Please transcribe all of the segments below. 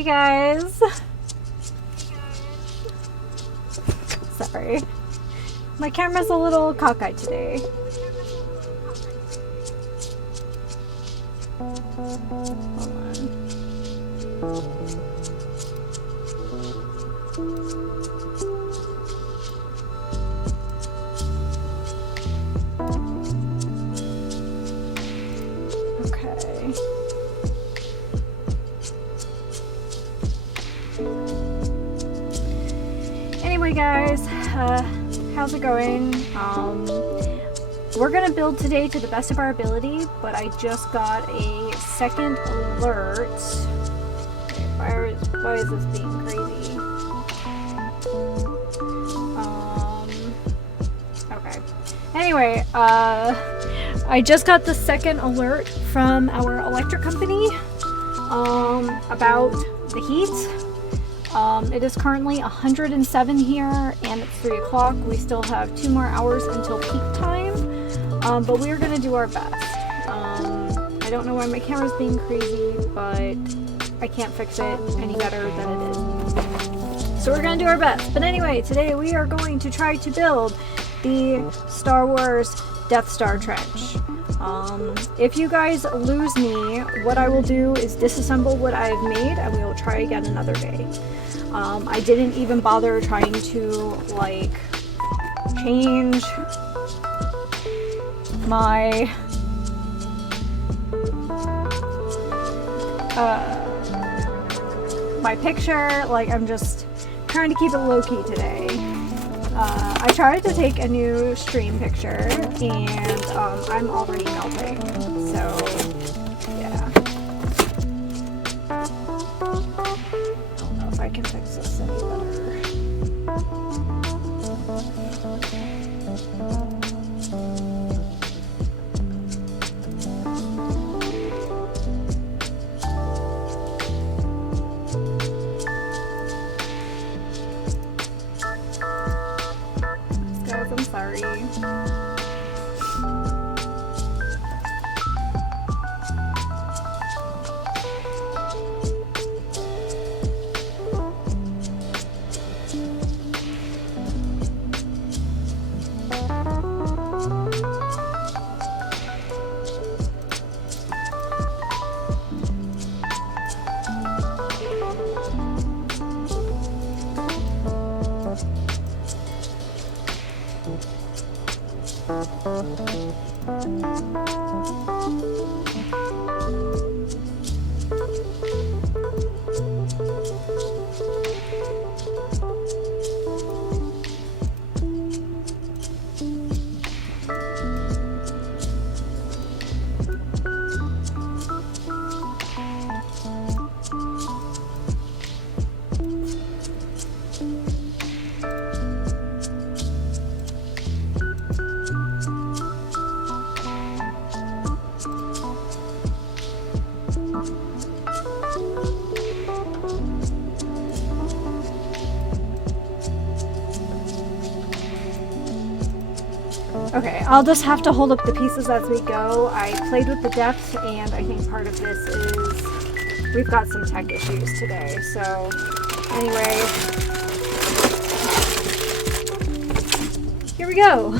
Hey guys. Sorry. My camera's a little cockeyed today. Hold on. Okay. Anyway guys, how's it going? We're gonna build today to the best of our ability, but I just got a second alert. Why is this being crazy? Okay. Anyway, I just got the second alert from our electric company about the heat. It is currently 107 here and it's 3 o'clock. We still have 2 more hours until peak time, but we're gonna do our best. I don't know why my camera's being crazy, but I can't fix it any better than it is. So we're gonna do our best. But anyway, today we are going to try to build the Star Wars Death Star trench. If you guys lose me, what I will do is disassemble what I've made and we will try again another day. I didn't even bother trying to like change my my picture. Like, I'm just trying to keep it low-key today. I tried to take a new stream picture and I'm already melting, so yeah. I don't know if I can fix this any better. Guys, I'm sorry. Okay, I'll just have to hold up the pieces as we go. I played with the depth and I think part of this is we've got some tech issues today. So anyway, here we go.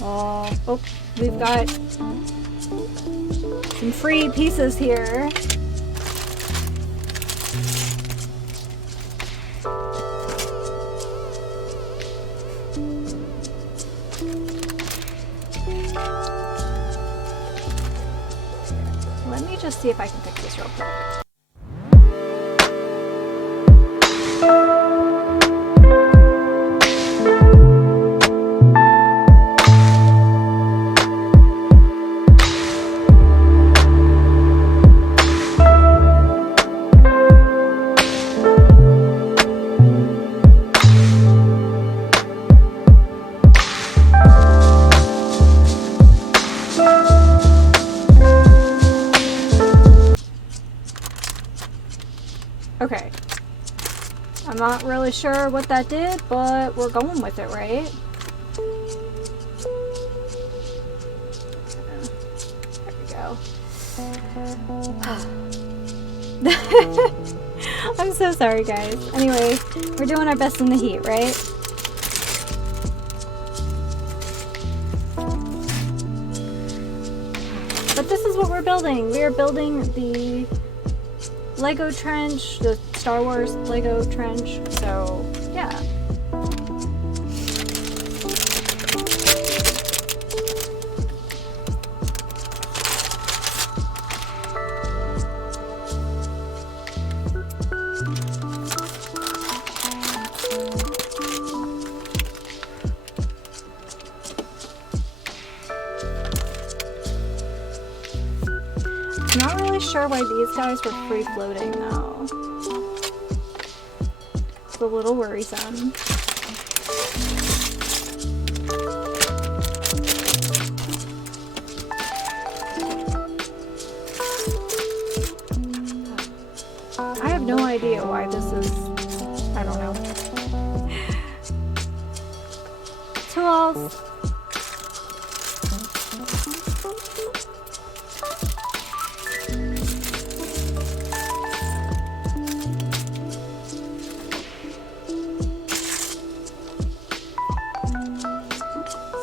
Oh, we've got some free pieces here. Let me just see if I can fix this real quick. Okay, I'm not really sure what that did, but we're going with it, right? I'm so sorry, guys. Anyway, we're doing our best in the heat, right? But this is what we're building. We are building the Lego trench, the Star Wars Lego trench. So, yeah. I'm not really sure why these guys were free floating though. It's a little worrisome. I have no idea why this is, I don't know. Tools.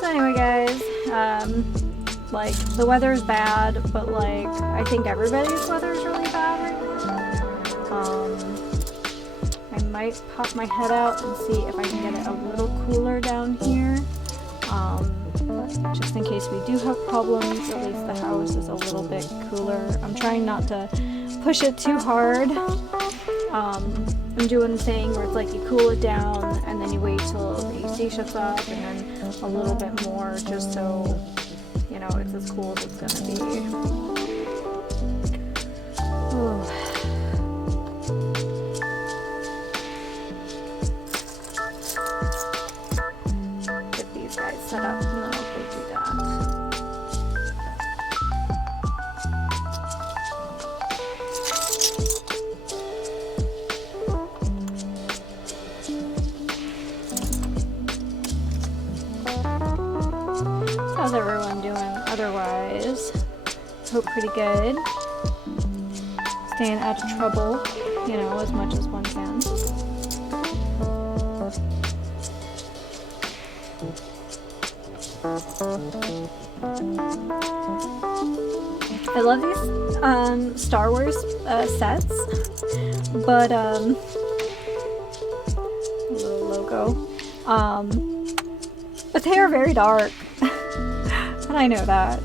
Anyway, guys, like, the weather's bad, but, like, I think everybody's weather's really bad right now. I might pop my head out and see if I can get it a little cooler down here. Just in case we do have problems, at least the house is a little bit cooler. I'm trying not to push it too hard. I'm doing a thing where it's like you cool it down and then you wait till the AC shuts off and then a little bit more just so, you know, it's as cool as it's gonna be. Ooh. Get these guys set up and then I'll go do that. How's everyone doing otherwise? Hope pretty good. Staying out of trouble, you know, as much as one can. I love these Star Wars sets, but little logo. But they are very dark. And I know that.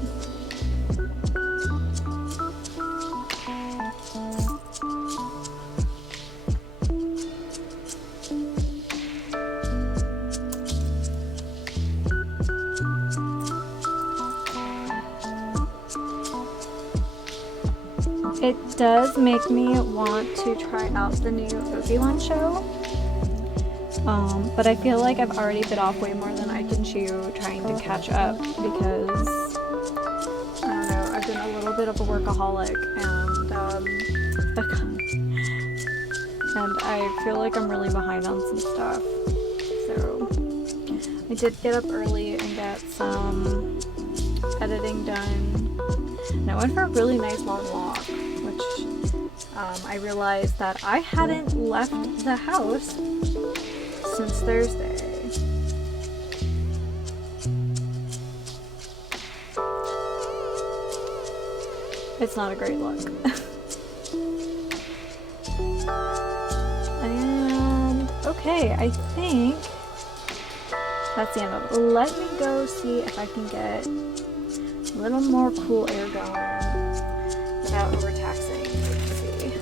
It does make me want to try out the new Obi-Wan show. But I feel like I've already bit off way more than I can chew trying to catch up because, I don't know, I've been a little bit of a workaholic and I feel like I'm really behind on some stuff. So I did get up early and get some editing done. And I went for a really nice long walk, which I realized that I hadn't left the house since Thursday. It's not a great look. And okay, I think that's the end of it. Let me go see if I can get a little more cool air going without overtaxing. Let's see.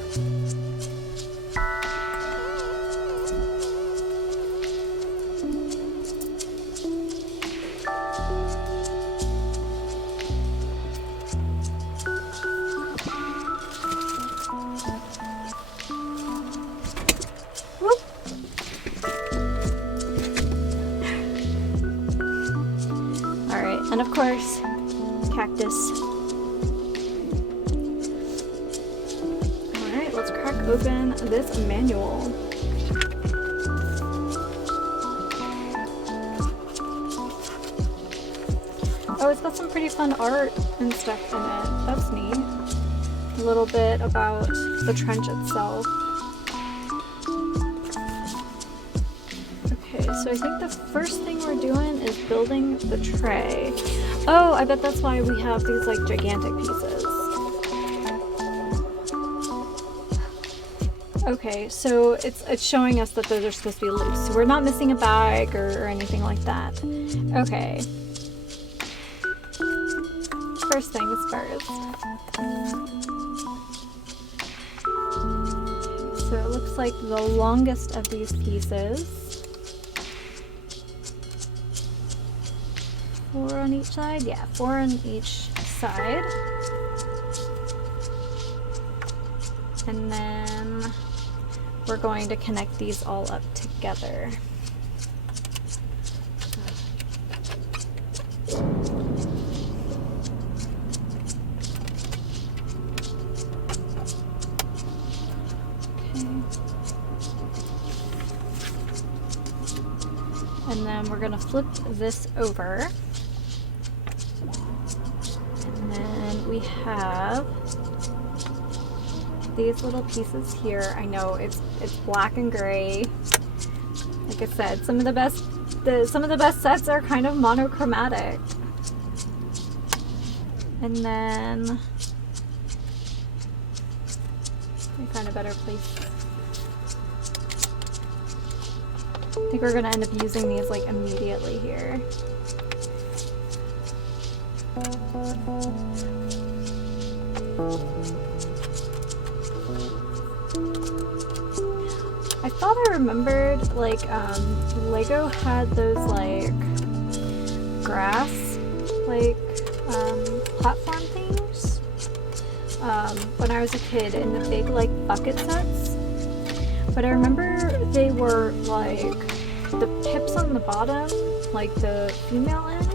Whoop. All right, and of course, cactus. Alright, let's crack open this manual. Oh, it's got some pretty fun art and stuff in it. That's neat. a little bit about the trench itself. Okay, so I think the first thing we're doing is building the tray. Oh, I bet that's why we have these like gigantic pieces. Okay, so it's showing us that those are supposed to be loose. So we're not missing a bag or anything like that. Okay. First things first. So it looks like the longest of these pieces. 4 on each side? Yeah, 4 on each side. And then we're going to connect these all up together. And then we're going to flip this over. And then we have these little pieces here. I know it's black and gray. Like I said, some of the best sets are kind of monochromatic. And then let me find a better place. I think we're gonna end up using these like immediately here. I thought I remembered like Lego had those like grass like platform things when I was a kid in the big like bucket sets. But I remember they were like the pips on the bottom, like the female end,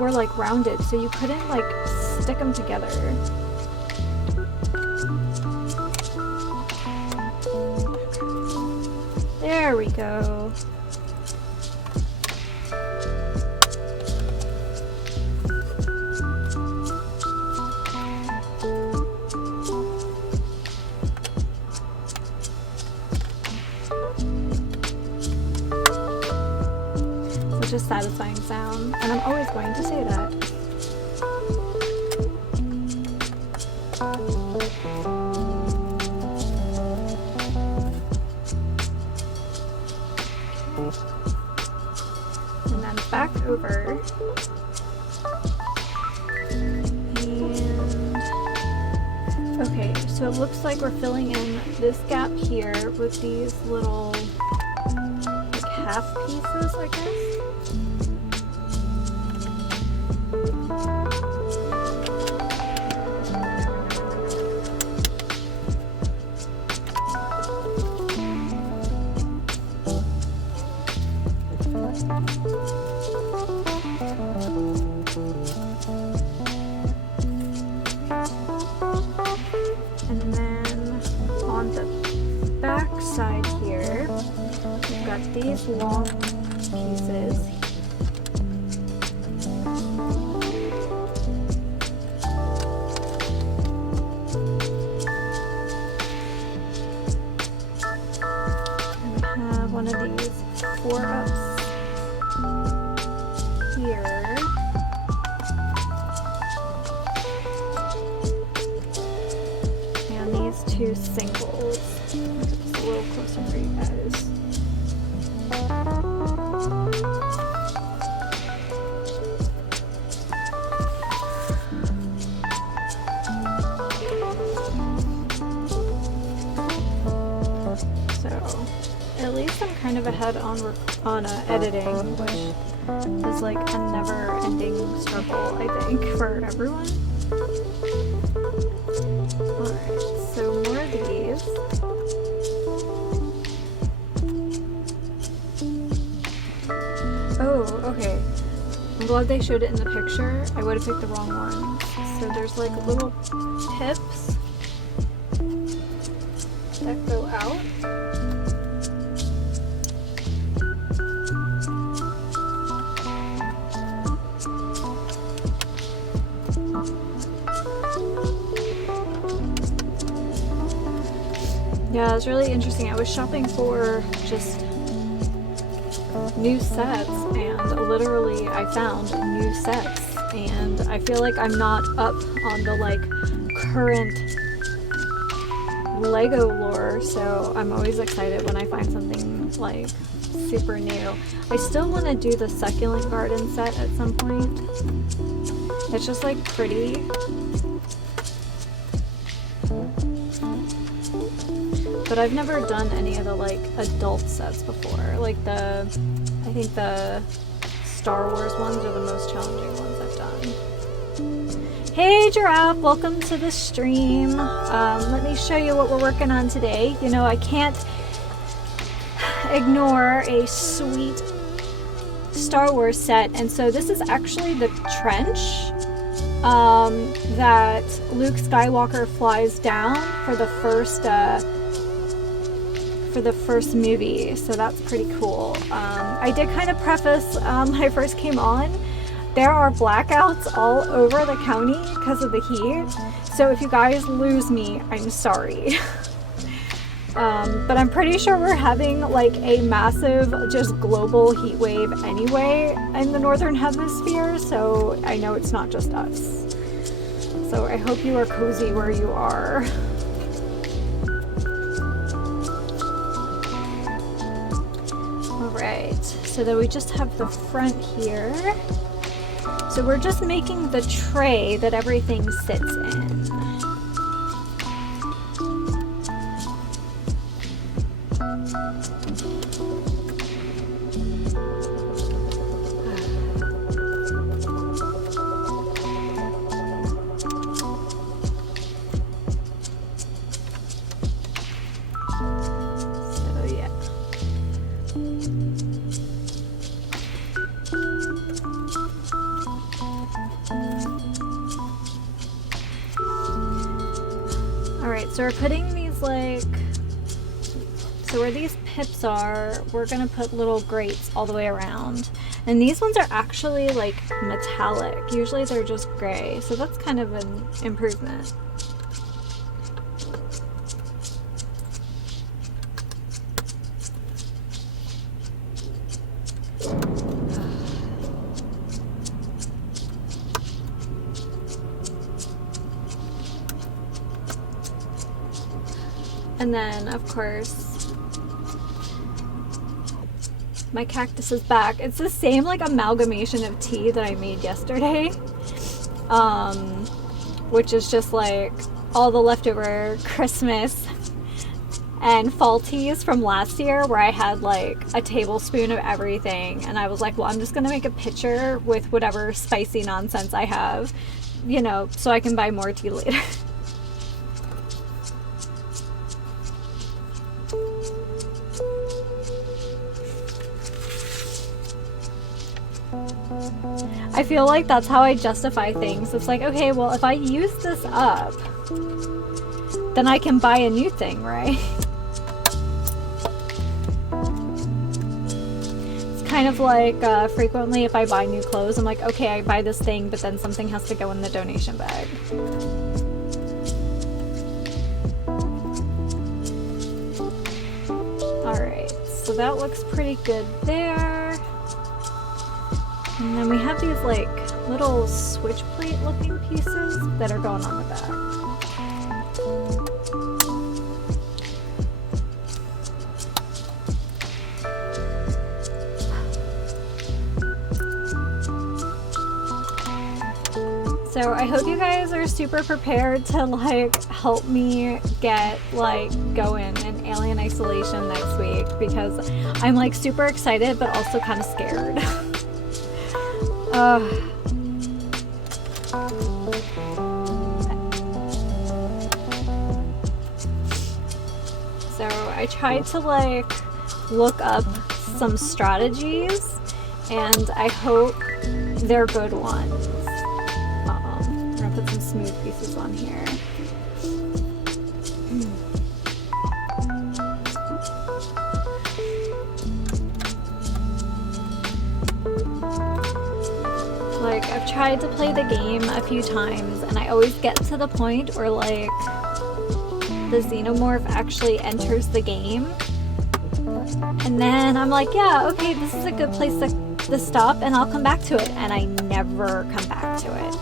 were like rounded, so you couldn't like stick them together. There we go. Such a satisfying sound, and I'm always going to say that. And then back over. And okay, so it looks like we're filling in this gap here with these little like half pieces, I guess. And then on the back side here, we've got these long pieces. And we have one of these 4-ups here. And these 2 singles. Just a little closer for you guys. So, at least I'm kind of ahead on editing, which is like a never-ending struggle, I think, for everyone. Alright, so more of these. Oh, okay. I'm glad they showed it in the picture. I would have picked the wrong one. So there's like little tips that go out. Yeah, it's really interesting. I was shopping for just new sets, and literally I found new sets, and I feel like I'm not up on the like current Lego lore, so I'm always excited when I find something like super new. I still want to do the succulent garden set at some point. It's just like pretty. But I've never done any of the like adult sets before. Like I think the Star Wars ones are the most challenging ones I've done. Hey Giraffe, welcome to the stream. Let me show you what we're working on today. You know, I can't ignore a sweet Star Wars set, and so this is actually the trench that Luke Skywalker flies down for the first movie, so that's pretty cool. I did kind of preface when I first came on, there are blackouts all over the county because of the heat, so if you guys lose me, I'm sorry. But I'm pretty sure we're having like a massive just global heat wave anyway in the northern hemisphere, so I know it's not just us. So I hope you are cozy where you are. Alright, so then we just have the front here. So we're just making the tray that everything sits in. So we're putting these so where these pips are, we're gonna put little grates all the way around. And these ones are actually like metallic. Usually they're just gray, so that's kind of an improvement. And then, of course, my cactus is back. It's the same like amalgamation of tea that I made yesterday, which is just like all the leftover Christmas and fall teas from last year, where I had like a tablespoon of everything, and I was like, well, I'm just gonna make a pitcher with whatever spicy nonsense I have, you know, so I can buy more tea later. I feel like that's how I justify things. It's like, okay, well, if I use this up, then I can buy a new thing, right? It's kind of like frequently if I buy new clothes, I'm like, okay, I buy this thing, but then something has to go in the donation bag. Alright, so that looks pretty good there. And then we have these like little switch plate looking pieces that are going on the back. So I hope you guys are super prepared to like help me get like going in Alien Isolation next week, because I'm like super excited but also kind of scared. So I tried to like look up some strategies, and I hope they're good ones. I'm gonna put some smooth pieces on here. Like, I've tried to play the game a few times, and I always get to the point where like the xenomorph actually enters the game. And then I'm like, yeah, okay, this is a good place to stop and I'll come back to it. And I never come back to it.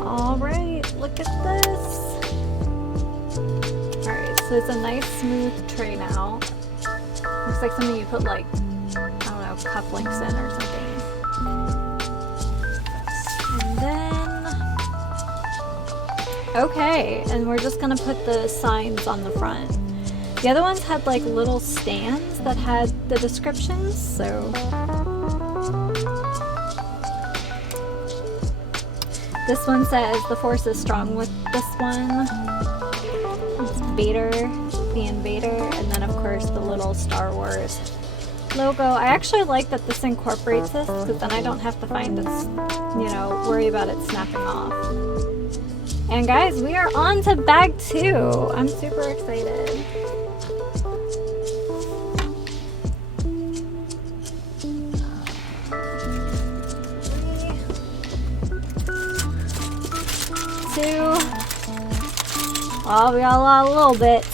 Alright, look at this. Alright, so it's a nice smooth tray now. Looks like something you put like, I don't know, cufflinks in or something. And then, okay, and we're just gonna put the signs on the front. The other ones had like little stands that had the descriptions, so. This one says the force is strong with this one. It's Vader, the Invader, and then of course the little Star Wars logo. I actually like that this incorporates this because then I don't have to find this, you know, worry about it snapping off. And guys, we are on to bag 2. I'm super excited. Oh, we got a lot of little bits.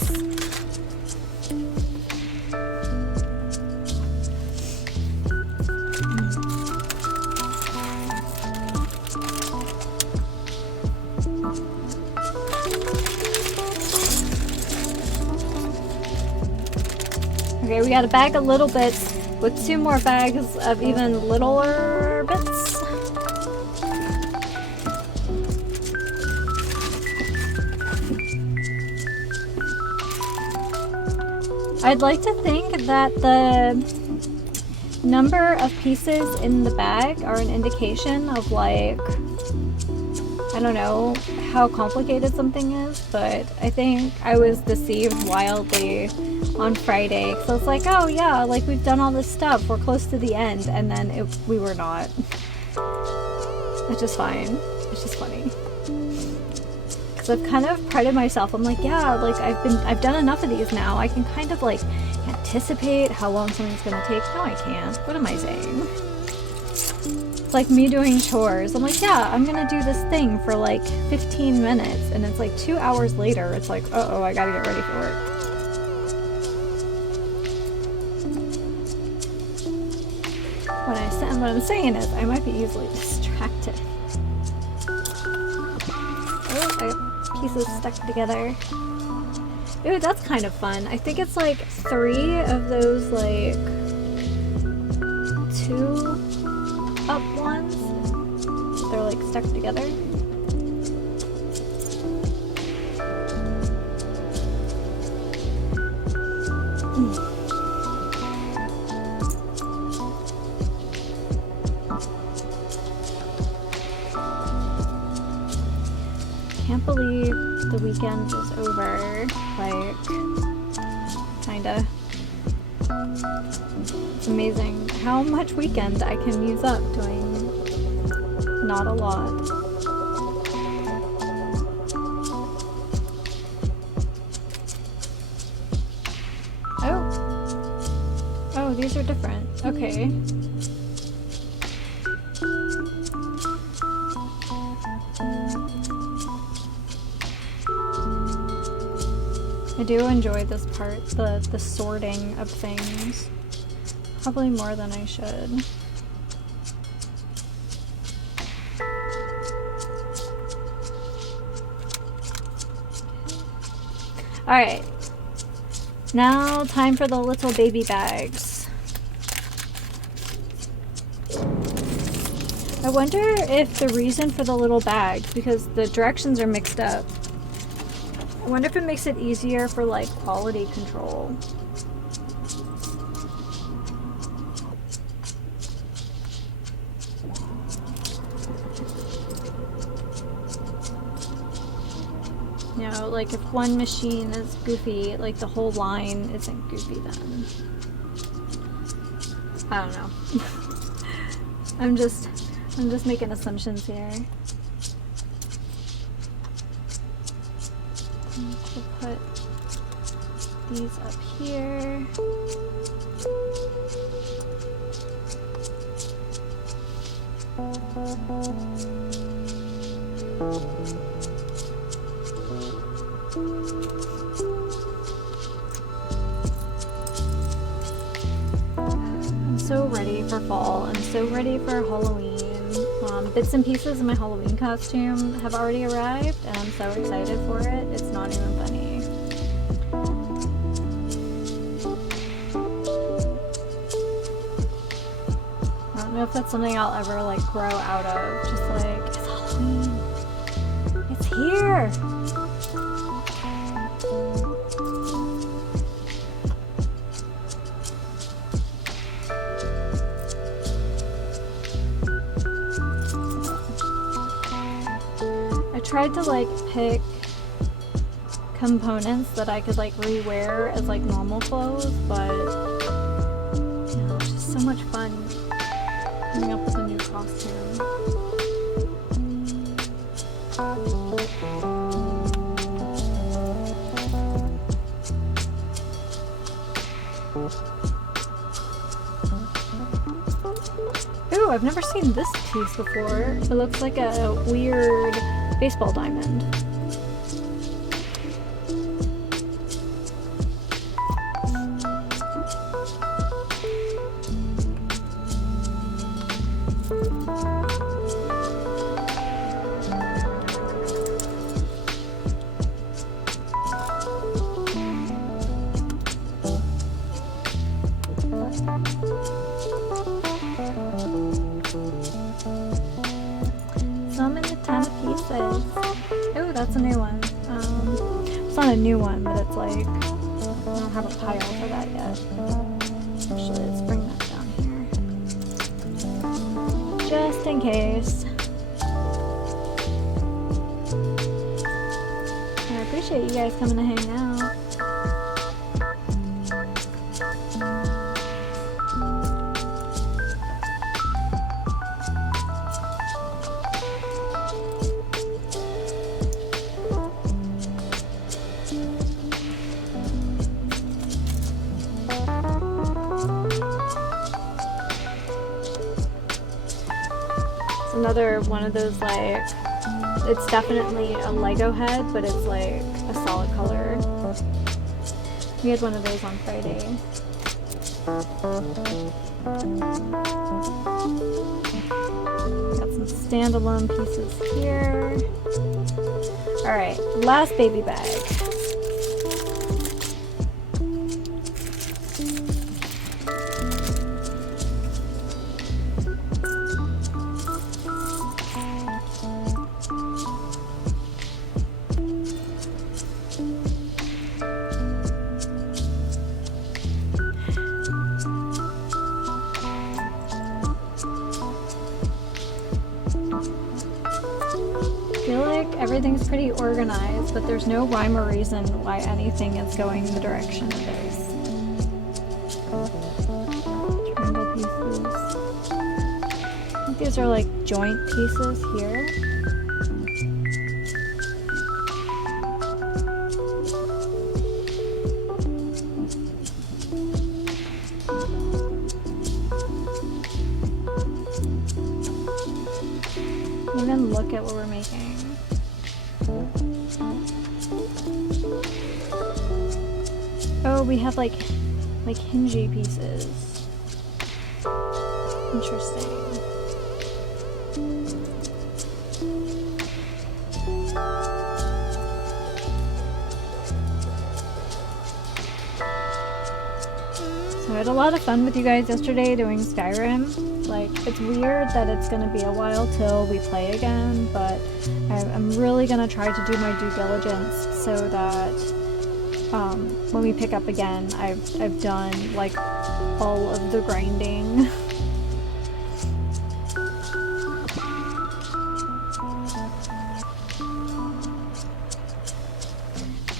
Okay, we got a bag of little bits with 2 more bags of even littler bits. I'd like to think that the number of pieces in the bag are an indication of, like, I don't know how complicated something is, but I think I was deceived wildly on Friday. So it's like, oh yeah, like we've done all this stuff, we're close to the end, and then we were not. It's just fine. It's just funny. I've kind of prided myself. I'm like, yeah, like I've done enough of these now. I can kind of like anticipate how long something's gonna take. No, I can't. What am I saying? It's like me doing chores. I'm like, yeah, I'm gonna do this thing for like 15 minutes, and it's like 2 hours later. It's like, uh-oh, I gotta get ready for work. What I'm saying is, I might be easily distracted. Oh, pieces stuck together. Ooh, that's kind of fun. I think it's like 3 of those like 2 up ones. They're like stuck together. Can't believe the weekend is over. Like, kinda. It's amazing how much weekend I can use up doing not a lot. Oh, these are different. Okay. I do enjoy this part, the sorting of things. Probably more than I should. Alright. Now time for the little baby bags. I wonder if the reason for the little bags, because the directions are mixed up, I wonder if it makes it easier for like quality control. You know, like if one machine is goofy, like the whole line isn't goofy then. I don't know. I'm just making assumptions here. We'll put these up here. I'm so ready for fall. I'm so ready for Halloween. Bits and pieces of my Halloween costume have already arrived, and I'm so excited for it. It's not even funny. I don't know if that's something I'll ever like grow out of. Just like, it's Halloween. It's here. I tried to like pick components that I could like rewear as like normal clothes, but you know, it's just so much fun coming up with a new costume. Ooh, I've never seen this piece before. It looks like a weird baseball diamond. Some in a ton of pieces. Oh, that's a new one. It's not a new one, but it's like, I don't have a pile for that yet. Actually, let's bring that down here. Just in case. I appreciate you guys coming to hang out. Another one of those, like, it's definitely a Lego head, but it's like a solid color. We had one of those on Friday. Got some standalone pieces here. Alright, last baby bag. Everything's pretty organized, but there's no rhyme or reason why anything is going the direction it is. Triangle pieces. I think these are like joint pieces here. Even look at what we're making. Oh, we have like hingy pieces. Interesting. So I had a lot of fun with you guys yesterday doing Skyrim. Like, it's weird that it's gonna be a while till we play again, but I'm really gonna try to do my due diligence so that when we pick up again, I've done like all of the grinding.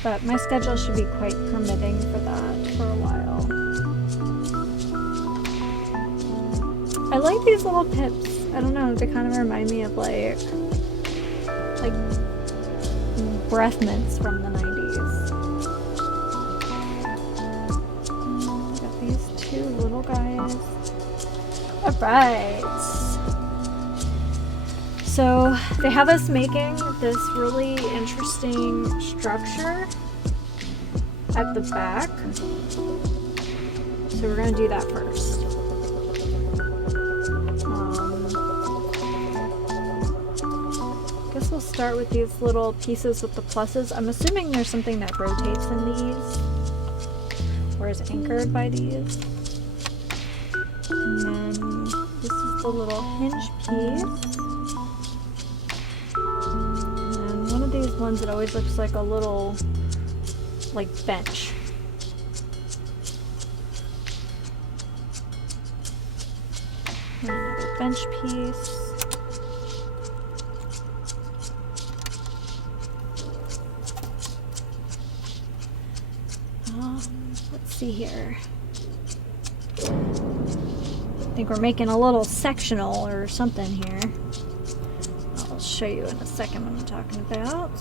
But my schedule should be quite permitting for that for a while. I like these little pips. I don't know, they kind of remind me of like breath mints from the 90s. go, guys. Alright. So they have us making this really interesting structure at the back. So we're going to do that first. I guess we'll start with these little pieces with the pluses. I'm assuming there's something that rotates in these, or is anchored by these. And then this is the little hinge piece. And then one of these ones, it always looks like a little, like, bench. And another bench piece. Let's see here. I think we're making a little sectional or something here. I'll show you in a second what I'm talking about.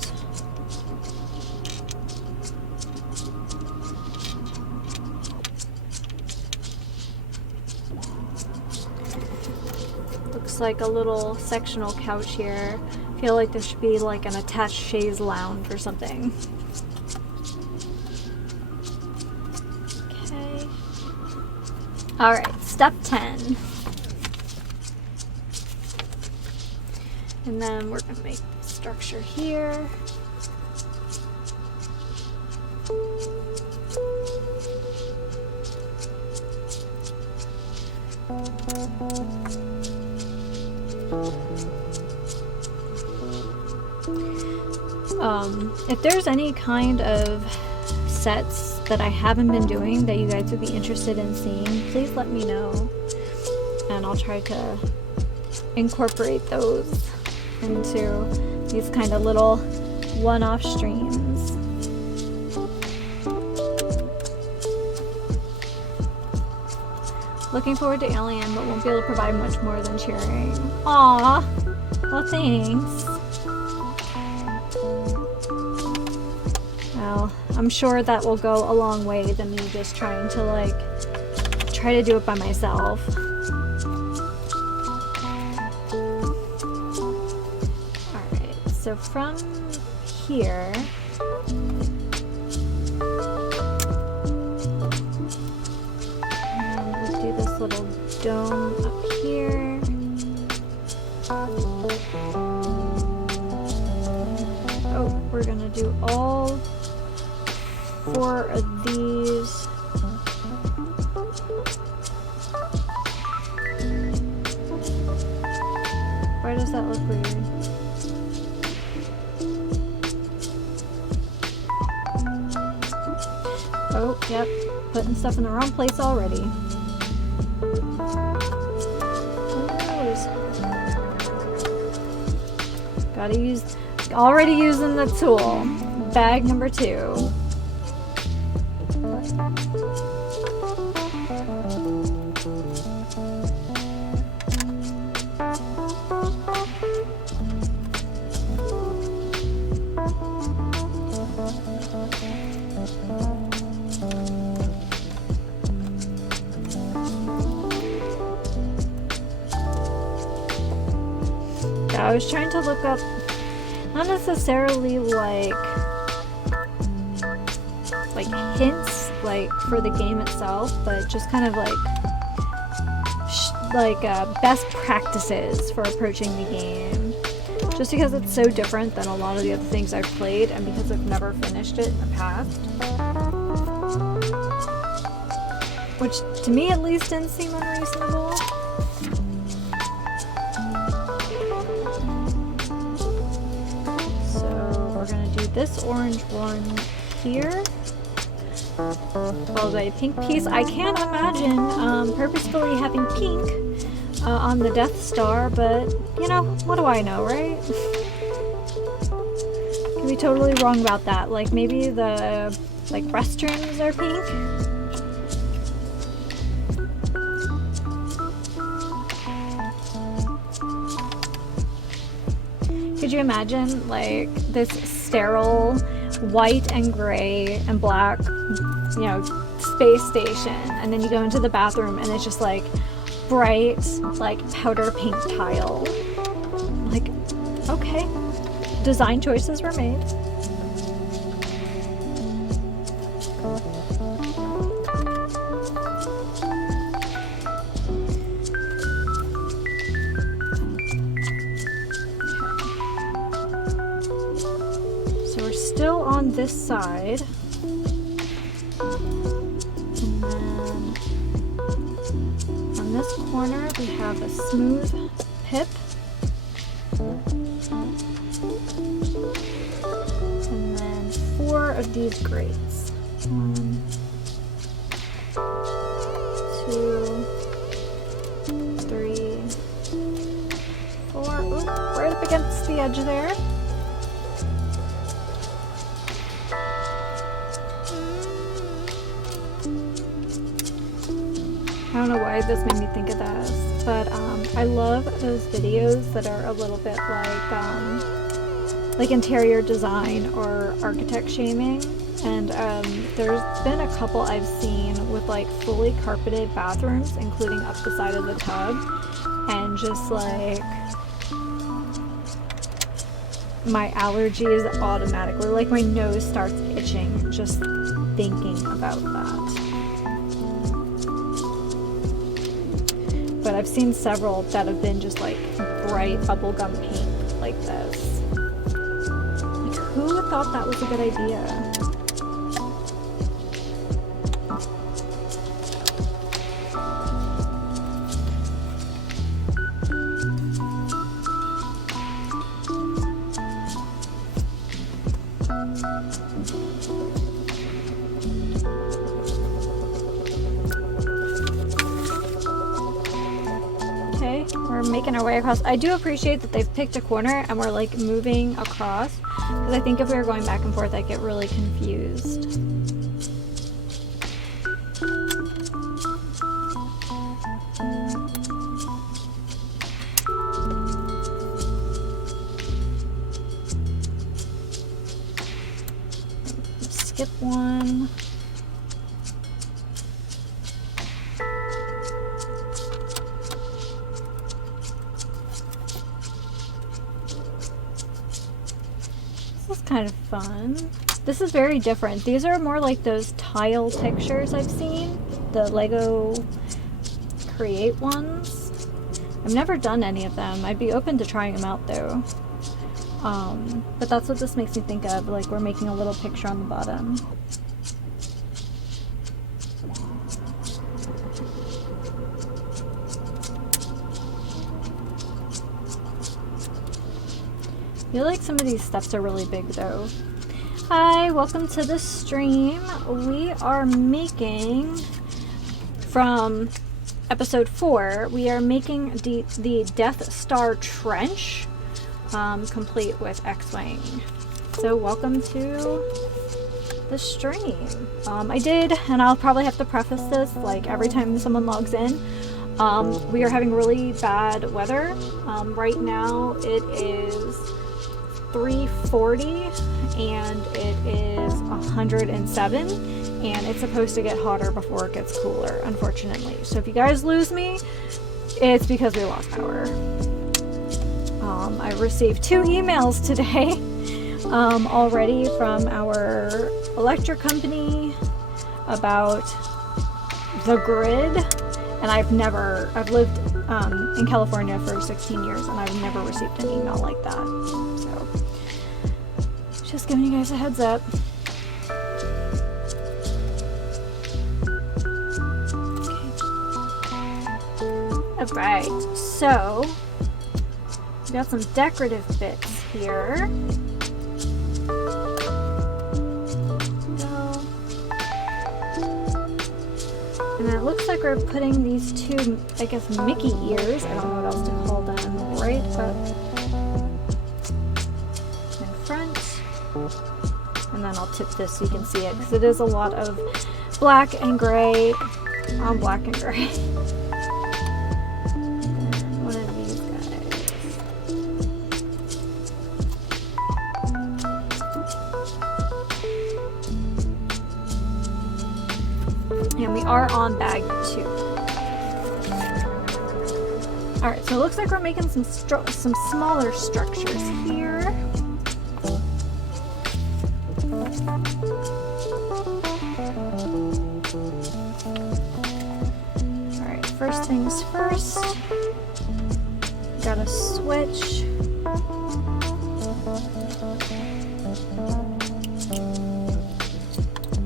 Looks like a little sectional couch here. I feel like there should be like an attached chaise lounge or something. Alright, step 10. And then we're going to make the structure here. If there's any kind of sets that I haven't been doing that you guys would be interested in seeing, please let me know, and I'll try to incorporate those into these kind of little one-off streams. Looking forward to Alien, but won't be able to provide much more than cheering. Aww, well thanks. Well, I'm sure that will go a long way than me just trying to try to do it by myself. Alright, so from here, we'll do this little dome up here. Oh, we're gonna do all 4 of these. Why does that look weird? Oh, yep. Putting stuff in the wrong place already. Gotta use, already using the tool. Bag number 2. I was trying to look up, not necessarily like hints for the game itself, but just kind of best practices for approaching the game. Just because it's so different than a lot of the other things I've played, and because I've never finished it in the past. Which, to me at least, didn't seem unreasonable. This orange one here, followed by a pink piece. I can't imagine purposefully having pink on the Death Star, but you know, what do I know, right? Could be totally wrong about that. Like maybe the restrooms are pink. Could you imagine this sterile white and gray and black, space station, and then you go into the bathroom and it's just like bright, like powder pink tile. Like, okay, design choices were made. Still on this side, and then on this corner we have a smooth pip, and then 4 of these grates. 1, 2, 3, 4. Ooh, right up against the edge there. I don't know why this made me think of this, but I love those videos that are a little bit like interior design or architect shaming. And there's been a couple I've seen with like fully carpeted bathrooms, including up the side of the tub, and just like my allergies automatically, like my nose starts itching just thinking about that. But I've seen several that have been just like bright bubblegum pink like this. Like, who thought that was a good idea? We're making our way across. I do appreciate that they've picked a corner and we're like moving across, because I think if we were going back and forth I'd get really confused. Skip one. This is kind of fun. This is very different. These are more like those tile pictures I've seen, the Lego Create ones. I've never done any of them. I'd be open to trying them out though. But that's what this makes me think of, like we're making a little picture on the bottom. I feel like some of these steps are really big though. Hi, welcome to the stream. We are making, from episode 4, we are making the Death Star Trench, complete with X-Wing. So welcome to the stream. I did, and I'll probably have to preface this like every time someone logs in. We are having really bad weather. Right now it is 3:40 and it is 107, and it's supposed to get hotter before it gets cooler, unfortunately. So if you guys lose me, it's because we lost power. I received 2 emails today already from our electric company about the grid, and I've lived in California for 16 years and I've never received an email like that. So just giving you guys a heads up. Okay. Alright, so we got some decorative bits here. And it looks like we're putting these 2, I guess, Mickey ears, I don't know what else to call them, right up in front. And then I'll tip this so you can see it, because it is a lot of black and gray on black and gray. One of these guys. are on bag 2. Alright, so it looks like we're making some smaller structures here. Alright, first things first. Got a switch.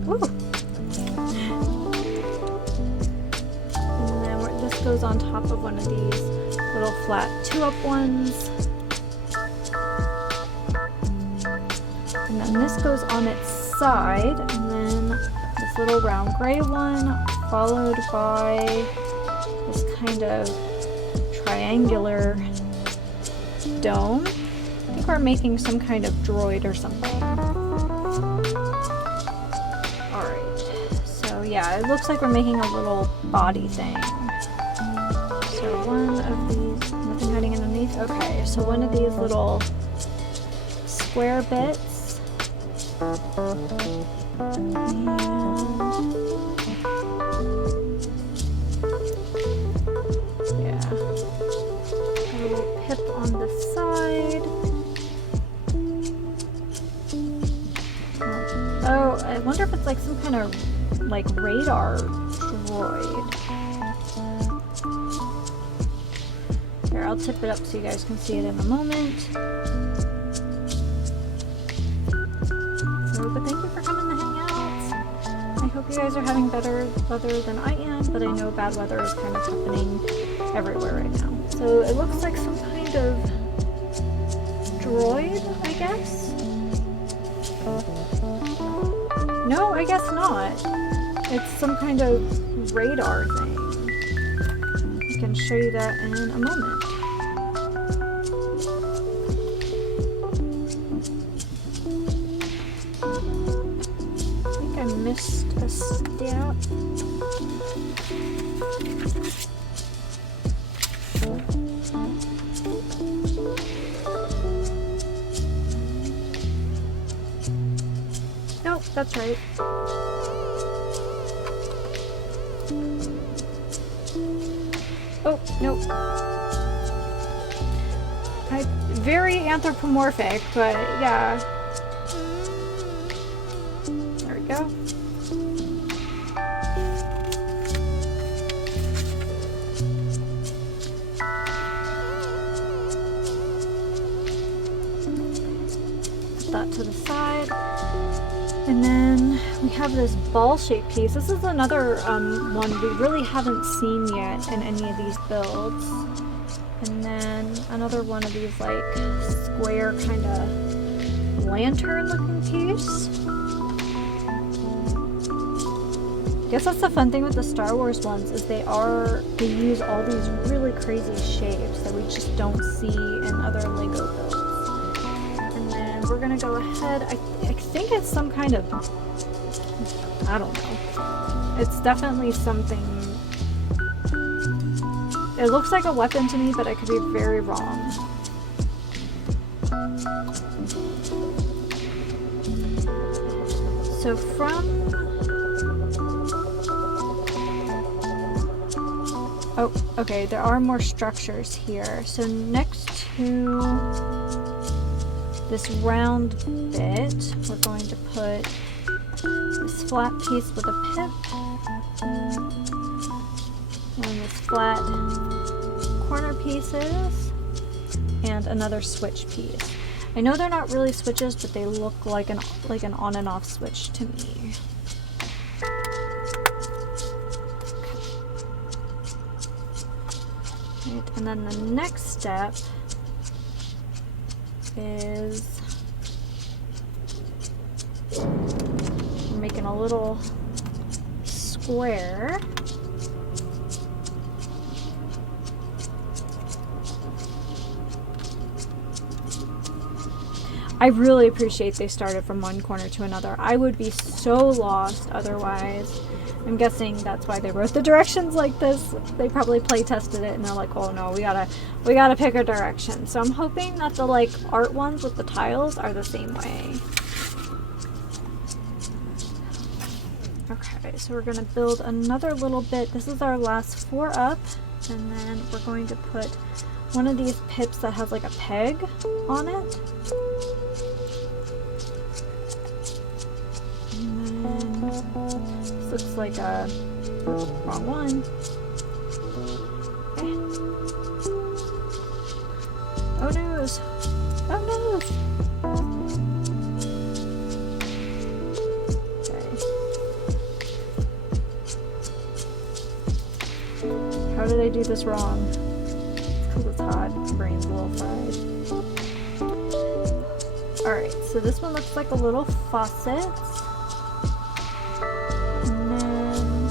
Ooh. And then this goes on top of one of these little flat 2-up ones. And then this goes on its side, and then this little round gray one, followed by this kind of triangular dome. I think we're making some kind of droid or something. Alright, so yeah, it looks like we're making a little body thing. So one of these, nothing hiding underneath? Okay, so one of these little square bits. And yeah, a little pip on the side. Oh, I wonder if it's like some kind of like radar droid. Here, I'll tip it up so you guys can see it in a moment. So, but thank you for coming to hang out. I hope you guys are having better weather than I am, but I know bad weather is kind of happening everywhere right now. So it looks like some kind of droid, I guess? No, I guess not. It's some kind of radar thing. I can show you that in a moment. I think I missed a step. Nope, that's right. Oh, nope. Very anthropomorphic, but yeah. There we go. Put that to the side. And then we have this ball-shaped piece. This is another one we really haven't seen yet in any of these builds. And then another one of these like square kind of lantern-looking piece. I guess that's the fun thing with the Star Wars ones is they use all these really crazy shapes that we just don't see in other Lego builds. And then we're gonna go ahead. I think it's some kind of, I don't know. It's definitely something. It looks like a weapon to me, but I could be very wrong. So oh, okay, there are more structures here. So next to this round bit, we're going to put this flat piece with a pip, and this flat corner pieces, and another switch piece. I know they're not really switches, but they look like an on and off switch to me. Right, and then the next step is making a little square. I really appreciate they started from one corner to another. I would be so lost otherwise. I'm guessing that's why they wrote the directions like this. They probably play tested it and they're like, oh no, we gotta pick a direction. So I'm hoping that the like art ones with the tiles are the same way. Okay, so we're gonna build another little bit. This is our last 4 up, and then we're going to put one of these pips that has like a peg on it. And then this looks like a wrong one. Okay. Oh noes! Oh noes! How did I do this wrong? Because it's hot. My brain's a little fried. Alright, so this one looks like a little faucet. And then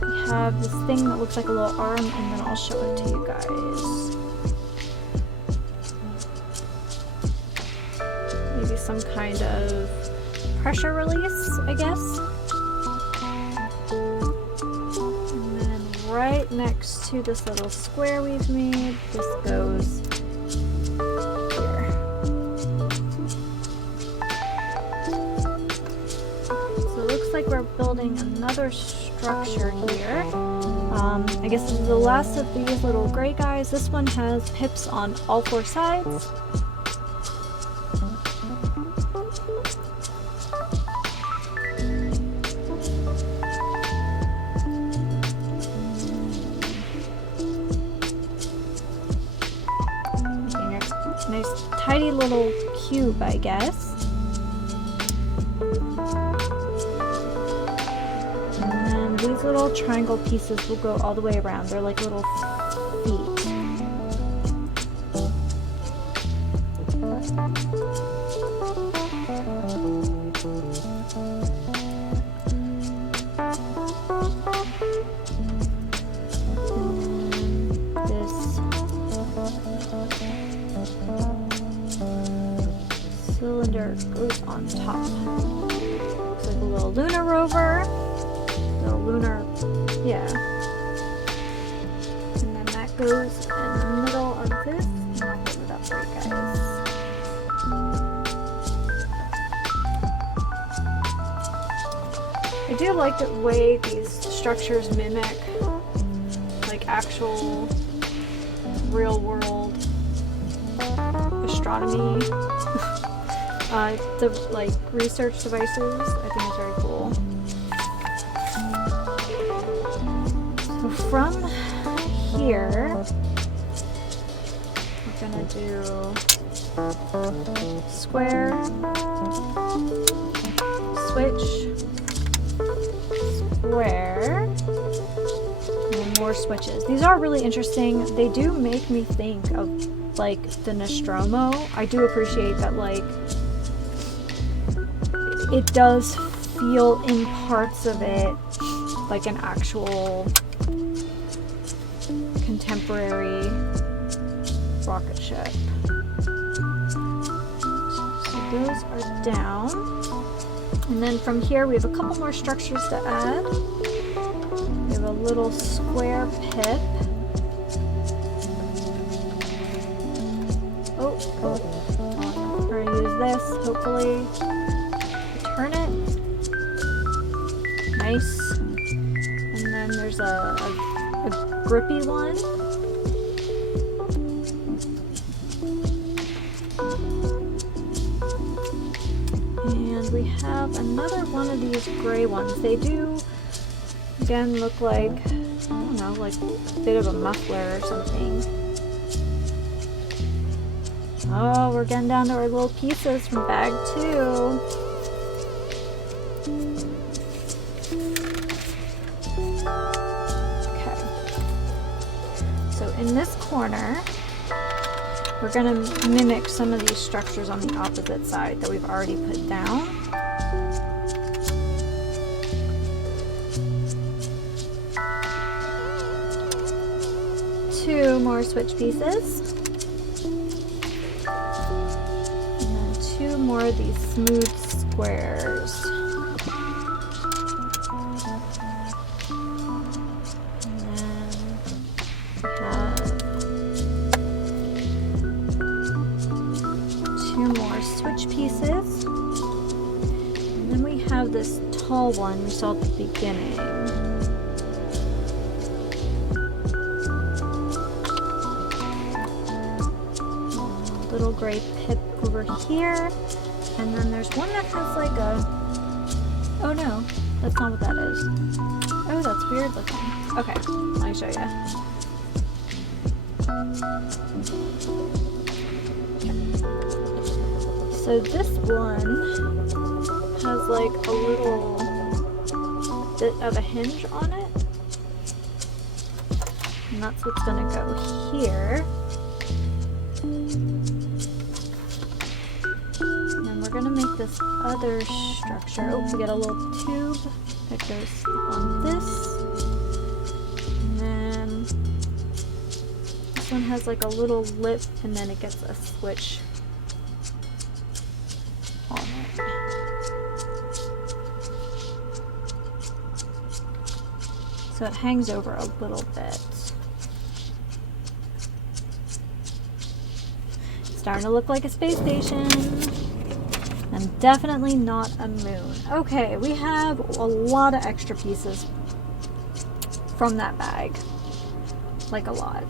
we have this thing that looks like a little arm, and then I'll show it to you guys. Maybe some kind of pressure release, I guess. Right next to this little square we've made, this goes here. So it looks like we're building another structure here. I guess this is the last of these little gray guys. This one has pips on all 4 sides. Nice tidy little cube, I guess. And then these little triangle pieces will go all the way around. They're like little feet. Cylinder goes on top. Looks like a little lunar rover. Little lunar, yeah. And then that goes in the middle of this. And I'll hold it up for you guys. I do like the way these structures mimic like actual real world astronomy. The like research devices. I think it's very cool. So from here, we're gonna do square, switch, square, and more switches. These are really interesting. They do make me think of like the Nostromo. I do appreciate that like it does feel in parts of it like an actual contemporary rocket ship. So those are down. And then from here we have a couple more structures to add. We have a little square pip. Oh, we're gonna use this, hopefully. Turn it. Nice. And then there's a grippy one. And we have another one of these gray ones. They do, again, look like, I don't know, like a bit of a muffler or something. Oh, we're getting down to our little pieces from bag 2. In this corner, we're going to mimic some of these structures on the opposite side that we've already put down. Two more switch pieces. And then 2 more of these smooth squares. this tall one we saw at the beginning. Little gray pip over here, and then there's one that has like a, oh no, that's not what that is. Oh, that's weird looking. Okay, let me show you. So this one has like a little bit of a hinge on it, and that's what's gonna go here. Gonna make this other structure. Oh, we got a little tube that goes on this, and then this one has like a little lip, and then it gets a switch on it. So it hangs over a little bit. It's starting to look like a space station. And definitely not a moon. Okay, we have a lot of extra pieces from that bag. Like a lot.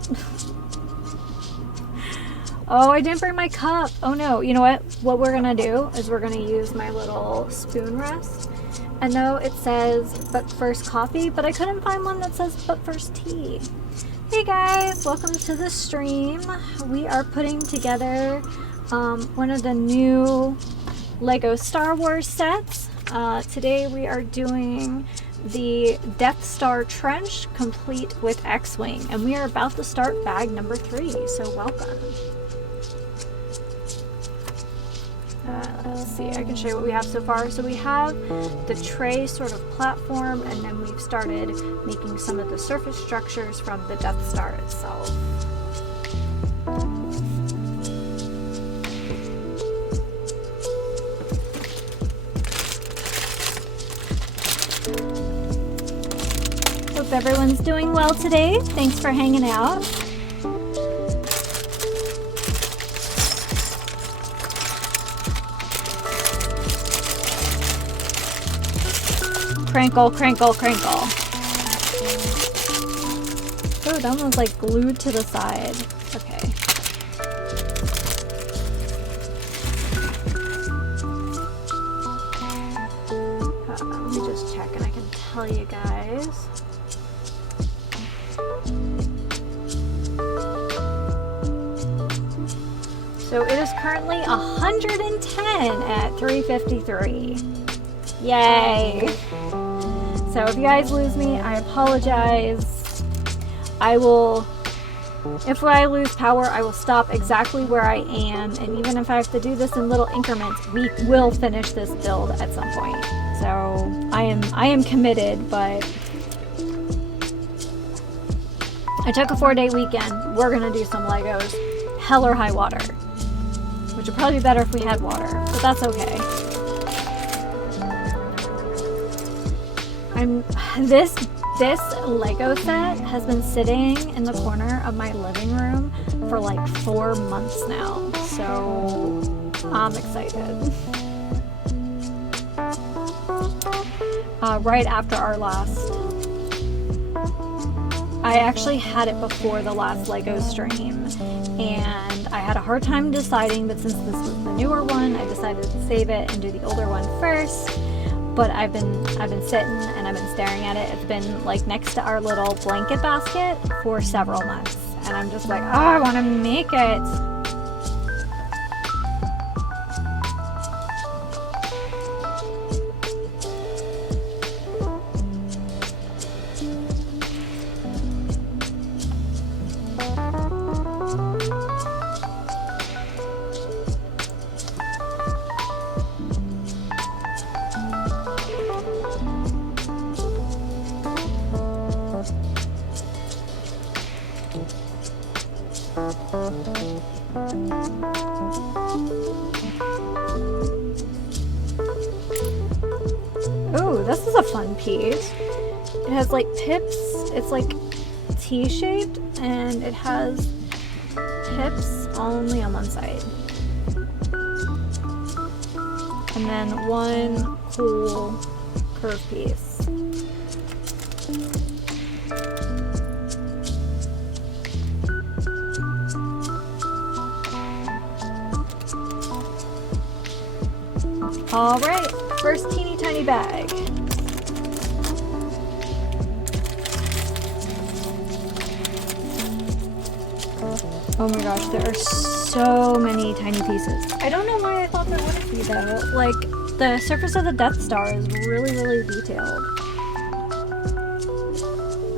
Oh, I didn't bring my cup. Oh no, you know what? What we're gonna do is we're gonna use my little spoon rest. I know it says, but first coffee, but I couldn't find one that says, but first tea. Hey guys, welcome to the stream. We are putting together one of the new Lego Star Wars sets. Today we are doing the Death Star Trench complete with X-Wing, and we are about to start bag number 3, so welcome. Let's see, I can show you what we have so far. So we have the tray sort of platform, and then we've started making some of the surface structures from the Death Star itself. Hope everyone's doing well today. Thanks for hanging out. Crinkle, crinkle, crinkle. Oh, that one was like glued to the side. Okay. Let me just check and I can tell you guys. So it is currently 110 at 353. Yay! So if you guys lose me, I apologize. If I lose power, I will stop exactly where I am, and even if I have to do this in little increments, we will finish this build at some point. So I am committed, but I took a 4-day weekend. We're gonna do some Legos, hell or high water, which would probably be better if we had water, but that's okay. This Lego set has been sitting in the corner of my living room for like 4 months now, so I'm excited. Right after our last, I actually had it before the last Lego stream, and I had a hard time deciding, but since this was the newer one, I decided to save it and do the older one first. But I've been sitting and I've been staring at it. It's been like next to our little blanket basket for several months, and I'm just like, oh, I want to make it. Oh, this is a fun piece. It has like pips. It's like T-shaped, and it has pips only on one side. And then one cool curve piece. All right, first teeny tiny bag. Oh my gosh, there are so many tiny pieces. I don't know why I thought there wouldn't be though. Like, the surface of the Death Star is really, really detailed.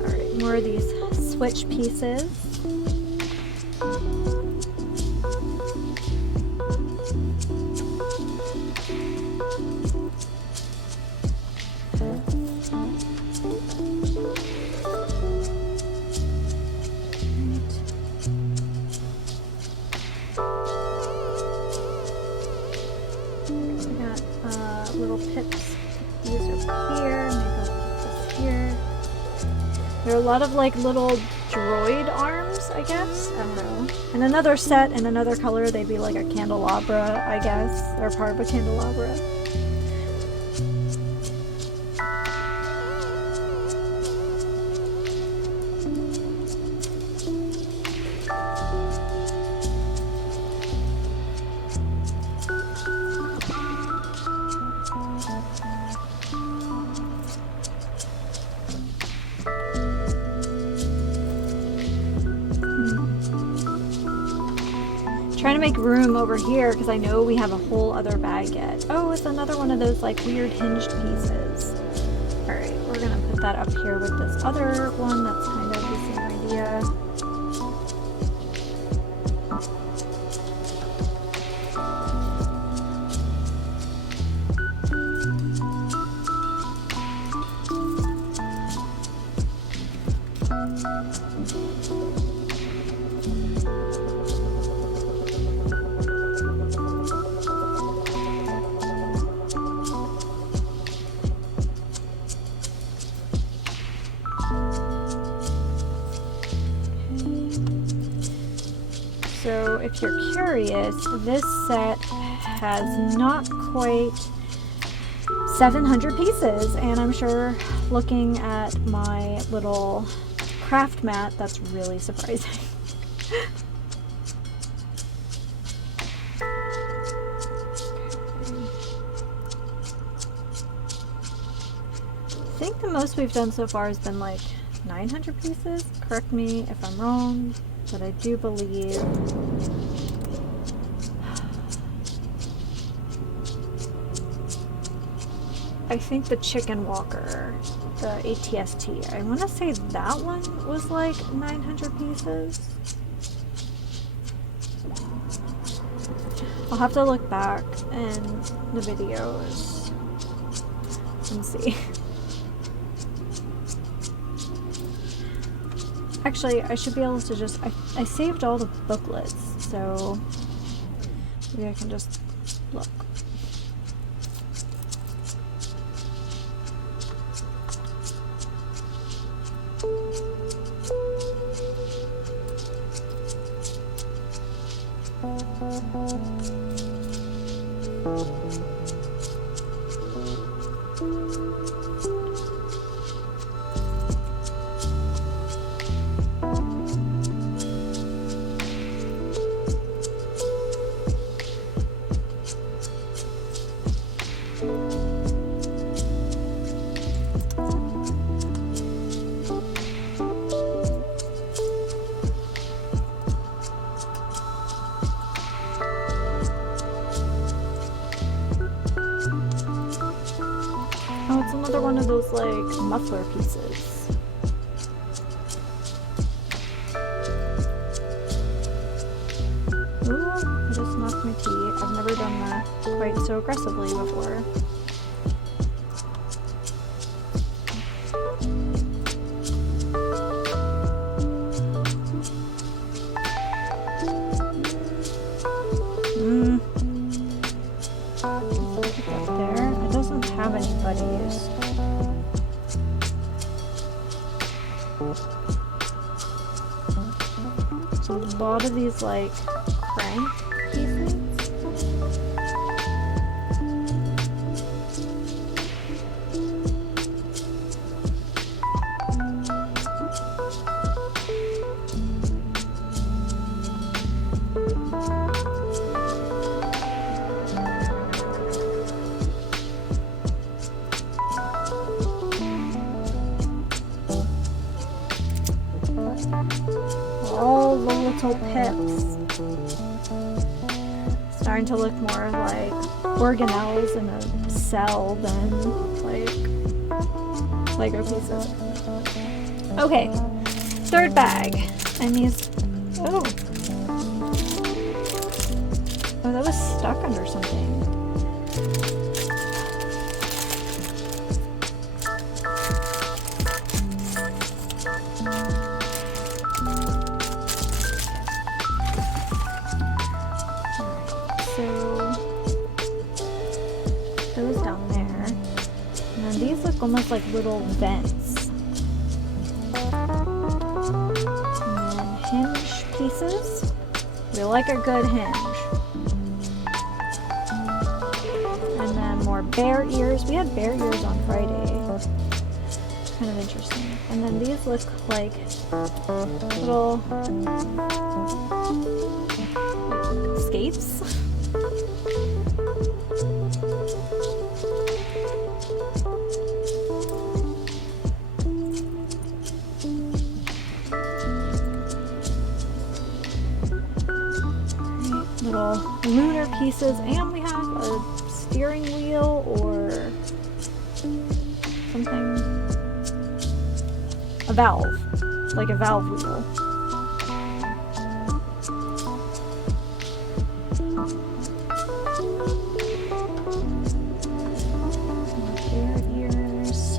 Alright, more of these switch pieces. Little pips. These are here, maybe this here. There are a lot of like little droid arms, I guess. I don't know. And another set in another color, they'd be like a candelabra, I guess. They're part of a candelabra. Trying to make room over here because I know we have a whole other bag yet. Oh, it's another one of those like weird hinged pieces. Alright, we're gonna put that up here with this other one that's kind of the same idea. So if you're curious, this set has not quite 700 pieces, and I'm sure looking at my little craft mat, that's really surprising. I think the most we've done so far has been like 900 pieces. Correct me if I'm wrong. But I do believe I think the chicken walker, the ATST, I want to say that one was like 900 pieces. I'll have to look back in the videos and see. Actually, I should be able to just, I saved all the booklets, so maybe I can just look. Oh, it's another one of those like muffler pieces. Ooh, I just knocked my tea. I've never done that quite so aggressively before. So a lot of these like crank pieces. starting to look more like organelles in a cell than like Lego pieces. Okay, third bag. And these, oh, that was stuck under something. Almost like little vents. And then hinge pieces. We like a good hinge. And then more bear ears. We had bear ears on Friday. Kind of interesting. And then these look like little skates. Lunar pieces, and we have a steering wheel or something, a valve, like a valve wheel. Bear ears. Is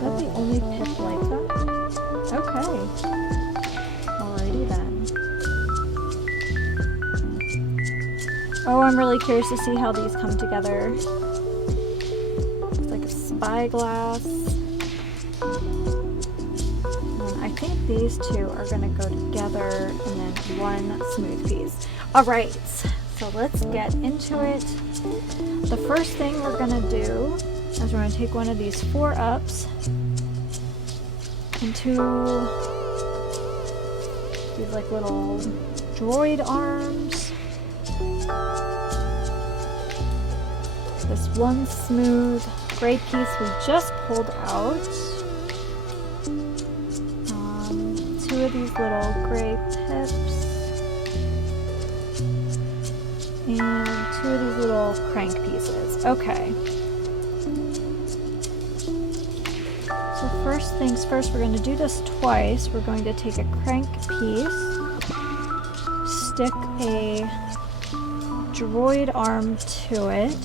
that the only pip like that? Okay. Oh, I'm really curious to see how these come together. It's like a spyglass. And I think these two are going to go together and then one smooth piece. Alright, so let's get into it. The first thing we're going to do is we're going to take one of these 4-ups into these like little droid arms. This one smooth gray piece we just pulled out. 2 of these little gray pips. And 2 of these little crank pieces. Okay. So first things first, we're going to do this twice. We're going to take a crank piece, stick a droid arm to it,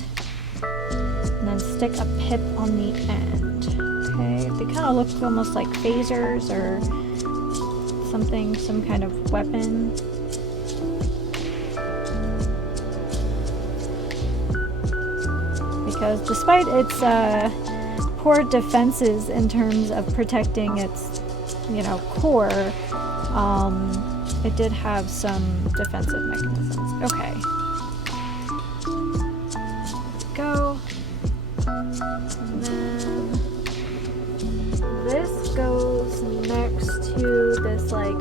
and then stick a pip on the end. Okay, they kind of look almost like phasers or something, some kind of weapon. Because despite its poor defenses in terms of protecting its, core, it did have some defensive mechanisms. Okay. Go. And then this goes next to this like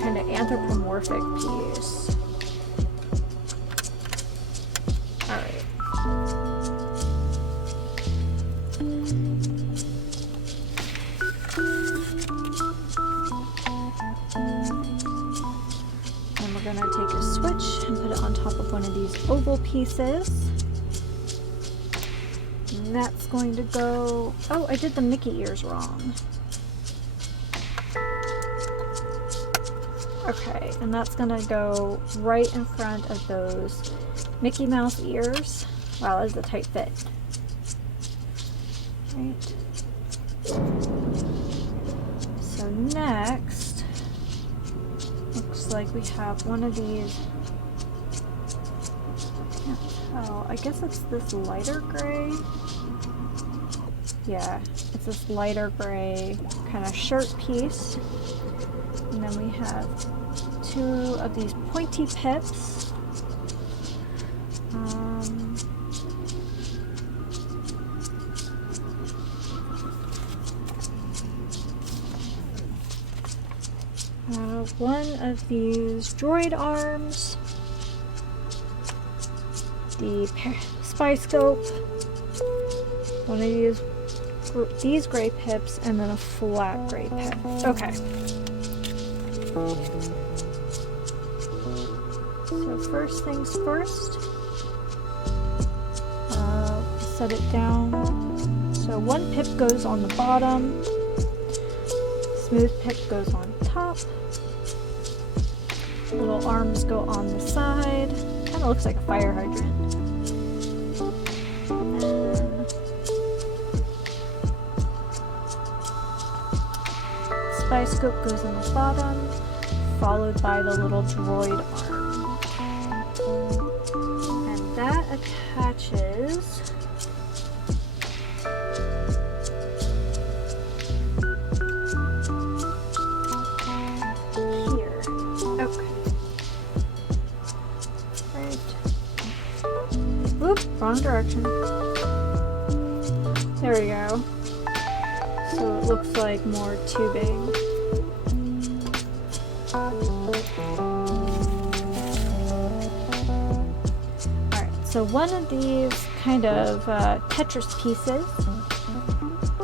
kind of anthropomorphic piece. Alright. And we're gonna take a switch and put it on top of one of these oval pieces. And that's going to go... Oh, I did the Mickey ears wrong. Okay, and that's going to go right in front of those Mickey Mouse ears. Wow, that is a tight fit. Right. So next, looks like we have one of these... Oh, I guess it's this lighter gray. Yeah, it's this lighter gray kind of shirt piece. And then we have 2 of these pointy pips. One of these droid arms. The spy scope, one of these gray pips, and then a flat gray pip. Okay. So first things first, set it down. So one pip goes on the bottom, smooth pip goes on top, little arms go on the side, kind of looks like a fire hydrant. And then spy scope goes on the bottom, followed by the little droid arm. And that attaches here. Okay. Right. Oop, wrong direction. There we go. So it looks like more tubing. So one of these kind of Tetris pieces,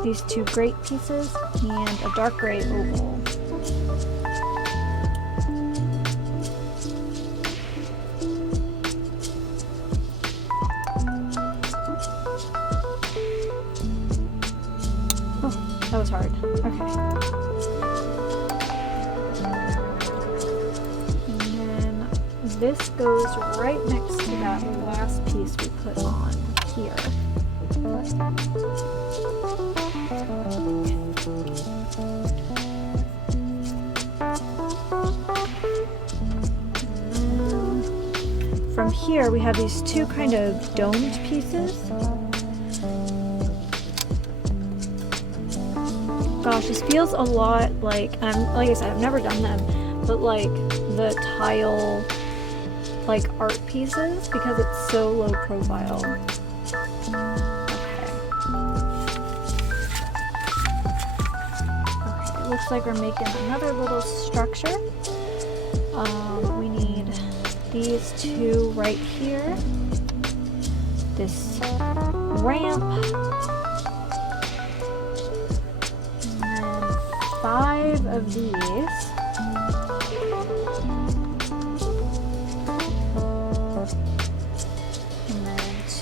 these two great pieces, and a dark gray oval. Oh, that was hard. Okay. This goes right next to that last piece we put on here. From here we have these two kind of domed pieces. Gosh, this feels a lot like, like I said, I've never done them, but like the tile like art pieces because it's so low profile. Okay, it looks like we're making another little structure. We need these two right here, this ramp, and then 5 of these.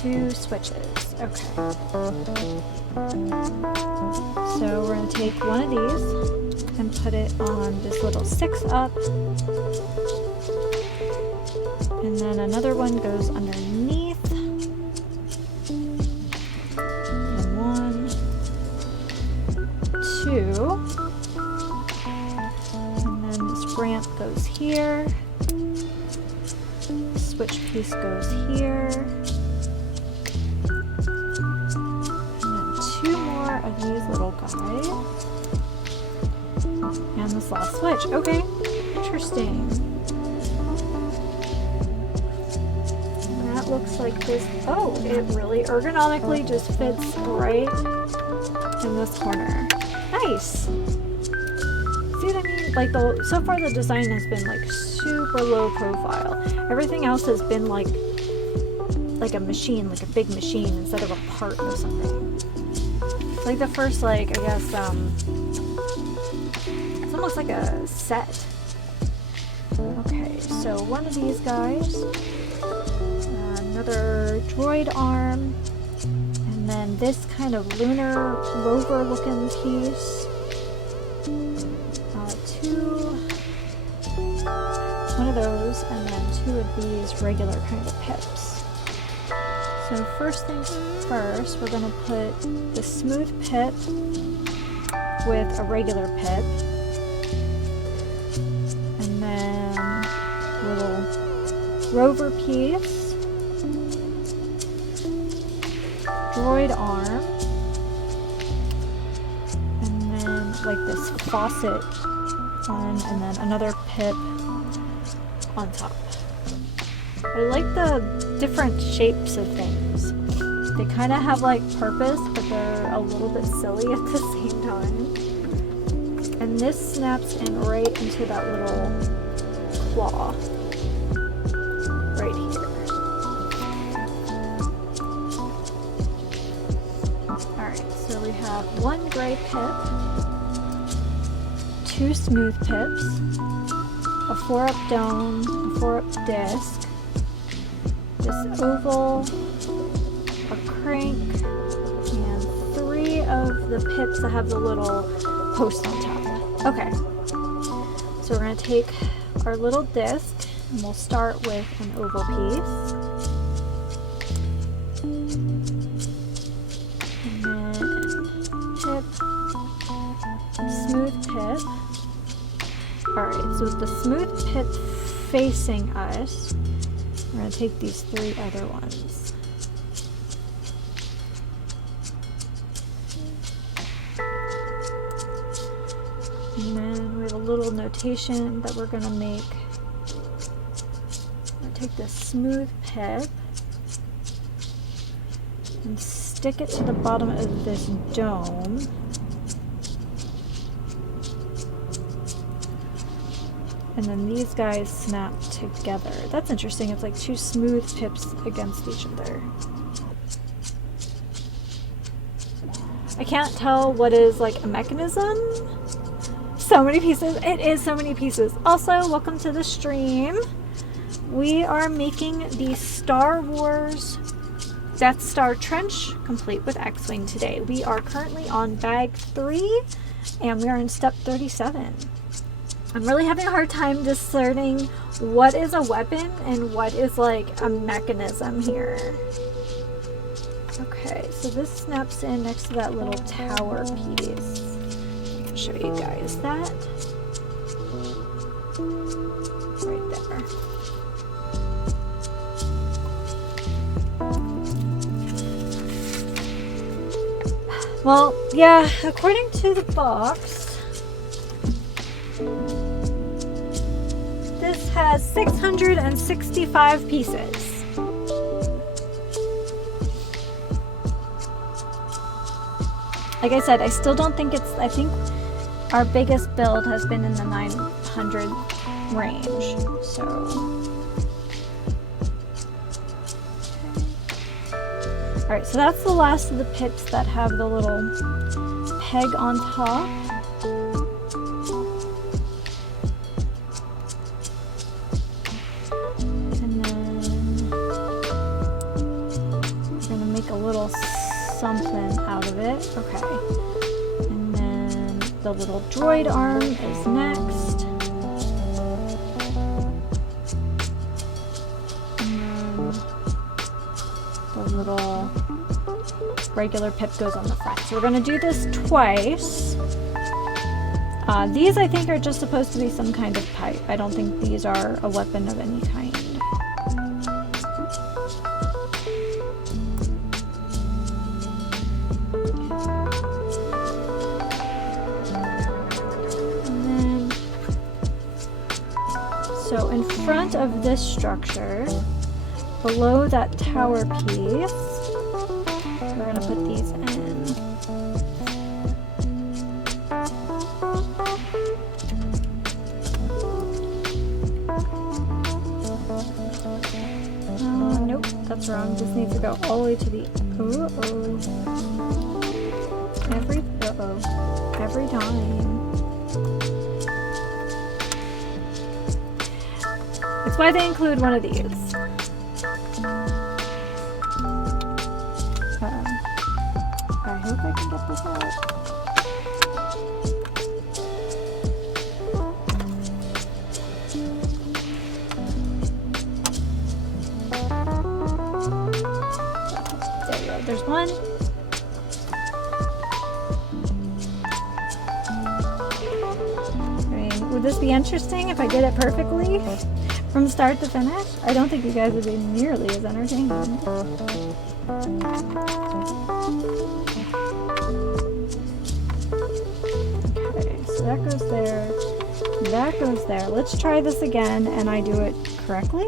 Two switches. Okay. So we're going to take one of these and put it on this little 6-up. And then another one goes underneath. And 1, 2. And then this ramp goes here. Switch piece goes here. Of these little guys and this last switch. Okay, interesting. That looks like this. Oh, it really ergonomically just fits right in this corner. Nice. See what I mean? Like so far the design has been like super low profile. Everything else has been like a machine, like a big machine instead of a part of something. Like the first, like, I guess, it's almost like a set. Okay, so one of these guys, another droid arm, and then this kind of lunar rover looking piece. One of those, and then 2 of these regular kind of pips. So first things first, we're going to put the smooth pip with a regular pip, and then a little rover piece, droid arm, and then like this faucet one, and then another pip on top. I like the different shapes of things. They kind of have like purpose, but they're a little bit silly at the same time. And this snaps in right into that little claw right here. Alright, so we have 1 gray pip, 2 smooth pips, a 4-up dome, a 4-up disc, this oval, a crank, and 3 of the pips that have the little post on top. Okay, so we're going to take our little disc and we'll start with an oval piece. And then pip, smooth pip. Alright, so with the smooth pip facing us, we're going to take these 3 other ones. And then we have a little notation that we're going to make. I'm going to take this smooth pip and stick it to the bottom of this dome. And then these guys snap together. That's interesting. It's like 2 smooth pips against each other. I can't tell what is like a mechanism. So many pieces. It is so many pieces. Also, welcome to the stream. We are making the Star Wars Death Star Trench complete with X-Wing today. We are currently on bag 3 and we are in step 37. I'm really having a hard time discerning what is a weapon and what is like a mechanism here. Okay, so this snaps in next to that little tower piece. I can show you guys that. Right there. Well, yeah, according to the box, this has 665 pieces. Like I said, I still don't think it's, I think our biggest build has been in the 900 range, so. Alright, so that's the last of the pips that have the little peg on top. And then we're going to make a little something out of it. Okay. And then the little droid arm is next. Little regular pip goes on the front. So we're going to do this twice. These I think are just supposed to be some kind of pipe. I don't think these are a weapon of any kind. And then, so in front of this structure, below that tower piece, we're going to put these in. Nope, that's wrong. This needs to go all the way to the, every time. That's why they include one of these. I hope I can get this out. There you go. There's one. I mean, would this be interesting if I did it perfectly from start to finish? I don't think you guys would be nearly as entertained. That goes there, that goes there. Let's try this again and I do it correctly.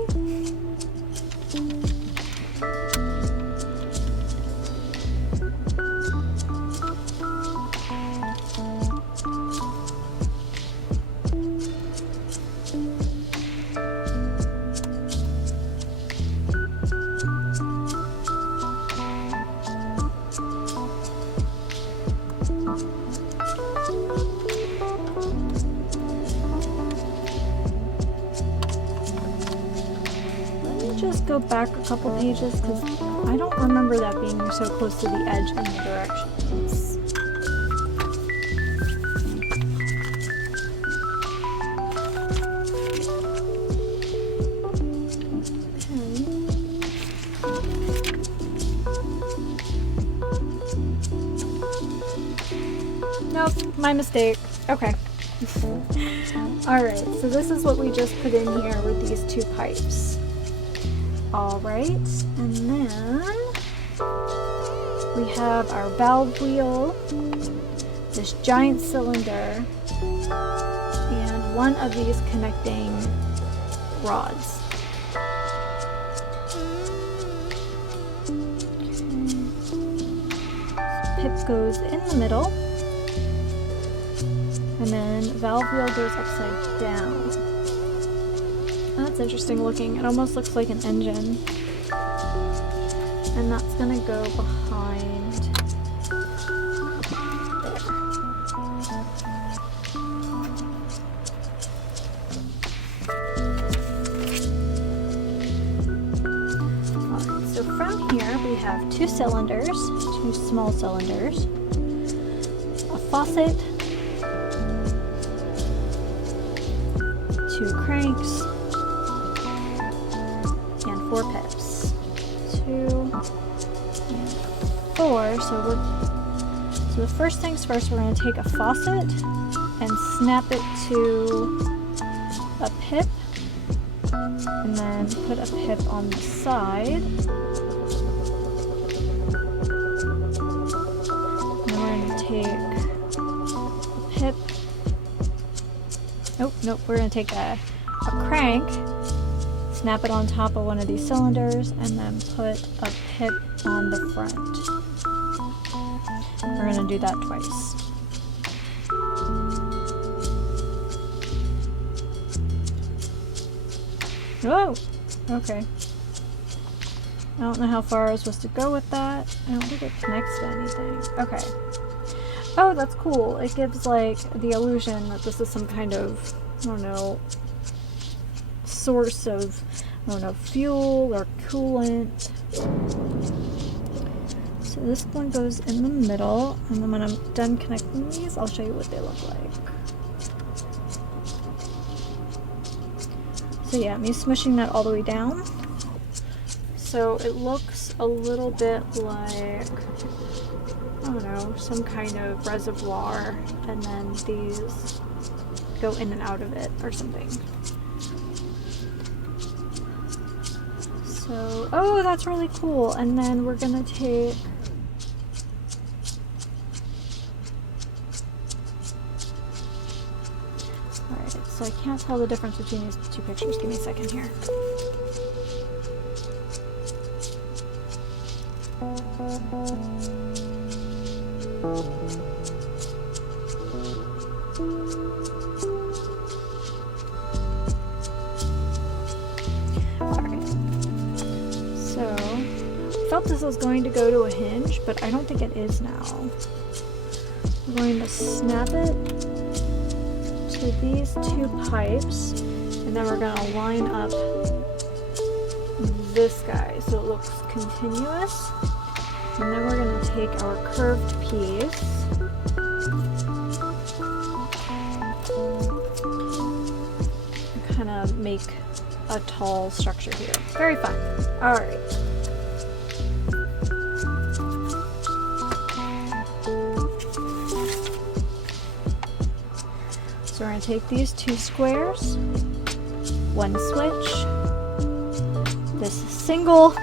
just go back a couple pages because I don't remember that being so close to the edge in the directions. Nope, my mistake. Okay. Alright, so this is what we just put in here with these two pipes. Alright, and then we have our valve wheel, this giant cylinder, and one of these connecting rods. Okay. Pip goes in the middle. And then valve wheel goes upside down. That's interesting looking. It almost looks like an engine. And that's gonna go behind there. Alright, so from here we have two cylinders, two small cylinders, a faucet, two cranks, and 4 pips. 2 and 4. So the first things first, we're going to take a faucet and snap it to a pip, and then put a pip on the side. And then we're going to take a pip. Oh, nope, we're going to take a crank, snap it on top of one of these cylinders, and then put a pip on the front. We're going to do that twice. Oh, okay. I don't know how far I was supposed to go with that. I don't think it connects to anything. Okay. Oh, that's cool. It gives like the illusion that this is some kind of, I don't know, source of, I don't know, fuel or coolant. So this one goes in the middle, and then when I'm done connecting these, I'll show you what they look like. So yeah, me smushing that all the way down. So it looks a little bit like, I don't know, some kind of reservoir, and then these go in and out of it or something. So, oh, that's really cool. And then we're gonna take, alright, so I can't tell the difference between these two pictures. Give me a second here. I felt this was going to go to a hinge, but I don't think it is now. I'm going to snap it to these two pipes, and then we're going to line up this guy so it looks continuous. And then we're going to take our curved piece and kind of make a tall structure here. Very fun. Alright. So we're going to take these two squares, one switch, this single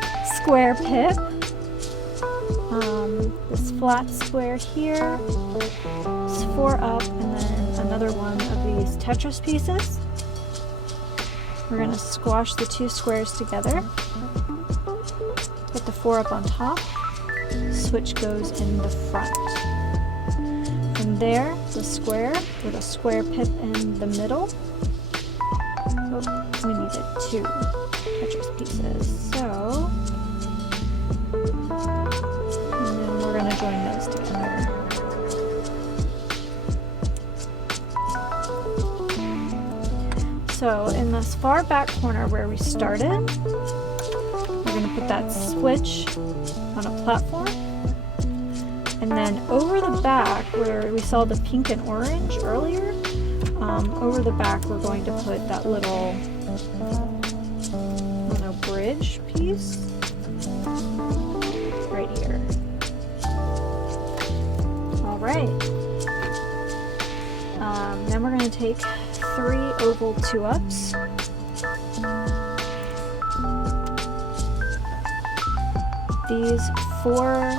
square pip, this flat square here, this 4 up, and then another one of these Tetris pieces. We're going to squash the two squares together, put the 4 up on top, switch goes in the front. And there, the square with a square pip in the middle. Oh, we needed 2 Tetris pieces. So, and then we're going to join those together. So, in this far back corner where we started, going to put that switch on a platform. And then over the back, where we saw the pink and orange earlier, over the back we're going to put that little, I don't know, bridge piece right here. All right. Then we're going to take 3 oval 2-ups. These 4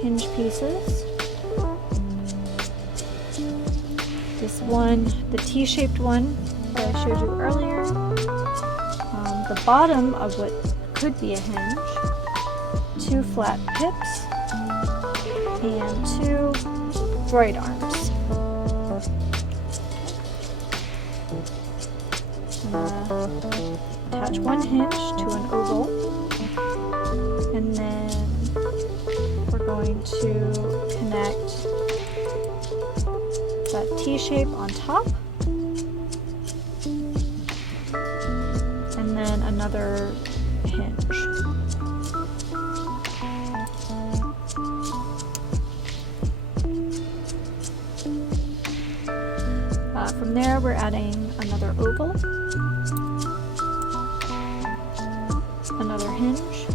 hinge pieces. This one, the T-shaped one that I showed you earlier. The bottom of what could be a hinge. 2 flat pips. And 2 droid arms. Attach one hinge to an oval, and then we're going to connect that T-shape on top, and then another hinge. From there, we're adding another oval, another hinge,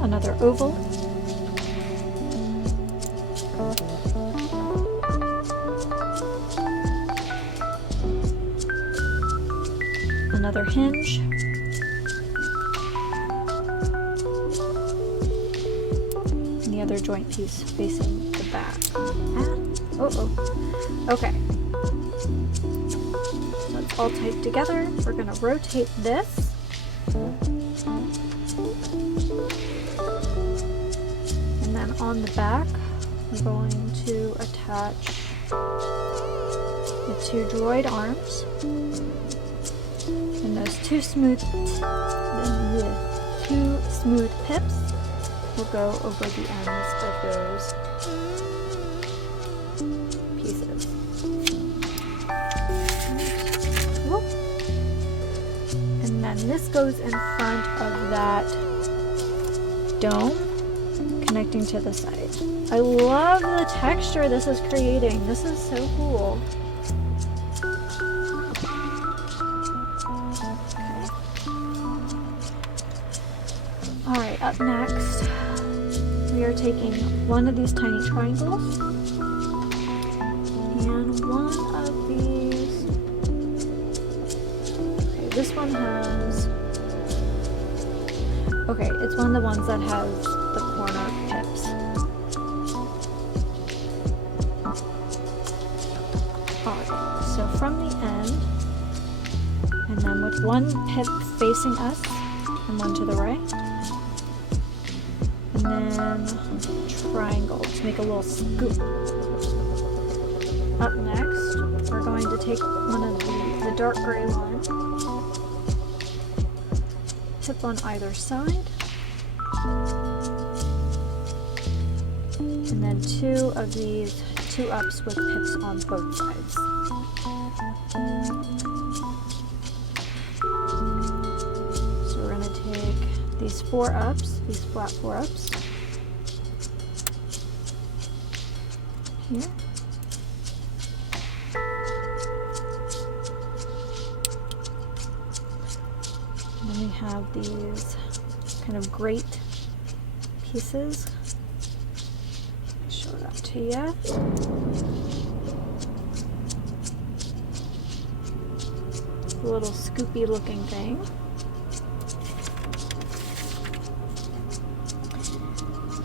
another oval, another hinge, and the other joint piece facing the back. Okay. So it's all tight together. We're going to rotate this. And then on the back, we're going to attach the 2 droid arms. And those 2 smooth pips will go over the ends of those pieces. And then this goes in front of that dome, connecting to the side. I love the texture this is creating. This is so cool. Okay. Alright, up next, we are taking one of these tiny triangles and one of these. Okay, this one has, okay, it's one of the ones that has the corner pips. Alright, so from the end, and then with one pip facing us and one to the right, and then triangle to make a little scoop. Up next, we're going to take one of the dark gray one, tip on either side, and then 2 of these 2-ups with pips on both sides. So we're going to take these 4-ups, these flat 4-ups, here. And then we have these kind of grate pieces. Show that to you. A little scoopy looking thing.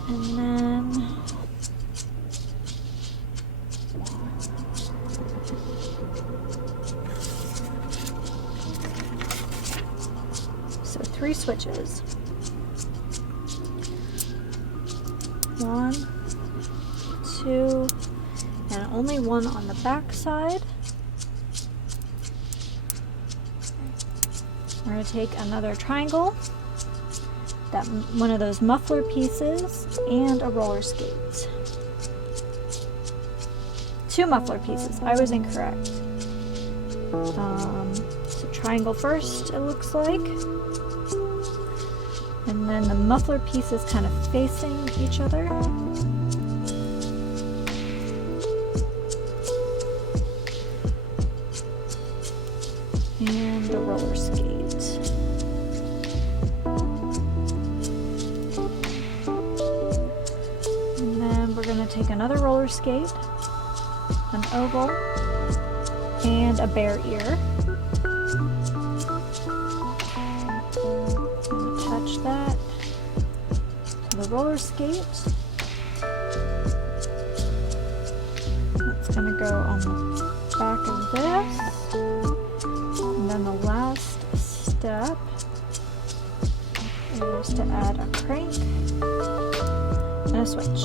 And then so 3 switches. 1, 2, and only one on the back side. We're going to take another triangle, that one of those muffler pieces, and a roller skate. 2 muffler pieces. I was incorrect. So triangle first, it looks like. And then the muffler pieces kind of facing each other. And the roller skate. And then we're going to take another roller skate, an oval, and a bear ear. And attach that to the roller skate. That's going to go on the back of this. And then the last step is to add a crank and a switch.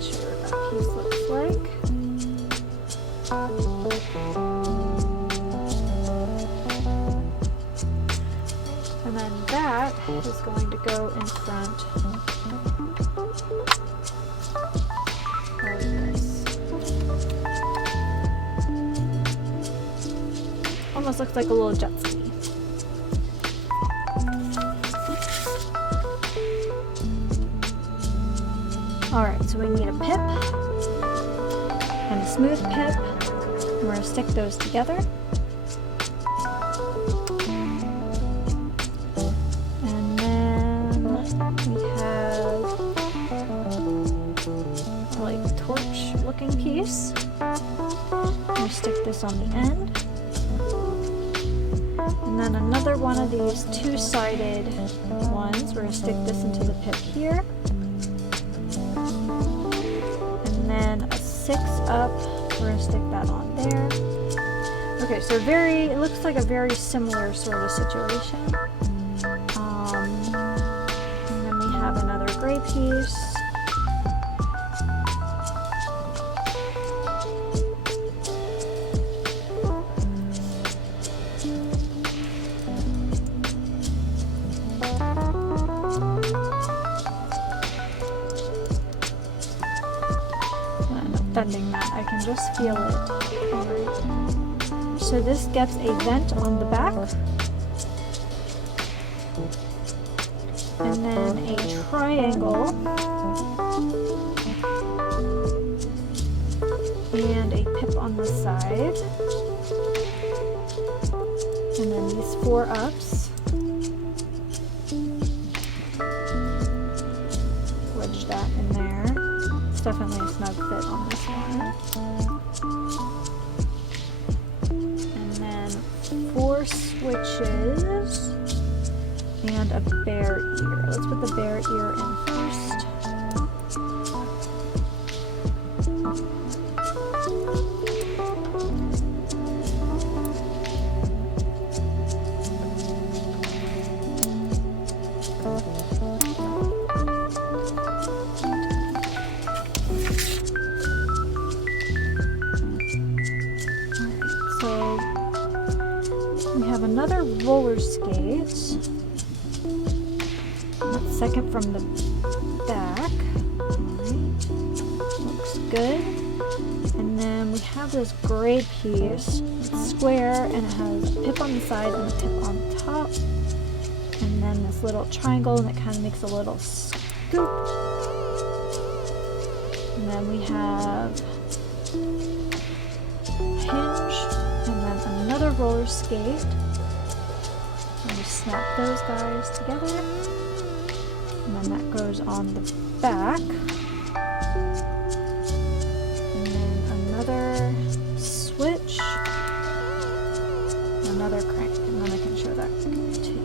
Show you what that piece looks like. And then that is going to go in front of this. Almost looks like a little jet ski. Alright, so we need a pip and a smooth pip. We're going to stick those together. And then we have a like torch looking piece. We'll stick this on the end. And then another one of these 2-sided ones. We're going to stick this into the pip here. And then a 6-up. We're going to stick that on there. Okay, so it looks like a very similar sort of situation. And then we have another gray piece. Bending that, I can just feel it. Alright. So this gets a vent on the back, and then a triangle, and a pip on the side, and then these 4-ups. Wedge that in there. Definitely a snug fit on this one. And then 4 switches and a bear ear. Let's put the bear ear in first. Another roller skate. That's second from the back. Alright. Looks good. And then we have this gray piece. It's square and it has a pip on the side and a tip on top. And then this little triangle, and it kind of makes a little scoop. And then we have a hinge and then another roller skate. And just snap those guys together. And then that goes on the back. And then another switch. Another crank. And then I can show that to you.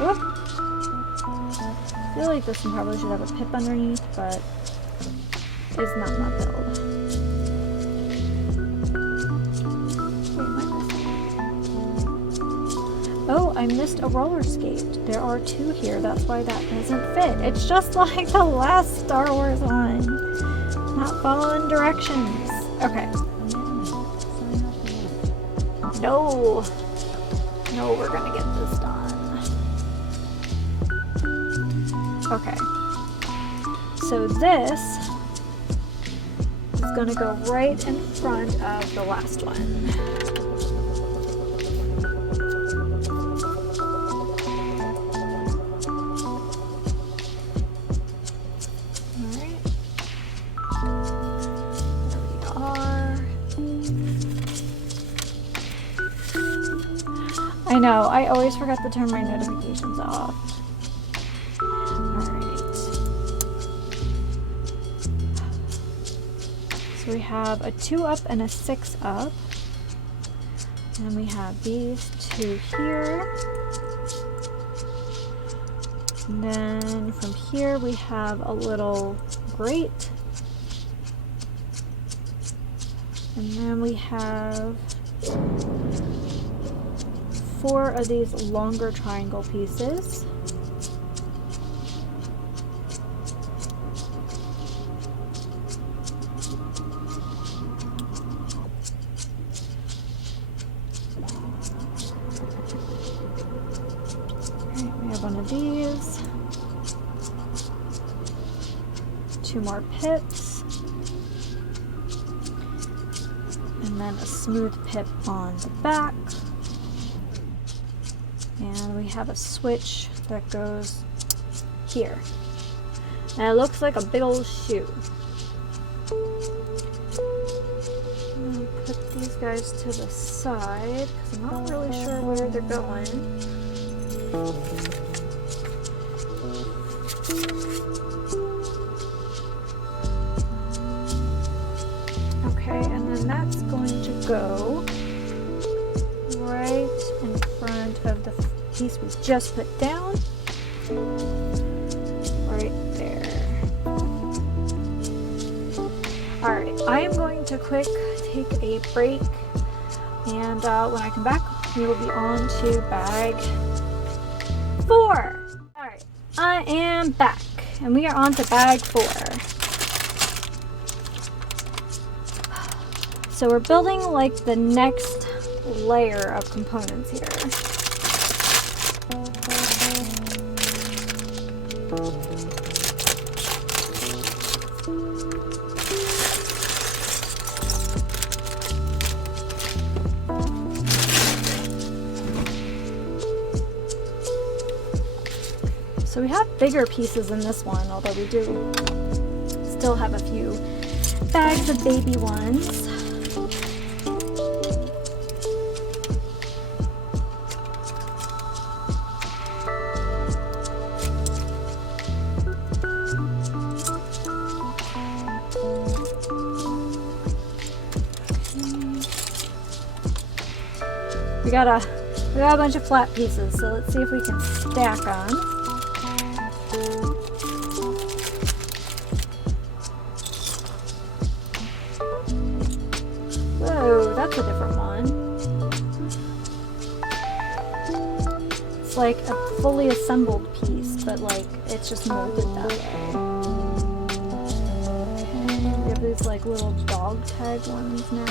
Whoop! I feel like this one probably should have a pip underneath, but it's not my build. Oh, I missed a roller skate. There are 2 here, that's why that doesn't fit. It's just like the last Star Wars one. Not following directions. Okay. No. No, we're gonna get this done. Okay. So this is going to go right in front of the last one. I know, I always forget to turn my notifications off. Alright. So we have a 2 up and a 6 up. And we have these two here. And then from here we have a little grate. And then we have 4 of these longer triangle pieces. Alright, we have one of these. 2 more pips. And then a smooth pip on the back. And we have a switch that goes here. And it looks like a big old shoe. I'm gonna put these guys to the side because I'm not really sure where they're going. Okay, and then that's going to go right in front of the piece we just put down. Right there. Alright, I am going to quick take a break, and when I come back, we will be on to bag 4. Alright, I am back, and we are on to bag 4. So we're building like the next layer of components here. So we have bigger pieces in this one, although we do still have a few bags of baby ones. We got a bunch of flat pieces, so let's see if we can stack them. Whoa, that's a different one. It's like a fully assembled piece, but like it's just molded that way. Okay, we have these like little dog tag ones now.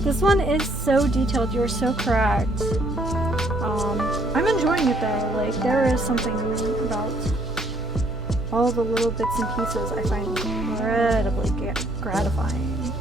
This one is so detailed, you're so correct. I'm enjoying it though, like there is something about all the little bits and pieces I find incredibly gratifying.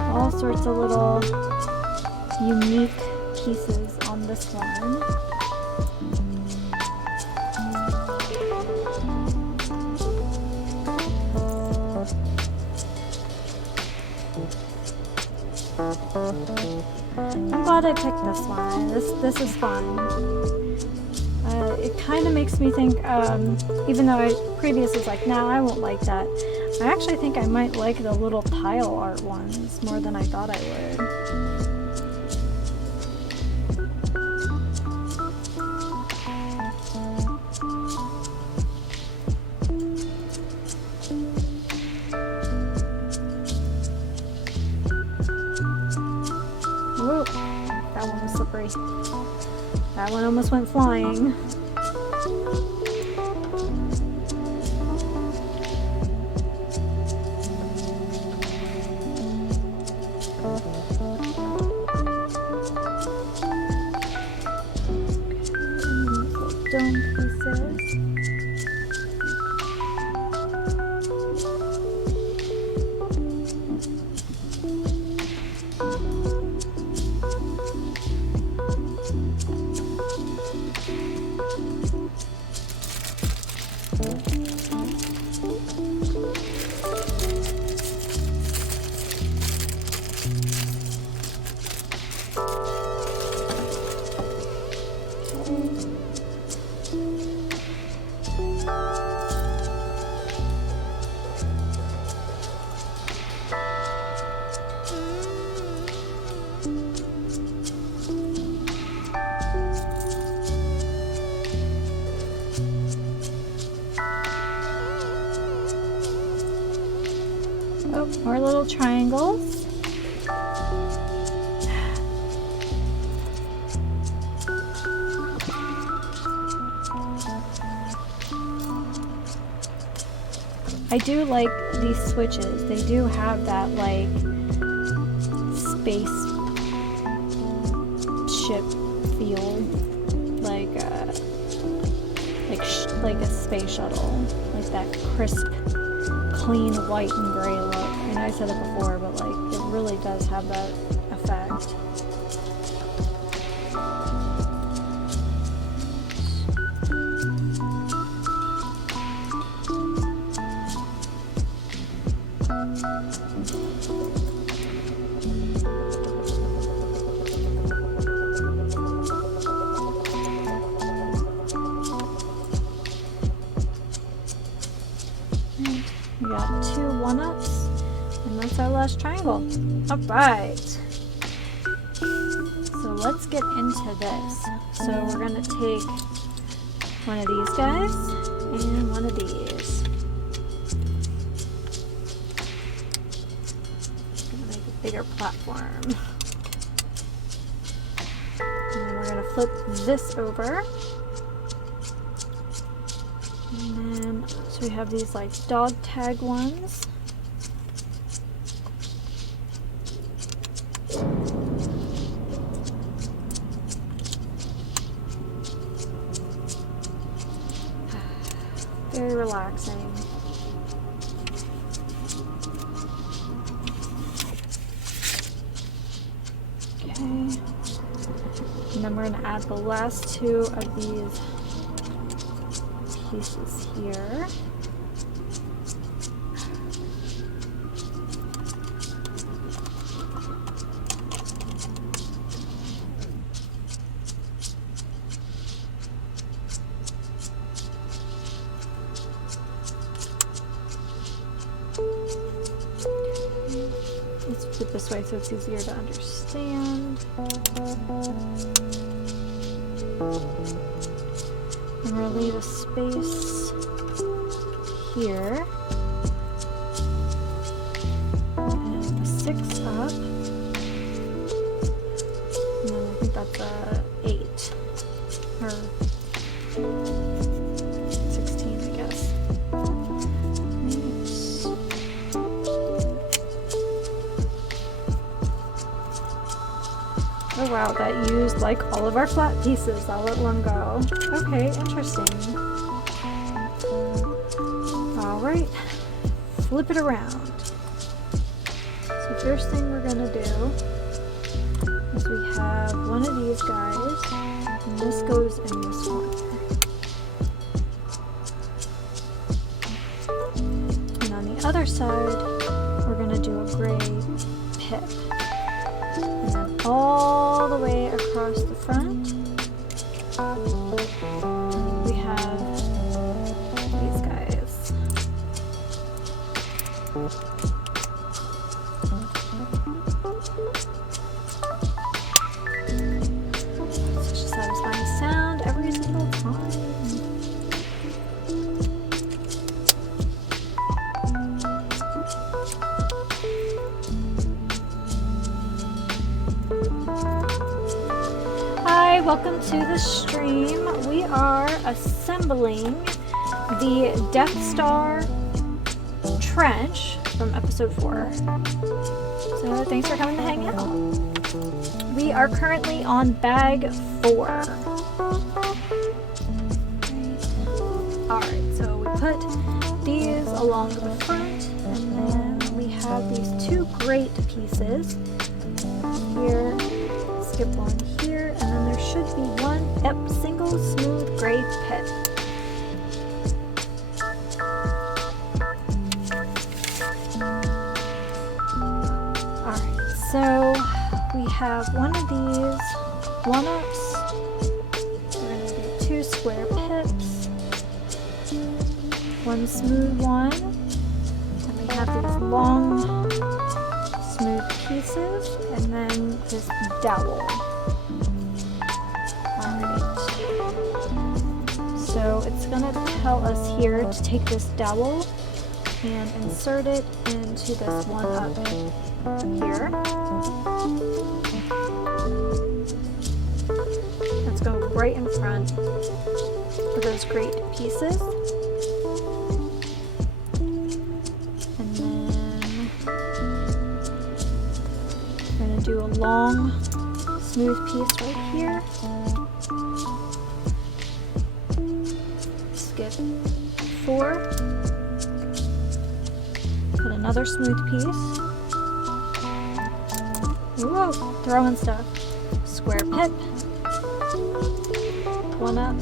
All sorts of little unique pieces on this one. I'm glad I picked this one. This is fun. It kind of makes me think, even though I previously was like, nah, I won't like that. I actually think I might like the little tile art ones more than I thought I would. Whoa, that one was slippery. That one almost went flying. Dome pieces. Oh, more little triangles. I do like these switches. They do have that like space ship feel, like a space shuttle, like that crisp, clean white and gray look. I know I said it before, but like it really does have that effect. We got 2 1-ups, and that's our last triangle. Alright, so let's get into this. So we're going to take one of these guys and one of these. Going to make a bigger platform. And then we're going to flip this over. And then, so we have these like dog tag ones. Very relaxing. Okay. And then we're going to add the last 2 of these pieces here. Let's put it this way so it's easier to understand. I'm going to leave a space here. And a 6 up. And then I think that's a 8. Or 16, I guess. Oh wow, that used like all of our flat pieces all at one go. Okay, interesting. Alright, flip it around. So first thing we're gonna do is we have one of these guys, and this goes in this corner. And on the other side, we're gonna do a gray pip. across the front. We have these guys. Such a satisfying sound every single time. Hi, welcome to the stream. We are assembling the Death Star trench from episode 4. So thanks for coming to hang out. We are currently on bag 4. Alright, so we put these along the front, and then we have these 2 grate pieces here. Skip one here, and then there should be one single smooth gray pit. Alright, so we have one of these 1-ups. We're going to do 2 square pips, 1 smooth one, and we have these long smooth pieces, and then this dowel. Alright. So it's gonna tell us here to take this dowel and insert it into this 1-up here. Let's go right in front of those grate pieces. And then we're going to do a long, smooth piece right here. Skip 4. Put another smooth piece. Whoa, throwing stuff. Square pip. 1-up.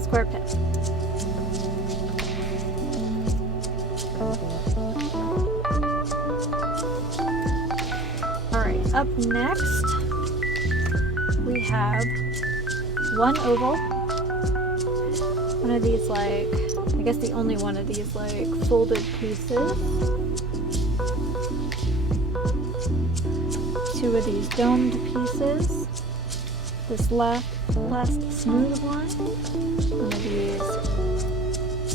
Square pip. Alright, up next we have 1 oval. One of these, like, I guess the only one of these, like, folded pieces. 2 of these domed pieces. This last smooth one. One of these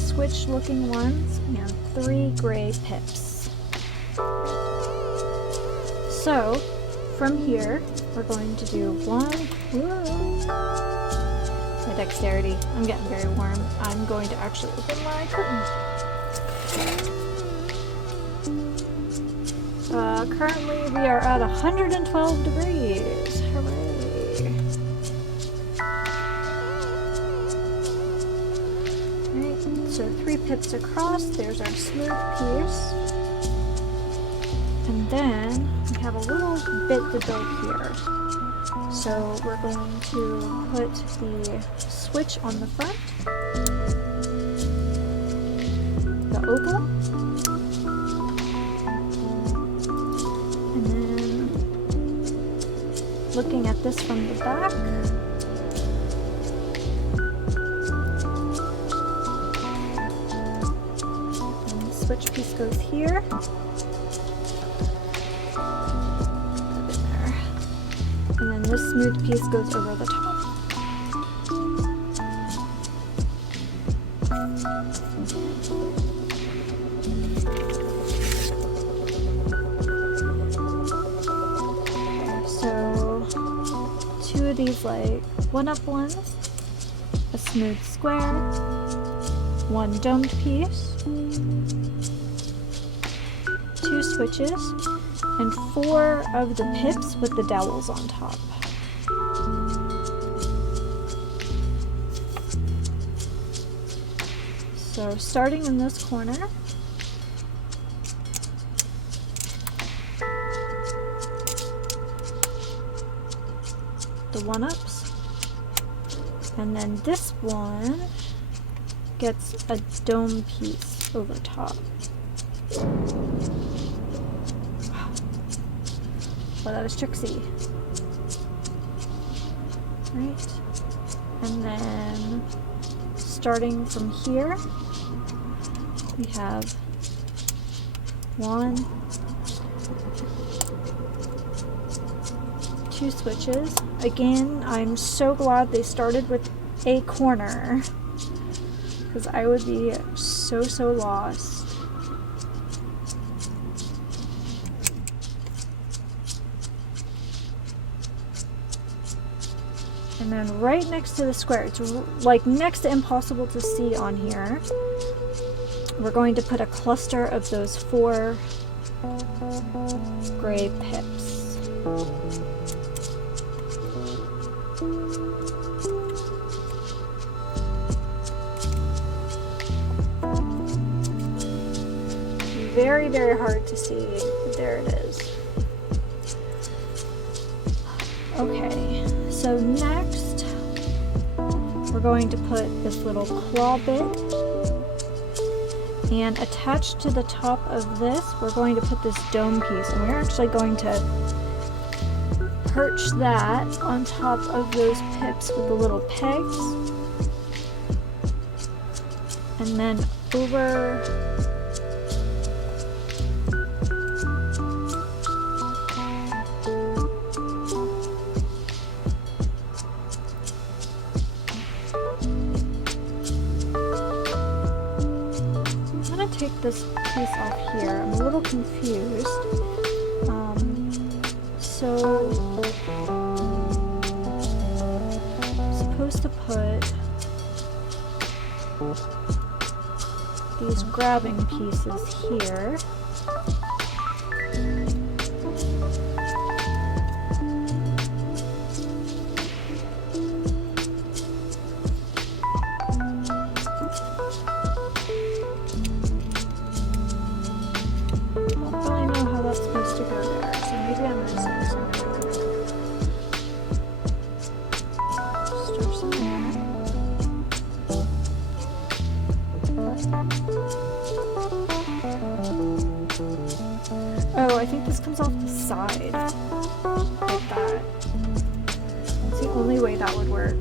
switch looking ones, and 3 gray pips. So from here we're going to do 1. Whoa. My dexterity. I'm getting very warm. I'm going to actually open my curtain. Currently we are at 112 degrees. Hooray. Alright, so 3 pips across. There's our smooth piece. And then we have a little bit to build here. So we're going to put the switch on the front, the oval, and then looking at this from the back, and the switch piece goes here. And then this smooth piece goes over the top. So 2 of these, like, 1-up ones, a smooth square, 1 domed piece, 2 switches, and 4 of the pips with the dowels on top. So starting in this corner, the 1-ups, and then this one gets a dome piece over top. Well, that was tricksy. Right, and then starting from here, we have 1, 2 switches. Again, I'm so glad they started with a corner, because I would be so lost. And then right next to the square, it's like next to impossible to see on here, we're going to put a cluster of those 4 gray pips. Very hard to see, but there it is. Okay, so next we're going to put this little claw bit, and attached to the top of this we're going to put this dome piece, and we're actually going to perch that on top of those pips with the little pegs, and then over this piece off here. I'm a little confused. So I'm supposed to put these grabbing pieces here. Oh, I think this comes off the side, like that. It's the only way that would work.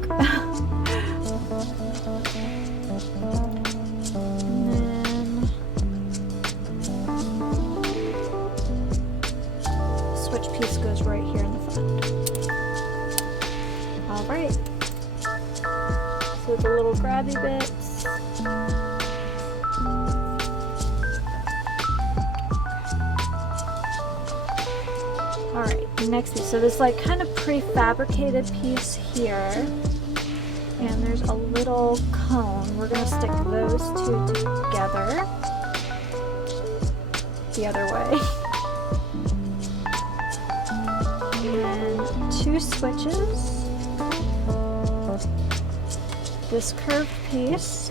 And then switch piece goes right here in the front. Alright, so the little grabby bits. Alright, next piece. So this like kind of prefabricated piece here, and there's a little cone. We're going to stick those 2 together the other way. And 2 switches. This curved piece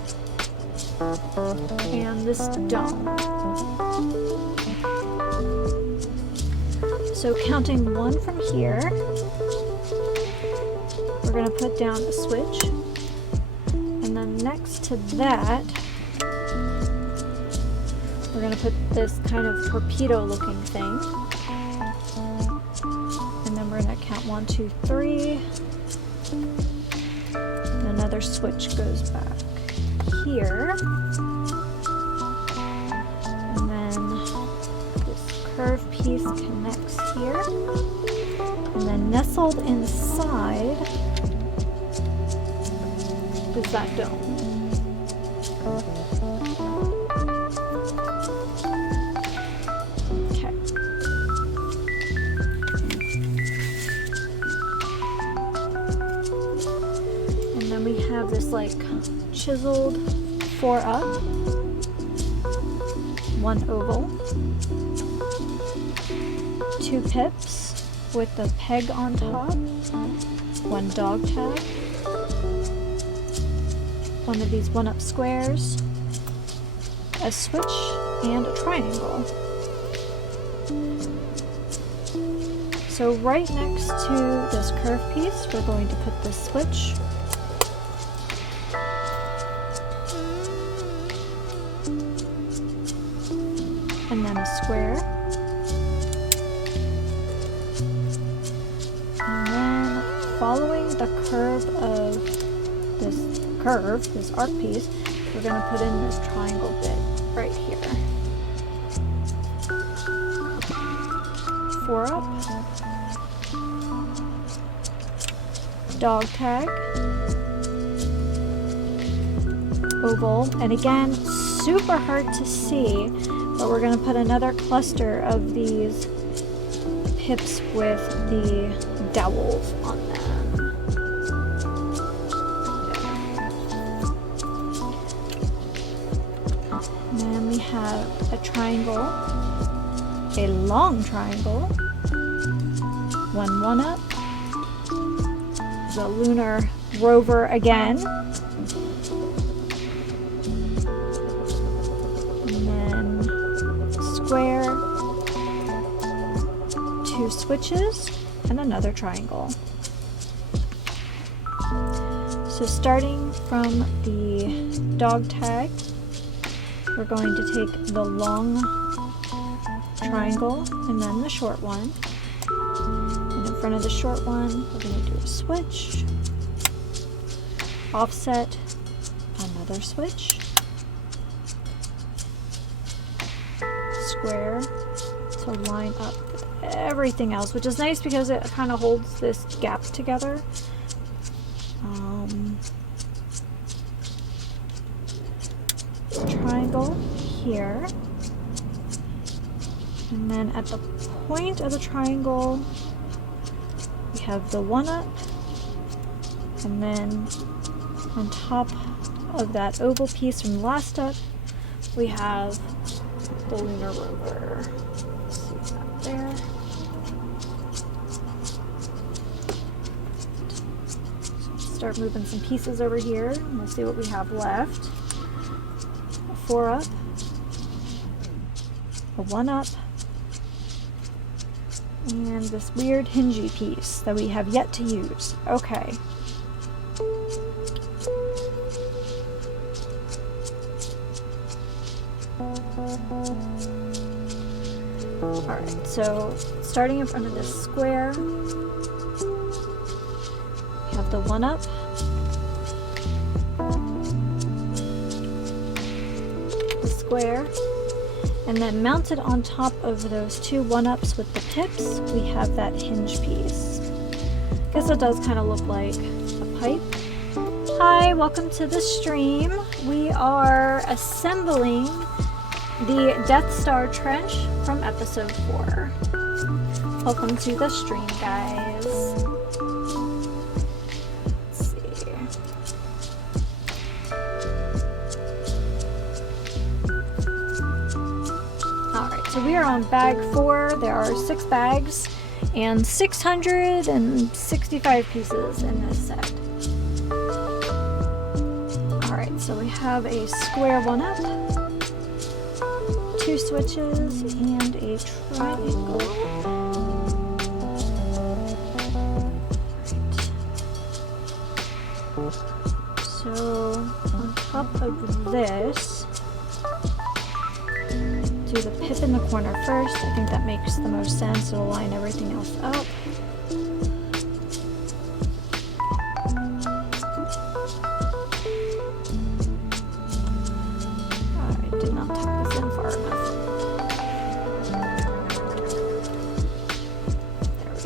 and this dome. So counting 1 from here, we're going to put down a switch, and then next to that, we're going to put this kind of torpedo looking thing, and then we're going to count 1, 2, 3, and another switch goes back here, and then this curved piece connects here, and then nestled inside is that dome. Okay. And then we have this like chiseled 4 up, 1 oval, 2 pips with the peg on top, 1 dog tag, 1 of these 1-up squares, a switch, and a triangle. So right next to this curved piece, we're going to put this switch. And then a square. And then following the curve of this arc piece, we're going to put in this triangle bit right here. 4 up, dog tag, oval, and again, super hard to see, but we're going to put another cluster of these pips with the dowels on them. And then we have a triangle, a long triangle, one up, the lunar rover again, and then square, 2 switches, and another triangle. So starting from the dog tag, we're going to take the long triangle and then the short one. And in front of the short one, we're going to do a switch, offset, another switch, square to line up with everything else, which is nice because it kind of holds this gap together. Triangle here, and then at the point of the triangle we have the 1 up, and then on top of that oval piece from the last step we have the lunar rover. Let's see that there. So start moving some pieces over here and we'll see what we have left. 4 up, a 1 up, and this weird hingy piece that we have yet to use. Okay. Alright, so starting in front of this square, we have the 1 up, square, and then mounted on top of those 2 1-ups with the pips, we have that hinge piece. Guess it does kind of look like a pipe. Hi, welcome to the stream. We are assembling the Death Star trench from episode 4. Welcome to the stream, guys. So we are on bag 4. There are 6 bags and 665 pieces in this set. Alright, so we have a square 1-up, 2 switches, and a triangle. Right. So on top of this, do the pip in the corner first. I think that makes the most sense. It'll line everything else up. I did not tuck this in far enough.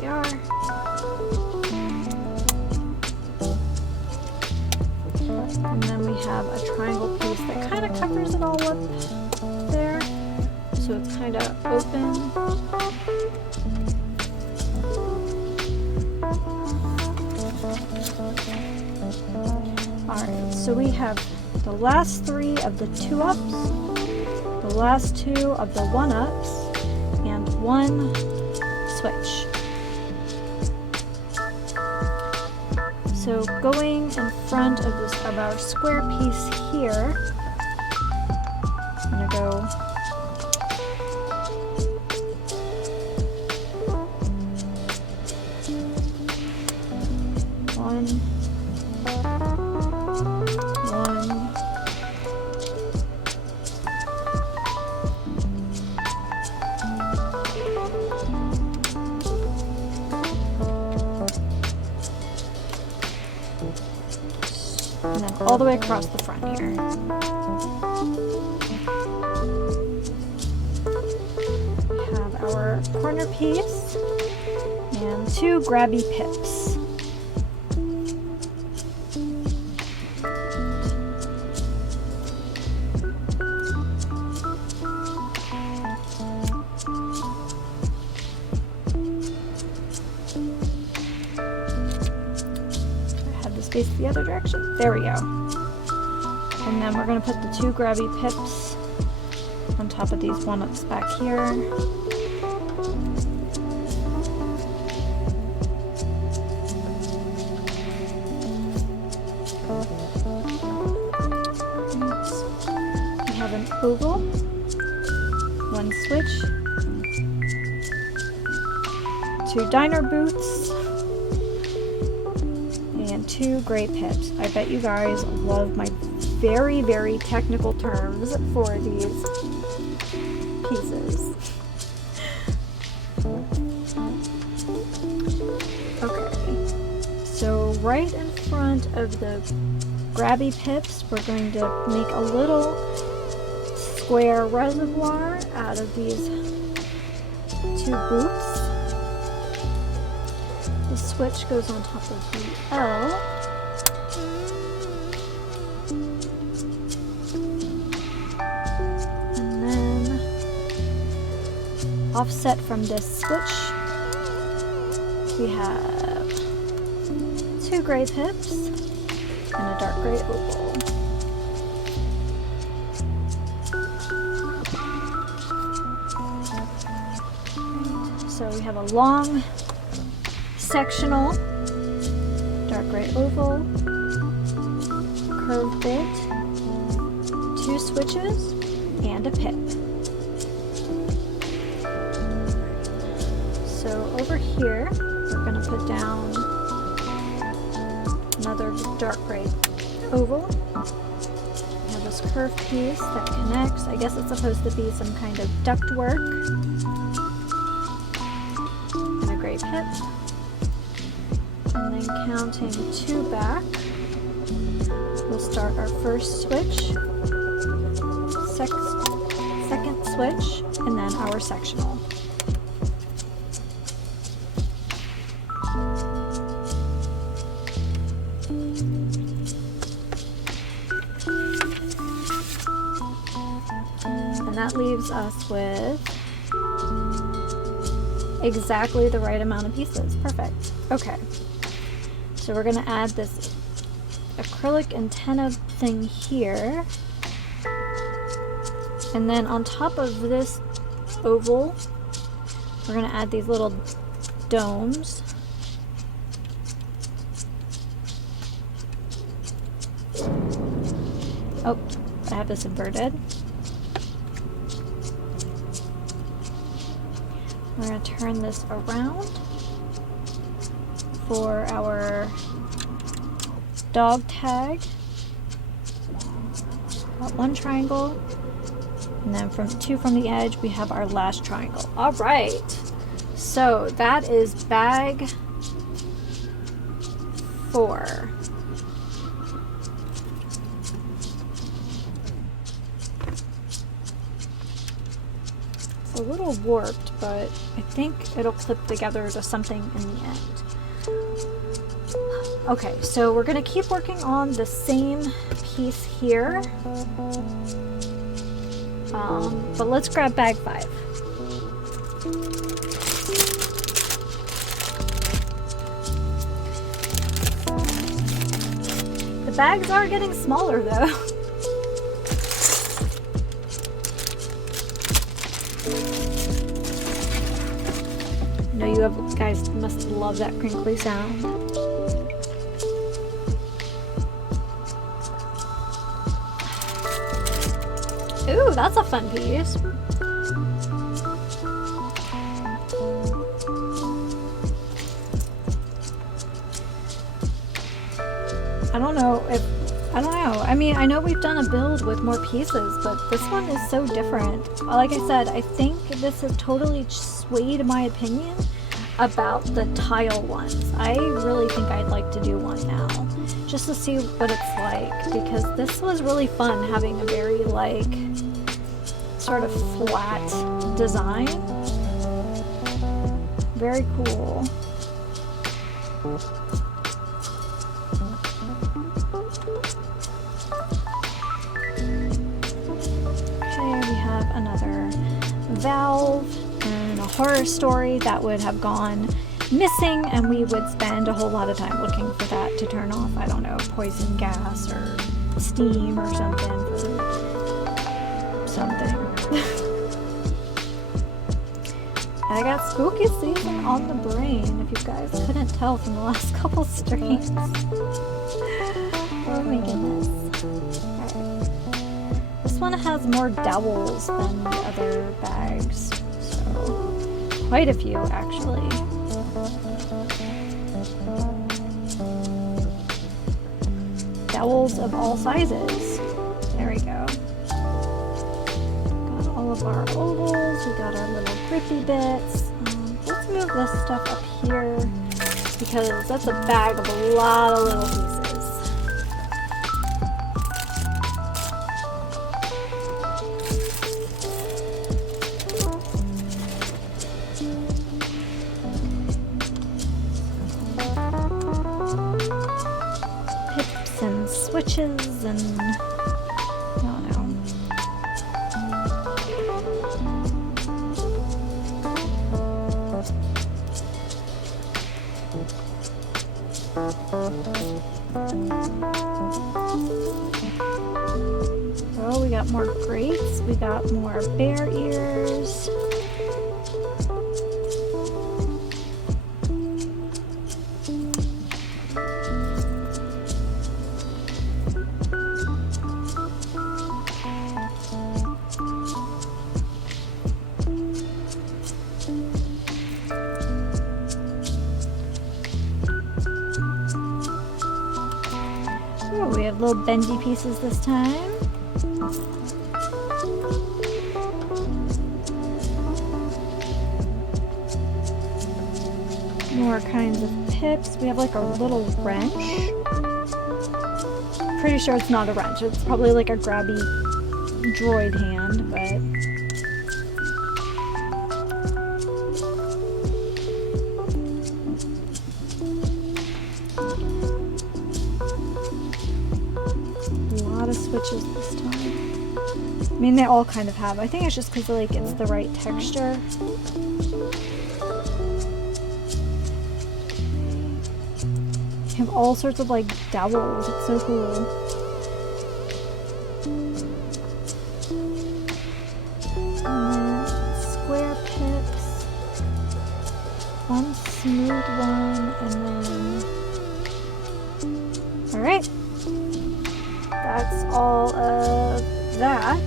There we are. And then we have a triangle piece that kind of covers it all up there. So it's kind of open. Alright, so we have the last 3 of the 2-ups, the last 2 of the 1-ups, and 1 switch. So going in front of our square piece here, I'm going to go And then all the way across the front here. We have our corner piece and 2 grabby pips. Face the other direction. There we go. And then we're going to put the 2 grabby pips on top of these walnuts back here. We have an oval, 1 switch, 2 diner boots, and 2 gray pips. I bet you guys love my very, very technical terms for these pieces. Okay, so right in front of the grabby pips, we're going to make a little square reservoir out of these 2 boots. The switch goes on top of the L. And then offset from this switch, we have 2 gray pips and a dark gray oval. So we have a long sectional, dark gray oval, curved bit, 2 switches, and a pip. So over here, we're going to put down another dark gray oval. We have this curved piece that connects. I guess it's supposed to be some kind of ductwork. And a gray pip. And then counting 2 back, we'll start our first switch, second switch, and then our sectional. And that leaves us with exactly the right amount of pieces. Perfect. Okay. So we're going to add this acrylic antenna thing here. And then on top of this oval, we're going to add these little domes. Oh, I have this inverted. We're going to turn this around for our dog tag. Got 1 triangle, and then from 2 from the edge we have our last triangle. All right, so that is bag 4. It's a little warped, but I think it'll clip together to something in the end. Okay, so we're going to keep working on the same piece here, but let's grab bag 5. The bags are getting smaller though. I know you guys must love that crinkly sound. Ooh, that's a fun piece. I don't know. I mean, I know we've done a build with more pieces, but this one is so different. Like I said, I think this has totally swayed my opinion about the tile ones. I really think I'd like to do one now, just to see what it's like, because this was really fun having a very like sort of flat design. Very cool. Okay, we have another valve and a horror story that would have gone missing, and we would spend a whole lot of time looking for that to turn off. I don't know, poison gas or steam or something for something. I got spooky season on the brain, if you guys couldn't tell from the last couple streams. Oh my goodness. Alright. This one has more dowels than the other bags, so quite a few actually. Dowels of all sizes. There we go. Got all of our ovals, we got our little grippy bits. Let's move this stuff up here because that's a bag of a lot of little pieces. Pips and switches and I don't know. Oh, we got more grates, we got more bear ears. Oh, we have little bendy pieces this time. More kinds of pips. We have like a little wrench. Pretty sure it's not a wrench. It's probably like a grabby droid hand, but a lot of switches this time. I mean, they all kind of have. I think it's just because like it's the right texture. Have all sorts of like dowels. It's so cool. And then square pips, one smooth one, and then all right. That's all of that.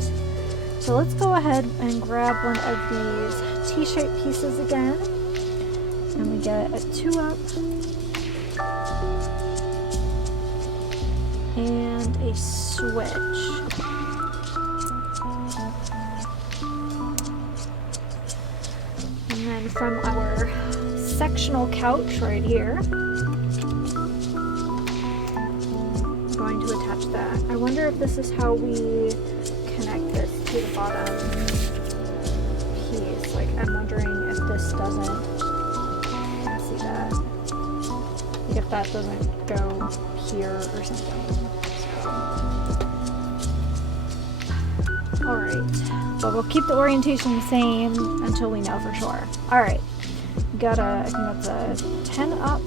So let's go ahead and grab one of these T-shaped pieces again, and we get a 2-up. And a switch. And then from our sectional couch right here, I'm going to attach that. I wonder if this is how we connect this to the bottom piece. Like, I'm wondering if this doesn't, let's see that, like if that doesn't go here or something. Alright, but we'll keep the orientation the same until we know for sure. Alright, we got I think that's a 10-up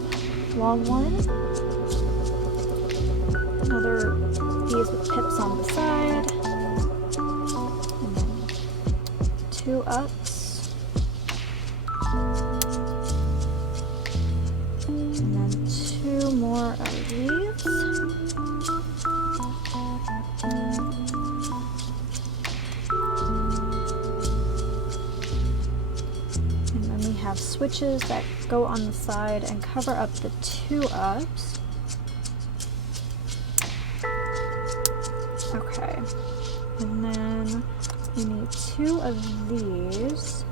long one. Another these with pips on the side. And then 2 ups. And then 2 more of these. Have switches that go on the side and cover up the 2-ups. Okay, and then we need 2 of these.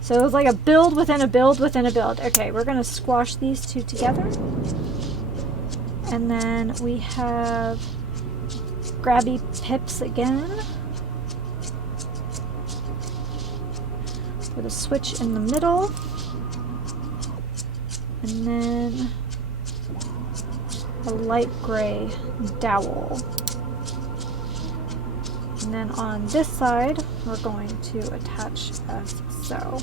So So it was like a build within a build within a build. Okay, we're gonna squash these two together. And then we have grabby pips again. With a switch in the middle. And then a light gray dowel. And then on this side, we're going to attach as so.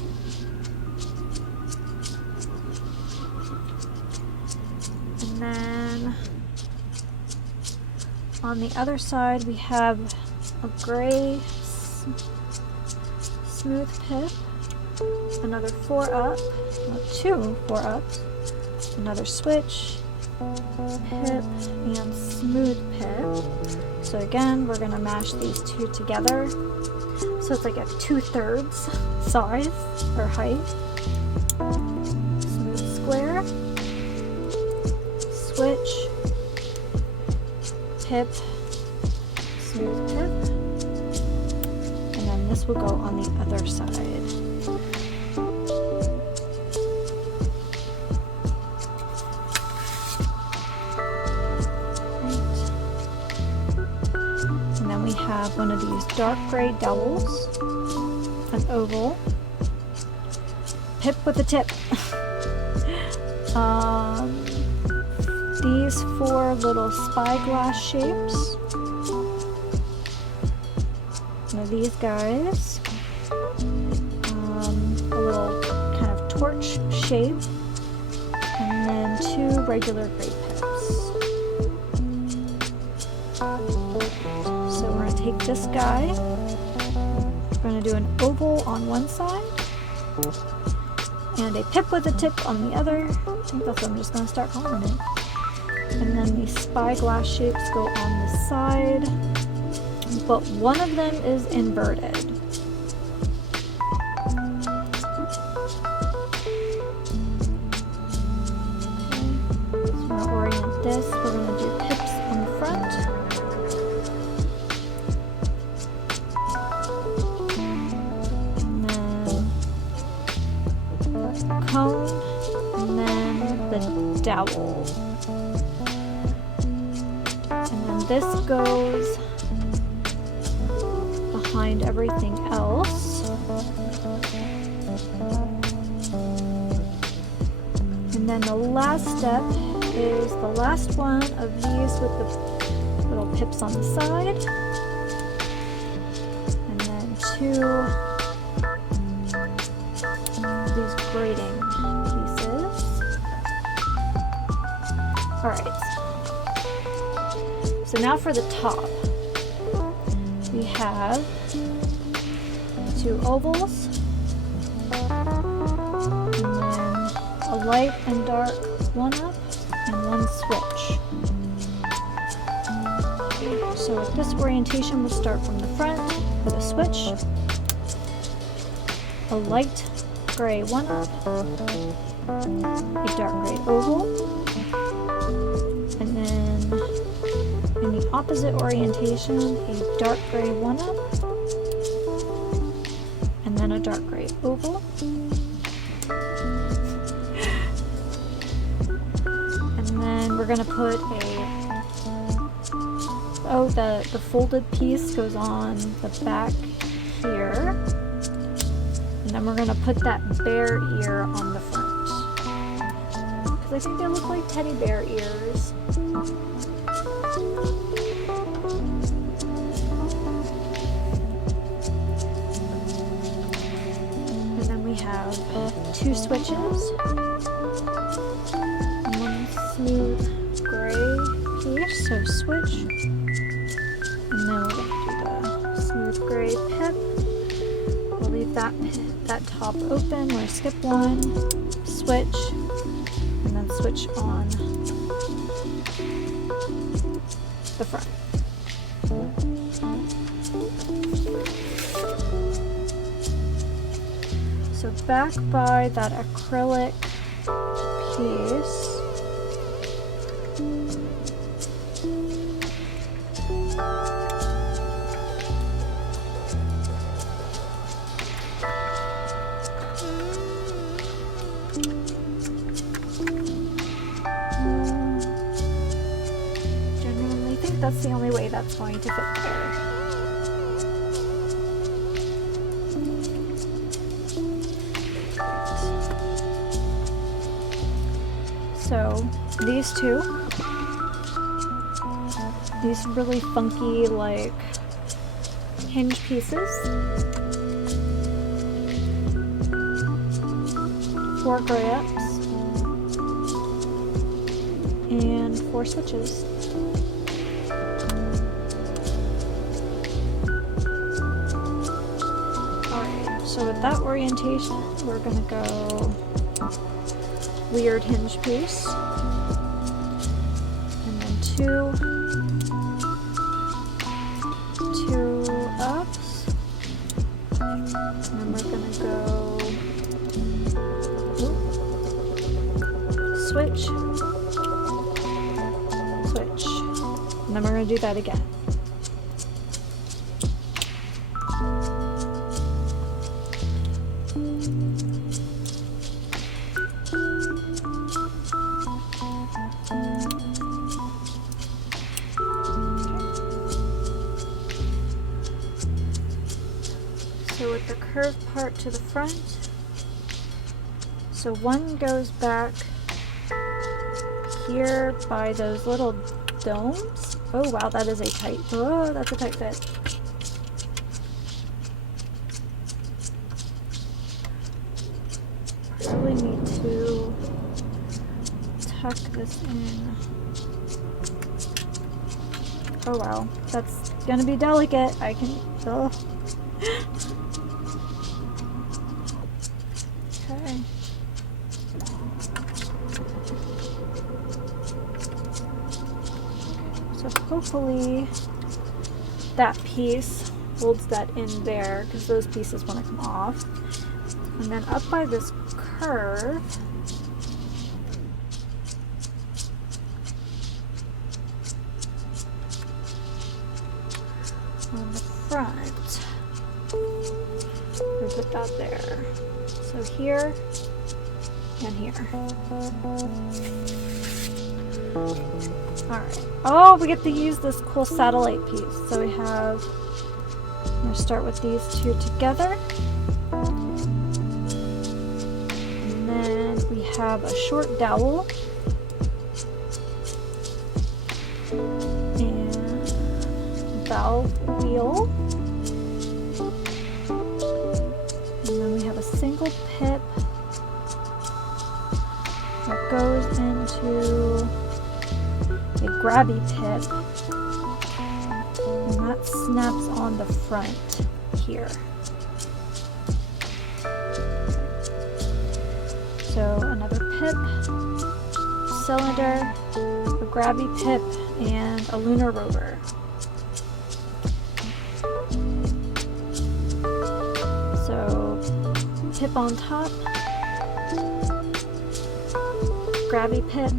And then on the other side, we have a gray smooth pip, another 4-up, two 4-ups, another switch, pip, and smooth pip. So again, we're going to mash these two together. So it's like a 2/3 size or height. Smooth square, switch, pip, smooth pip, and then this will go on the other side. Have one of these dark gray dowels, an oval, pip with a tip. These 4 little spyglass shapes. One of these guys, a little kind of torch shape, and then 2 regular gray pips. Take this guy, we're going to do an oval on one side and a pip with a tip on the other. I think that's what I'm just going to start calling it. And then these spyglass shapes go on the side, but one of them is inverted. So we're going to orient this, we're going to do pips on the front. Cone, and then the dowel, and then this goes behind everything else, and then the last step is the last one of these with the little pips on the side, and then 2 braiding pieces. Alright, so now for the top, we have 2 ovals, and then a light and dark 1-up, and 1 switch. So this orientation will start from the front with a switch, a light gray 1-up, a dark gray oval, and then in the opposite orientation, a dark gray 1-up, and then a dark gray oval, and then we're going to put the folded piece goes on the back here. And then we're going to put that bear ear on the front. Because I think they look like teddy bear ears. And then we have 2 switches. And 1 smooth gray piece, so switch. And then we're going to do the smooth gray pip. We'll leave that top open. We're going to skip 1, switch, and then switch on the front. So back by that acrylic piece, that's the only way that's going to fit there. So these two, these really funky like hinge pieces, 4 grips, and 4 switches. Alright, so with that orientation, we're gonna go weird hinge piece, and then 2 ups, and then we're gonna go switch, switch, and then we're gonna do that again. So with the curved part to the front, so one goes back here by those little domes. Oh wow, that is a tight, oh, that's a tight fit. Probably need to tuck this in. Oh wow, that's gonna be delicate. I can, oh. Okay. So hopefully that piece holds that in there, because those pieces want to come off. And then up by this curve, on the front, we put that there. So here and here. Alright. Oh, we get to use this cool satellite piece. So we have, I'm going to start with these two together. And then we have a short dowel. And valve wheel. And then we have a single pip that goes into a grabby pip, and that snaps on the front here. So another pip, cylinder, a grabby pip, and a lunar rover. So pip on top, grabby pip,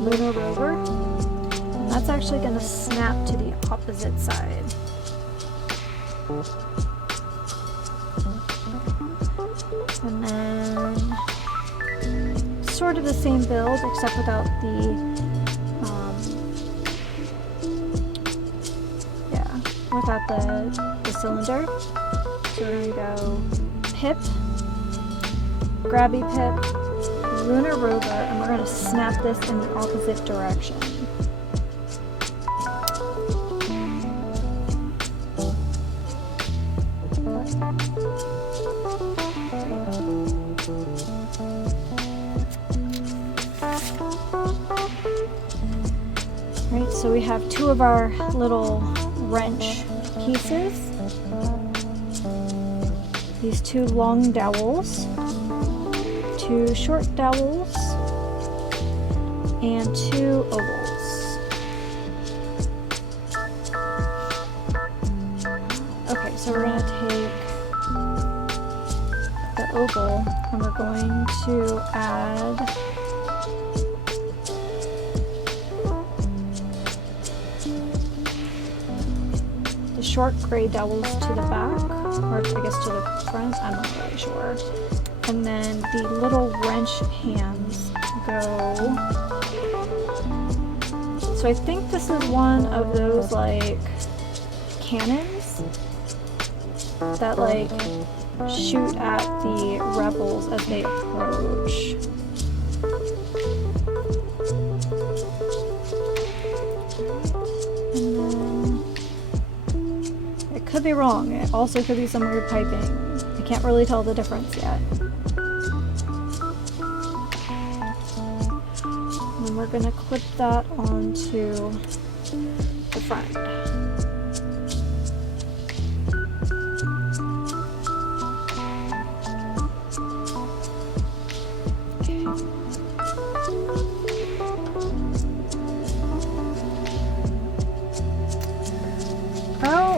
lunar rover, and that's actually going to snap to the opposite side. And then sort of the same build except without the without the cylinder. So we're going to go pip, grabby pip, lunar rover, and we're going to snap this in the opposite direction. Right, so we have two of our little wrench pieces, these two long dowels, two short dowels, and two ovals. Okay, so we're going to take the oval and we're going to add the short gray dowels to the back, or I guess to the front, I'm not really sure. And then the little wrench hands go So I think this is one of those like cannons that like shoot at the rebels as they approach. And then it could be wrong. It also could be some weird piping. I can't really tell the difference yet. And then we're gonna clip that onto the front.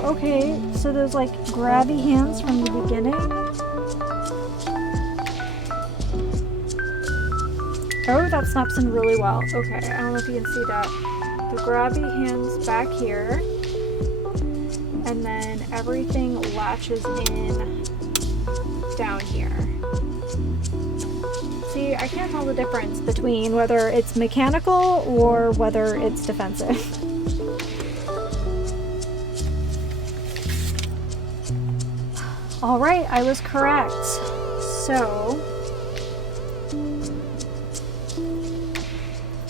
Okay, so those like grabby hands from the beginning. Oh, that snaps in really well. Okay, I don't know if you can see that. The grabby hands back here, and then everything latches in down here. See, I can't tell the difference between whether it's mechanical or whether it's defensive. All right, I was correct. So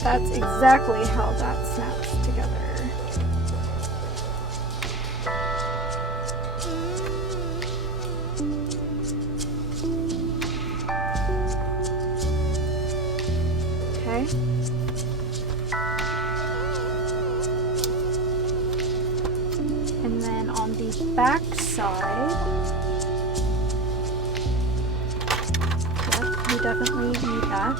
that's exactly how that snaps together. Okay. And then on the back side, we definitely need that.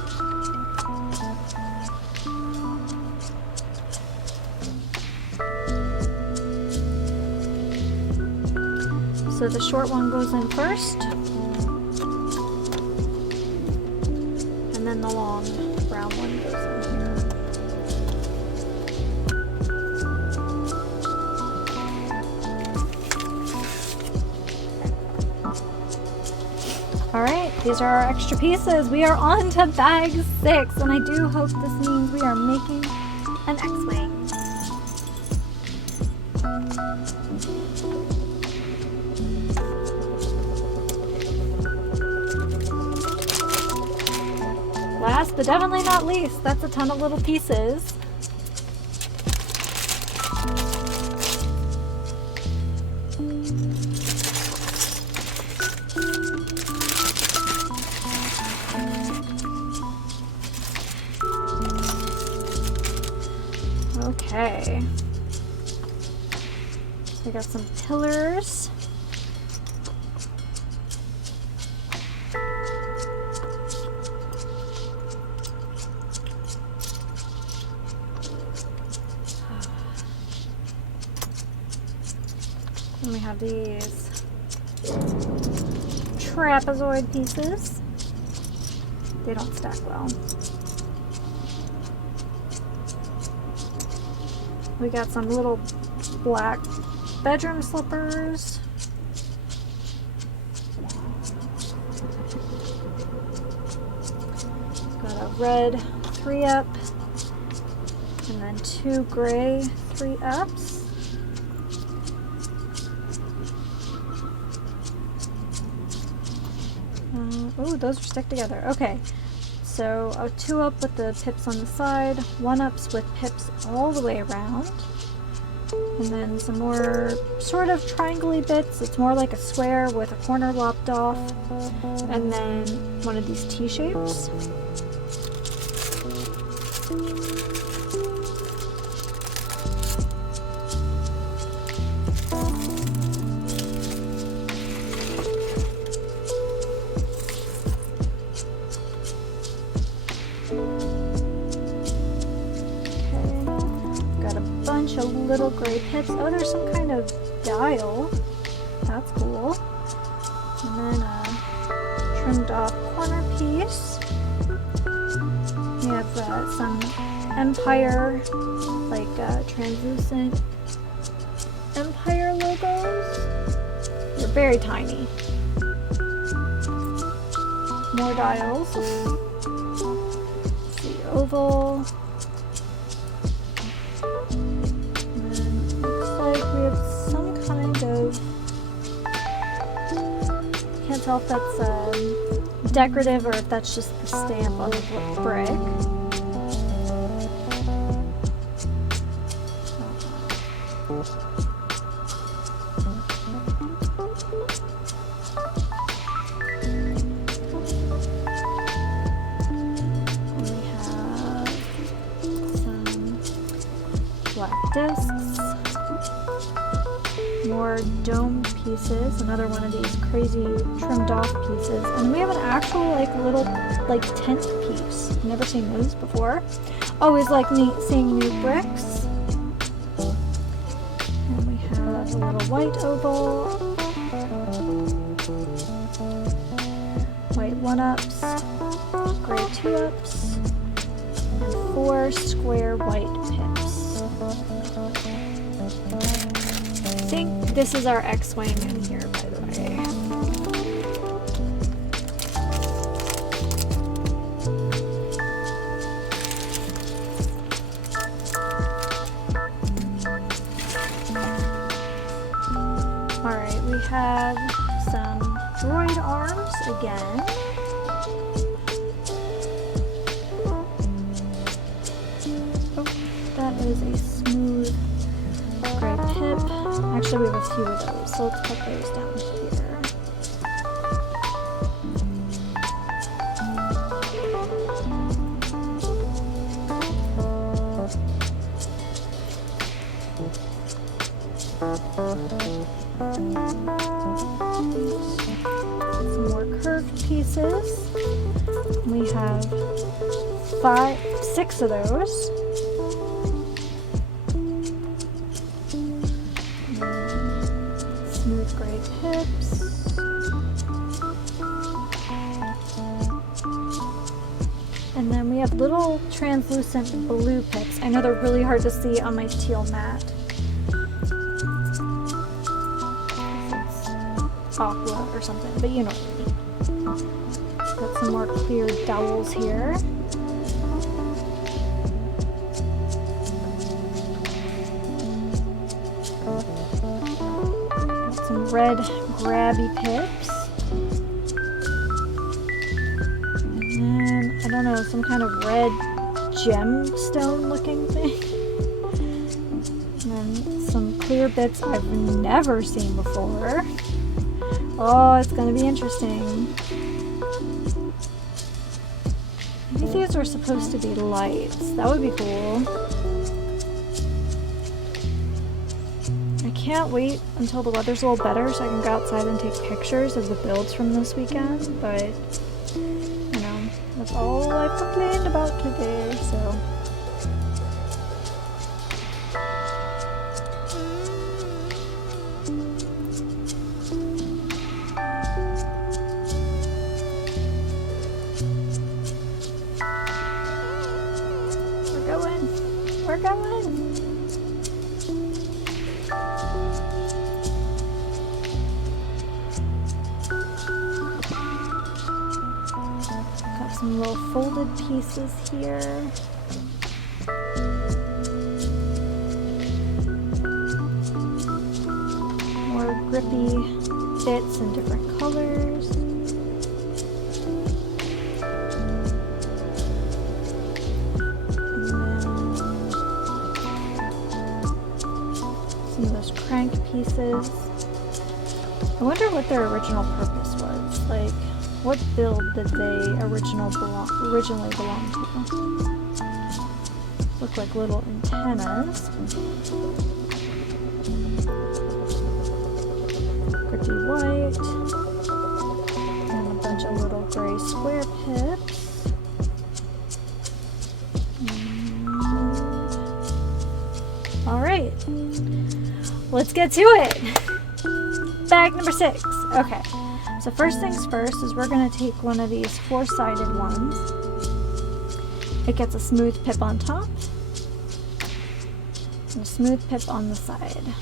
So the short one goes in first, and then the long brown one goes in here. Alright, these are our extra pieces. We are on to bag 6, and I do hope this means we are making an X-Wing. Last but definitely not least, that's a ton of little pieces. Okay, so we got some pillars. And we have these trapezoid pieces. They don't stack well. We got some little black bedroom slippers. Got a red 3-up, and then 2 gray 3-ups. Oh, those are stuck together. Okay. So a 2-up with the pips on the side, 1-ups with pips all the way around, and then some more sort of triangle-y bits. It's more like a square with a corner lopped off, and then one of these T-shapes. Little gray pips. Oh, there's some kind of dial. That's cool. And then a trimmed off corner piece. We have some Empire, like translucent Empire logos. They're very tiny. More dials. Let's see, oval. tell if that's decorative or if that's just the stamp on the brick. Discs, more dome pieces, another one of these crazy trimmed off pieces, and we have an actual like little like tent piece. I've never seen those before. Always like neat seeing new bricks. And we have a little white oval, white 1-ups, gray 2-ups, and 4 square white pips. I think this is our X-Wing in here, by the way. Alright, we have some droid arms again. Oh, that is a smooth gray pip. Actually, we have a few of those, so let's put those down here. Some more curved pieces. We have 6 of those. Smooth gray pips. And then we have little translucent blue pips. I know they're really hard to see on my teal mat. It's aqua or something, but you know what I mean. Got some more clear dowels here. Red grabby pips, and then I don't know, some kind of red gemstone looking thing, and then some clear bits I've never seen before. Oh, it's gonna be interesting. Maybe these are supposed to be lights. That would be cool. Can't wait until the weather's a little better so I can go outside and take pictures of the builds from this weekend, but you know, that's all I've complained about today, so. We're going. Some little folded pieces here. More grippy bits in different colors. And then some of those crank pieces. I wonder what their original purpose was. Like, what build did they originally belong to? Look like little antennas. Grippy white. And a bunch of little gray square pips. Alright. Let's get to it. Bag number 6. Okay. So first things first is we're going to take one of these 4-sided ones. It gets a smooth pip on top and a smooth pip on the side.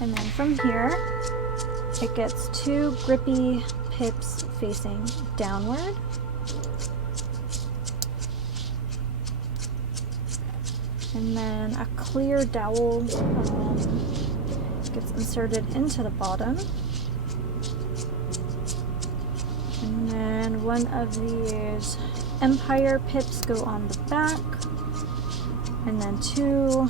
And then from here, it gets 2 grippy pips facing downward. And then a clear dowel gets inserted into the bottom. And then one of these Empire pips go on the back. And then 2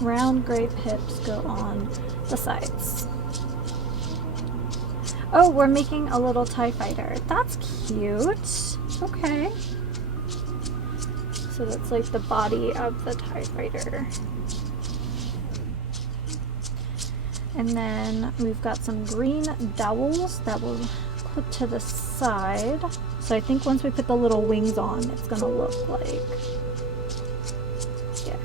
round gray pips go on the sides. Oh, we're making a little TIE fighter. That's cute. Okay. So that's like the body of the TIE fighter. And then we've got some green dowels that will clip to the side. So I think once we put the little wings on, it's gonna look like, yeah.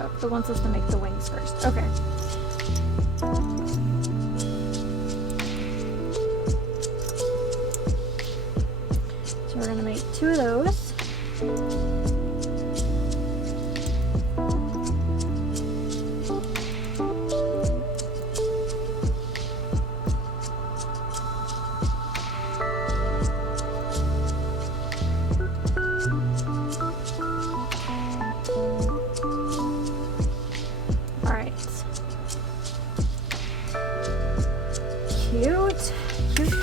Oh, it wants us to make the wings first. Okay. So we're gonna make 2 of those.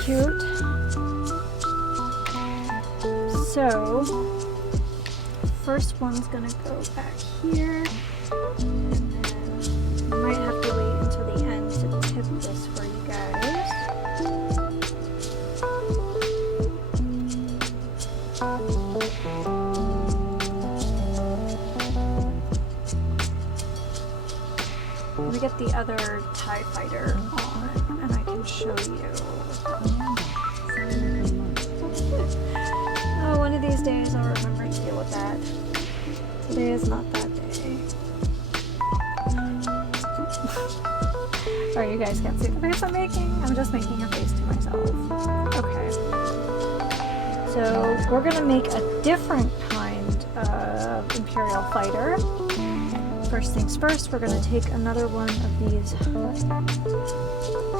Cute. So, first one's gonna go back here, and then I might have to wait until the end to tip this for you guys. Let me get the other TIE fighter on, and I can show you. Oh, one of these days I'll remember to deal with that. Today is not that day. Alright, you guys can't see the face I'm making. I'm just making a face to myself. Okay. So we're gonna make a different kind of Imperial fighter. First things first, we're gonna take another one of these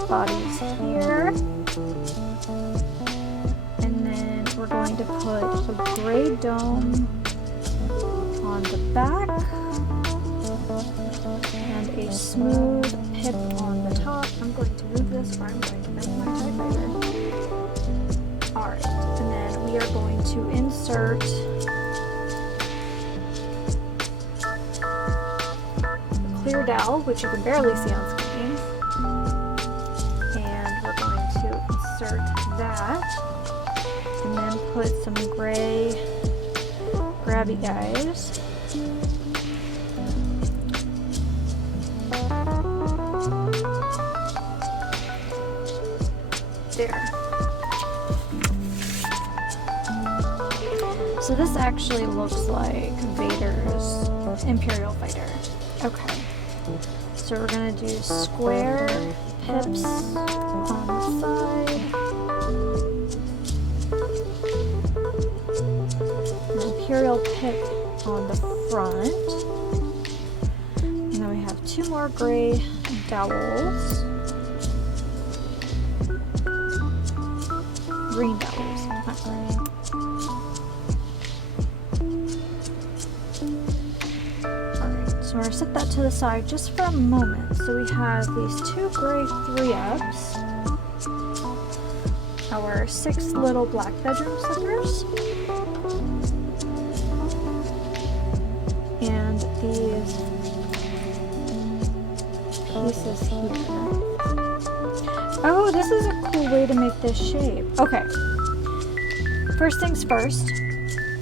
bodies here. We're going to put a gray dome on the back and a smooth pip on the top. I'm going to move this, or I'm going to make my TIE fighter. Alright, and then we are going to insert a clear dowel, which you can barely see on screen. And we're going to insert that. And then put some gray grabby guys. There. So this actually looks like Vader's Imperial fighter. Okay. So we're gonna do square pips on the side. Imperial pip on the front, and then we have 2 more gray dowels, green dowels, not gray. Alright, so we're going to set that to the side just for a moment. So we have these 2 gray 3-ups, our 6 little black bedroom slippers, and these pieces here. Oh, this is a cool way to make this shape. Okay, first things first,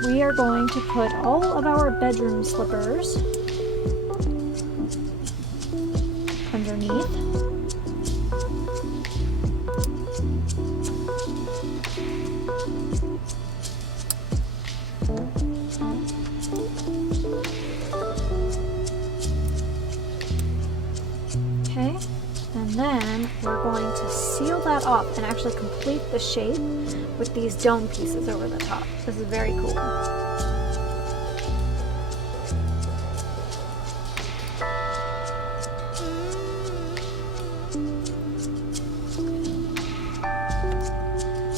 we are going to put all of our bedroom slippers underneath. Okay, and then we're going to seal that off and actually complete the shape with these dome pieces over the top. This is very cool.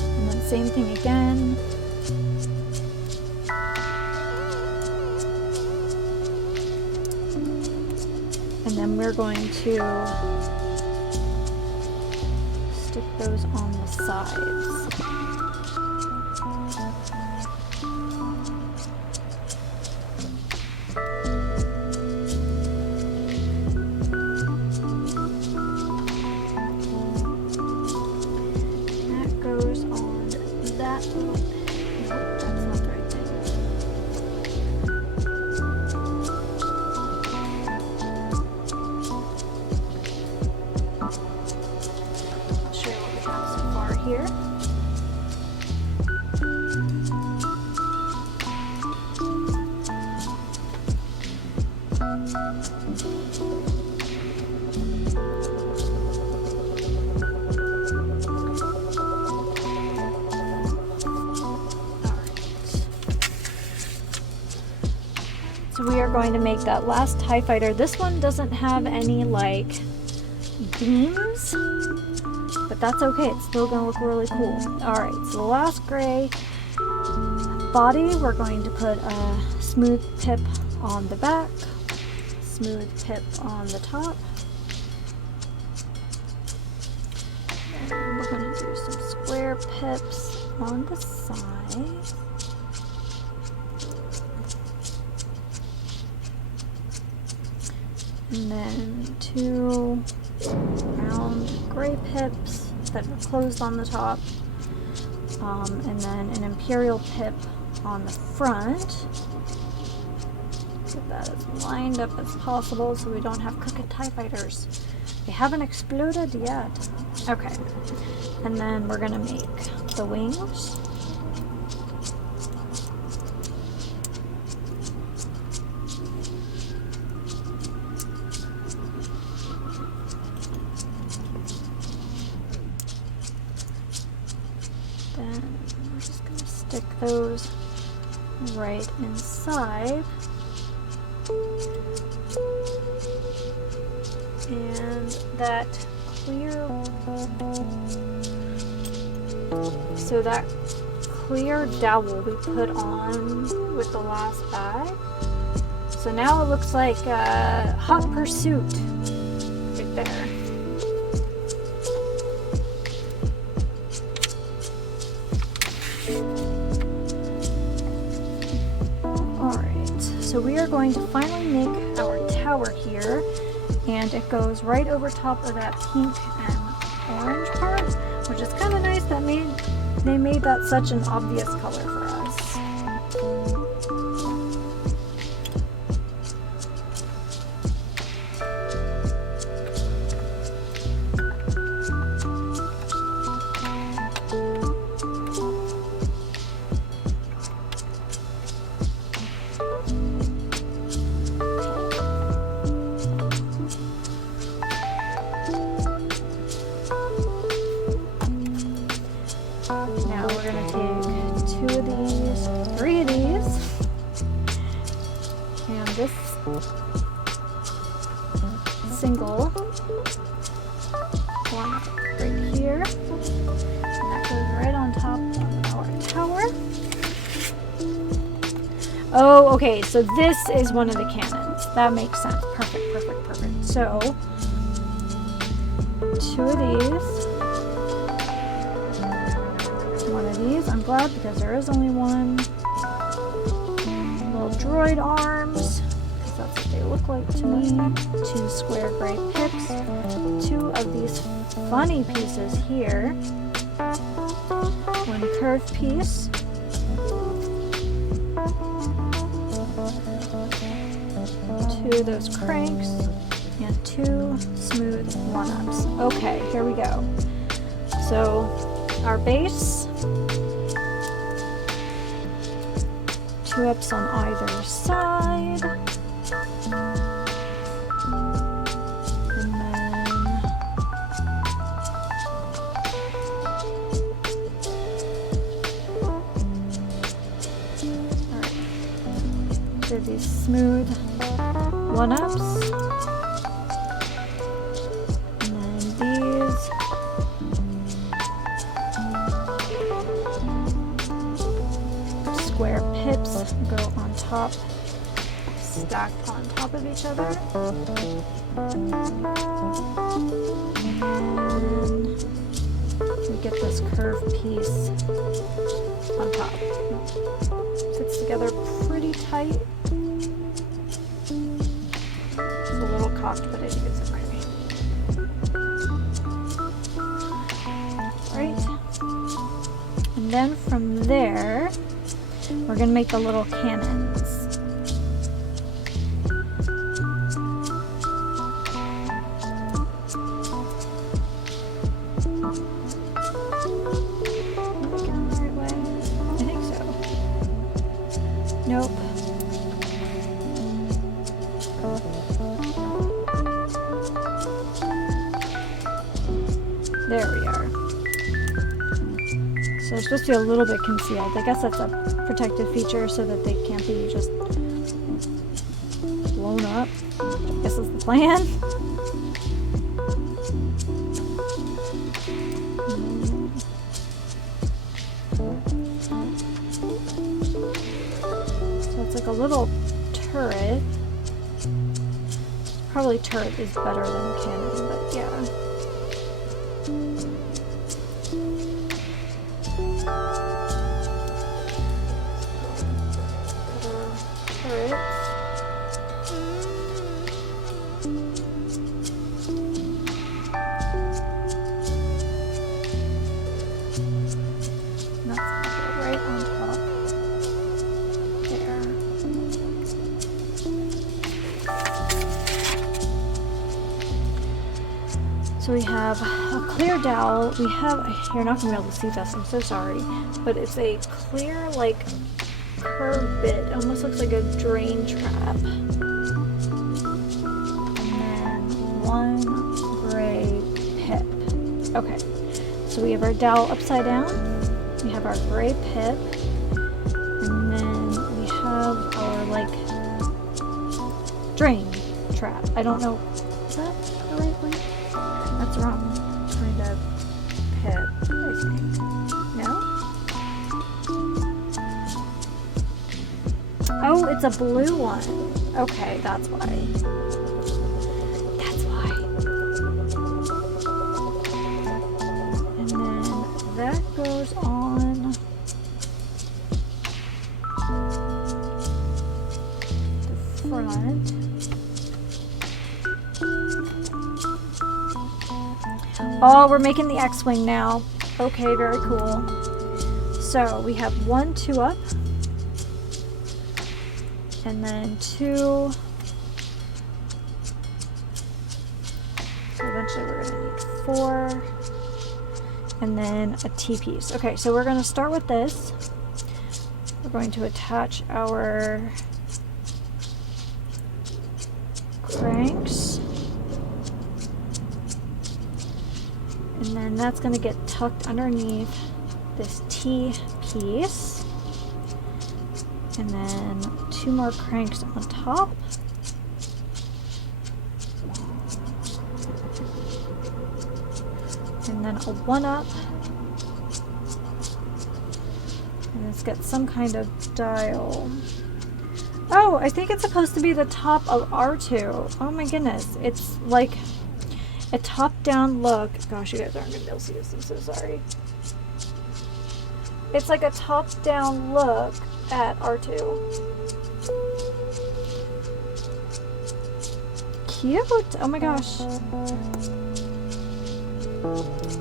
And then same thing again. And then we're going to stick those on the sides. That goes on that. Nope, that's not the right thing. I'll show you what we have so far here. So we are going to make that last TIE fighter. This one doesn't have any like beams, but that's okay. It's still gonna look really cool. Alright, so the last gray body, we're going to put a smooth pip on the back, smooth pip on the top. And we're gonna do some square pips on the side. And then 2 round gray pips that are closed on the top, and then an imperial pip on the front. Get that as lined up as possible so we don't have crooked TIE fighters. They haven't exploded yet. Okay, and then we're gonna make the wings. Then we're just going to stick those right inside. And that clear, so that clear dowel we put on with the last bag. So now it looks like a Hot Pursuit right there. So we are going to finally make our tower here, and it goes right over top of that pink and orange part, which is kind of nice that they made that such an obvious color for us. Now we're going to take 2 of these, 3 of these, and this single one right here, and that goes right on top of our tower. Oh, okay, so this is one of the cannons. That makes sense. Perfect, perfect, perfect. So, 2 of these. These. I'm glad because there is only one. Little droid arms, because that's what they look like to me. 2 square gray pips. 2 of these funny pieces here. 1 curved piece. 2 of those cranks. And 2 smooth 1-ups. Okay, here we go. So, our base. 2 ups on either side. And then alright. Do these smooth 1-ups. And then these square pips go on top, stacked on top of each other. And we get this curved piece on top. Fits together pretty tight. It's a little cocked, but I think it's okay. Right. And then from there, we're going to make the little cannons. Nope. There we are. So they're supposed to be a little bit concealed. I guess that's a protective feature so that they can't be just blown up. I guess is the plan. A little turret. Probably turret is better than cannon, but yeah. Turret. That's right on top. So we have a clear dowel. We have, you're not going to be able to see this, I'm so sorry, but it's a clear, like, curved bit. It almost looks like a drain trap. And then one gray pip. Okay, so we have our dowel upside down. We have our gray pip. And then we have our, like, drain trap. I don't know, is that the right way? That's wrong kind of pip, I think. No? Oh, it's a blue one. Okay, that's why. That's why. And then that goes on the front. Oh, we're making the X-Wing now. Okay, very cool. So we have 1 2 up. And then 2. So eventually we're going to need 4. And then a T-piece. Okay, so we're going to start with this. We're going to attach our cranks. And then that's going to get tucked underneath this T-piece. And then 2 more cranks on top. And then a 1-up. And it's got some kind of dial. Oh, I think it's supposed to be the top of R2. Oh my goodness. It's like a top-down look. Gosh, you guys aren't going to be able to see this. I'm so sorry. It's like a top-down look at R2. Cute. Oh my gosh.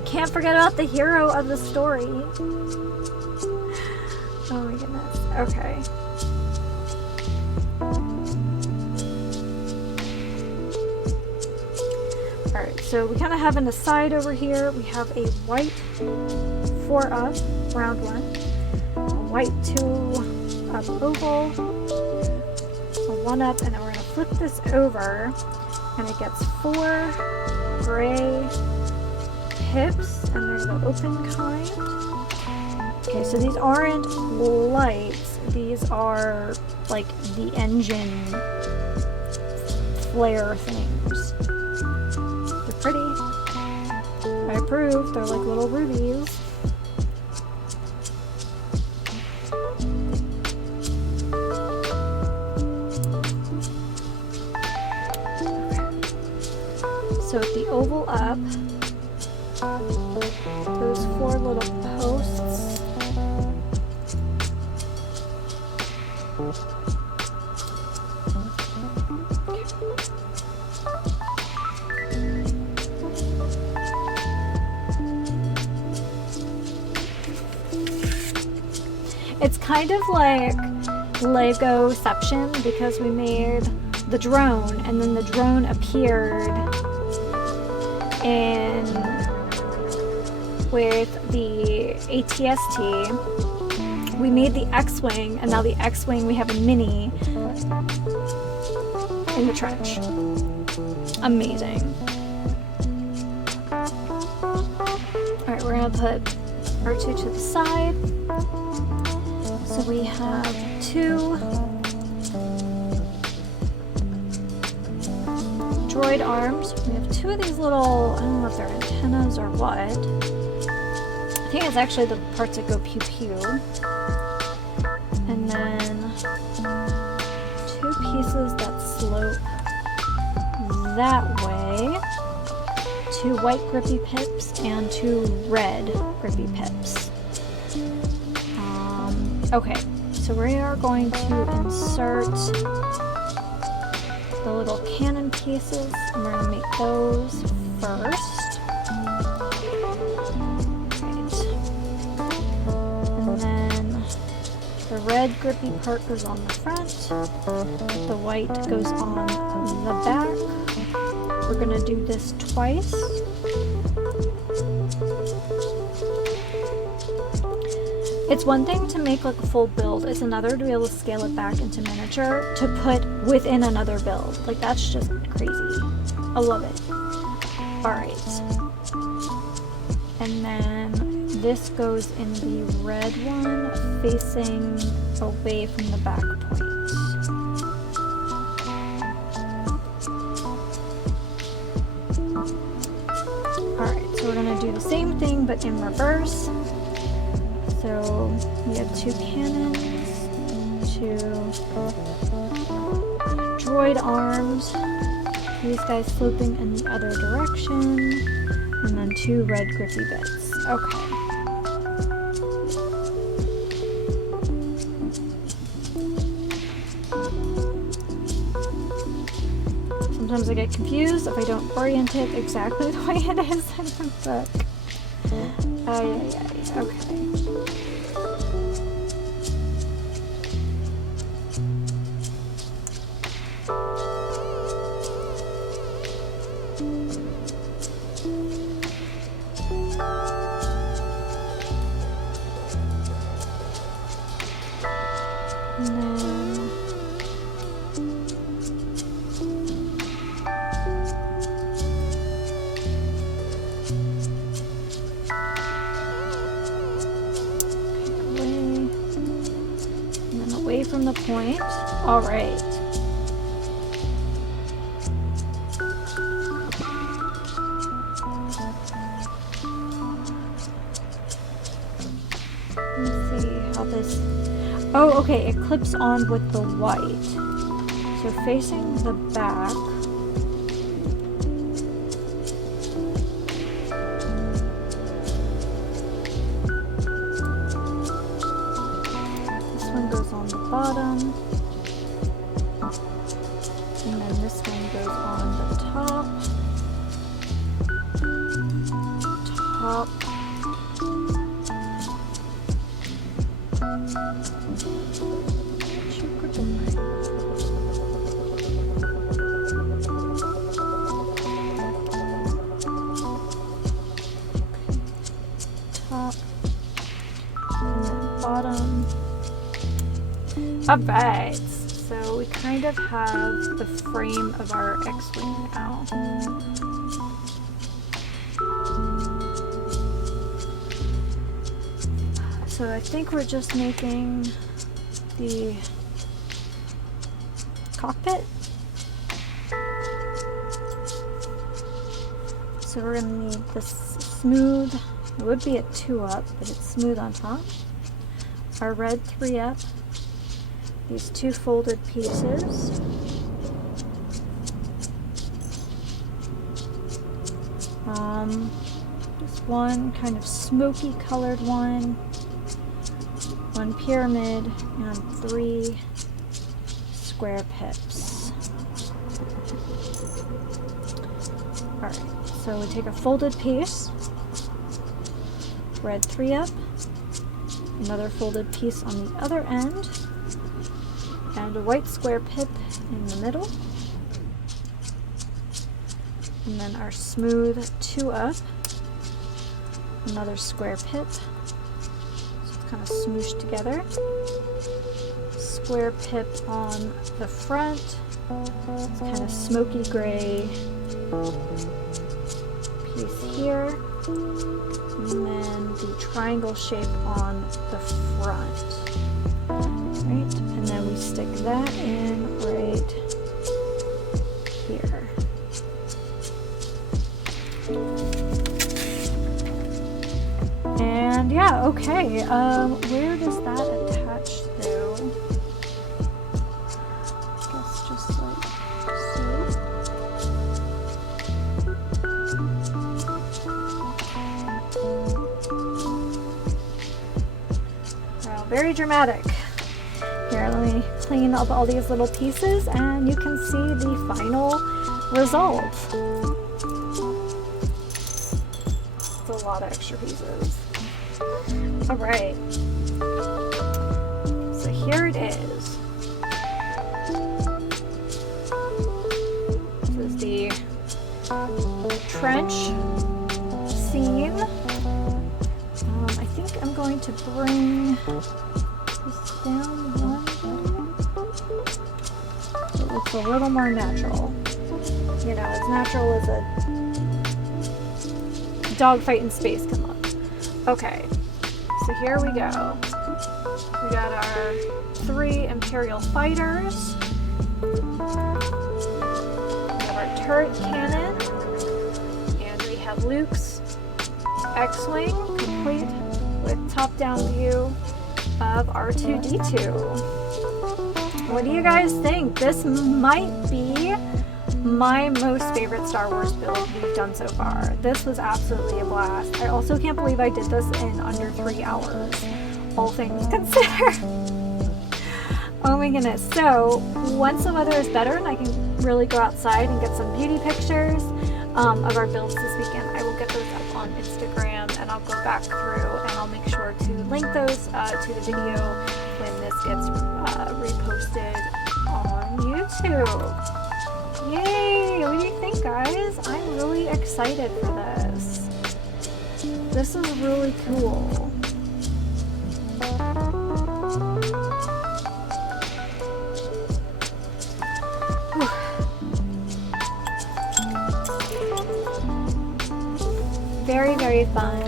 Can't forget about the hero of the story. Oh my goodness. Okay. Alright, so we kind of have an aside over here. We have a white 4-up, round one. A white 2-up oval. A 1-up, and then we're going to flip this over. And it gets 4 gray pips, and they're the open kind. Okay, so these aren't lights. These are like the engine flare things. They're pretty. I approve. They're like little rubies. So with the oval up, those 4 little posts. It's kind of like Legoception because we made the drone and then the drone appeared in with the ATST. We made the X-Wing and now the X-Wing we have a mini in the trench. Amazing. Alright, we're gonna put R2 to the side. So we have 2 droid arms. We have 2 of these little, I don't know if they're antennas or what. I think it's actually the parts that go pew pew. And then 2 pieces that slope that way. 2 white grippy pips and 2 red grippy pips. Okay, so we are going to insert the little cannon pieces, and we're going to make those first. Right. And then the red grippy part goes on the front, the white goes on the back. We're going to do this twice. It's one thing to make like a full build, it's another to be able to scale it back into miniature to put within another build. Like that's just crazy. I love it. Alright. And then this goes in the red one facing away from the back point. Alright, so we're going to do the same thing but in reverse. So we have 2 cannons, 2 droid arms, these guys sloping in the other direction, and then 2 red grippy bits. Okay. Sometimes I get confused if I don't orient it exactly the way it is in the book. Okay. From the point. All right. Let's see how this. Oh, okay. It clips on with the white. So facing the back. Bottom, and then this one goes on the top, and then bottom. Alright, so we kind of have the frame of our X-Wing now. So I think we're just making the cockpit. So we're going to need this smooth, it would be a 2-up, but it's smooth on top. Our red 3-up. These 2 folded pieces. Just one kind of smoky colored one pyramid, and 3 square pips. Alright, so we take a folded piece, thread 3 up, another folded piece on the other end, and a white square pip in the middle, and then our smooth 2 up, another square pip, so it's kind of smooshed together, square pip on the front, it's kind of smoky gray piece here, and then the triangle shape on the front. Right, and then we stick that in right here. And yeah, okay, where does that attach to? I guess just like so. Wow, very dramatic. Here, let me clean up all these little pieces and you can see the final result. It's a lot of extra pieces. Alright, so here it is. This is the trench scene. I think I'm going to bring this down one so it looks a little more natural. You know, as natural as a dogfight in space can look. Okay, so here we go. We got our 3 Imperial fighters. We have our turret cannon. And we have Luke's X-Wing, complete with top-down view of R2-D2. What do you guys think? This might be my most favorite Star Wars build we've done so far. This was absolutely a blast. I also can't believe I did this in under 3 hours, all things considered. Oh my goodness. So once the weather is better and I can really go outside and get some beauty pictures of our builds this weekend, I will get those up on Instagram and I'll go back through and I'll make sure to link those to the video when this gets reposted on YouTube. Yay! What do you think, guys? I'm really excited for this. This is really cool. Very, very fun.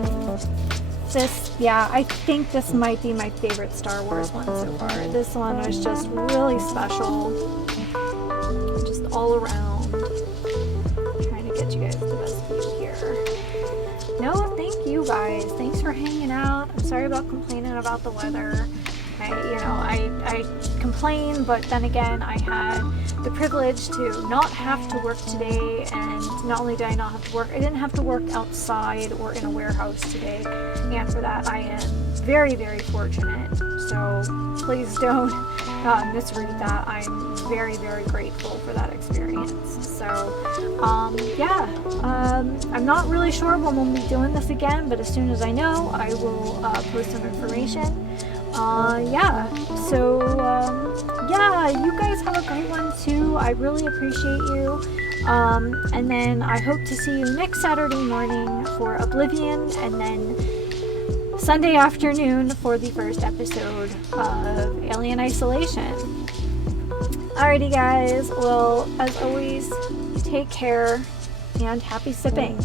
This, yeah, I think this might be my favorite Star Wars one so far. This one was just really special. Just all around. I'm trying to get you guys the best view here. No, thank you guys. Thanks for hanging out. I'm sorry about complaining about the weather. I complain, but then again, I had the privilege to not have to work today, and not only did I not have to work, I didn't have to work outside or in a warehouse today, and for that I am very, very fortunate. So please don't misread that. I'm very, very grateful for that experience. So I'm not really sure when we'll be doing this again, but as soon as I know, I will post some information. You guys have a great one too. I really appreciate you. And then I hope to see you next Saturday morning for Oblivion, and then Sunday afternoon for the first episode of Alien Isolation. Alrighty guys, well, as always, take care and happy sipping.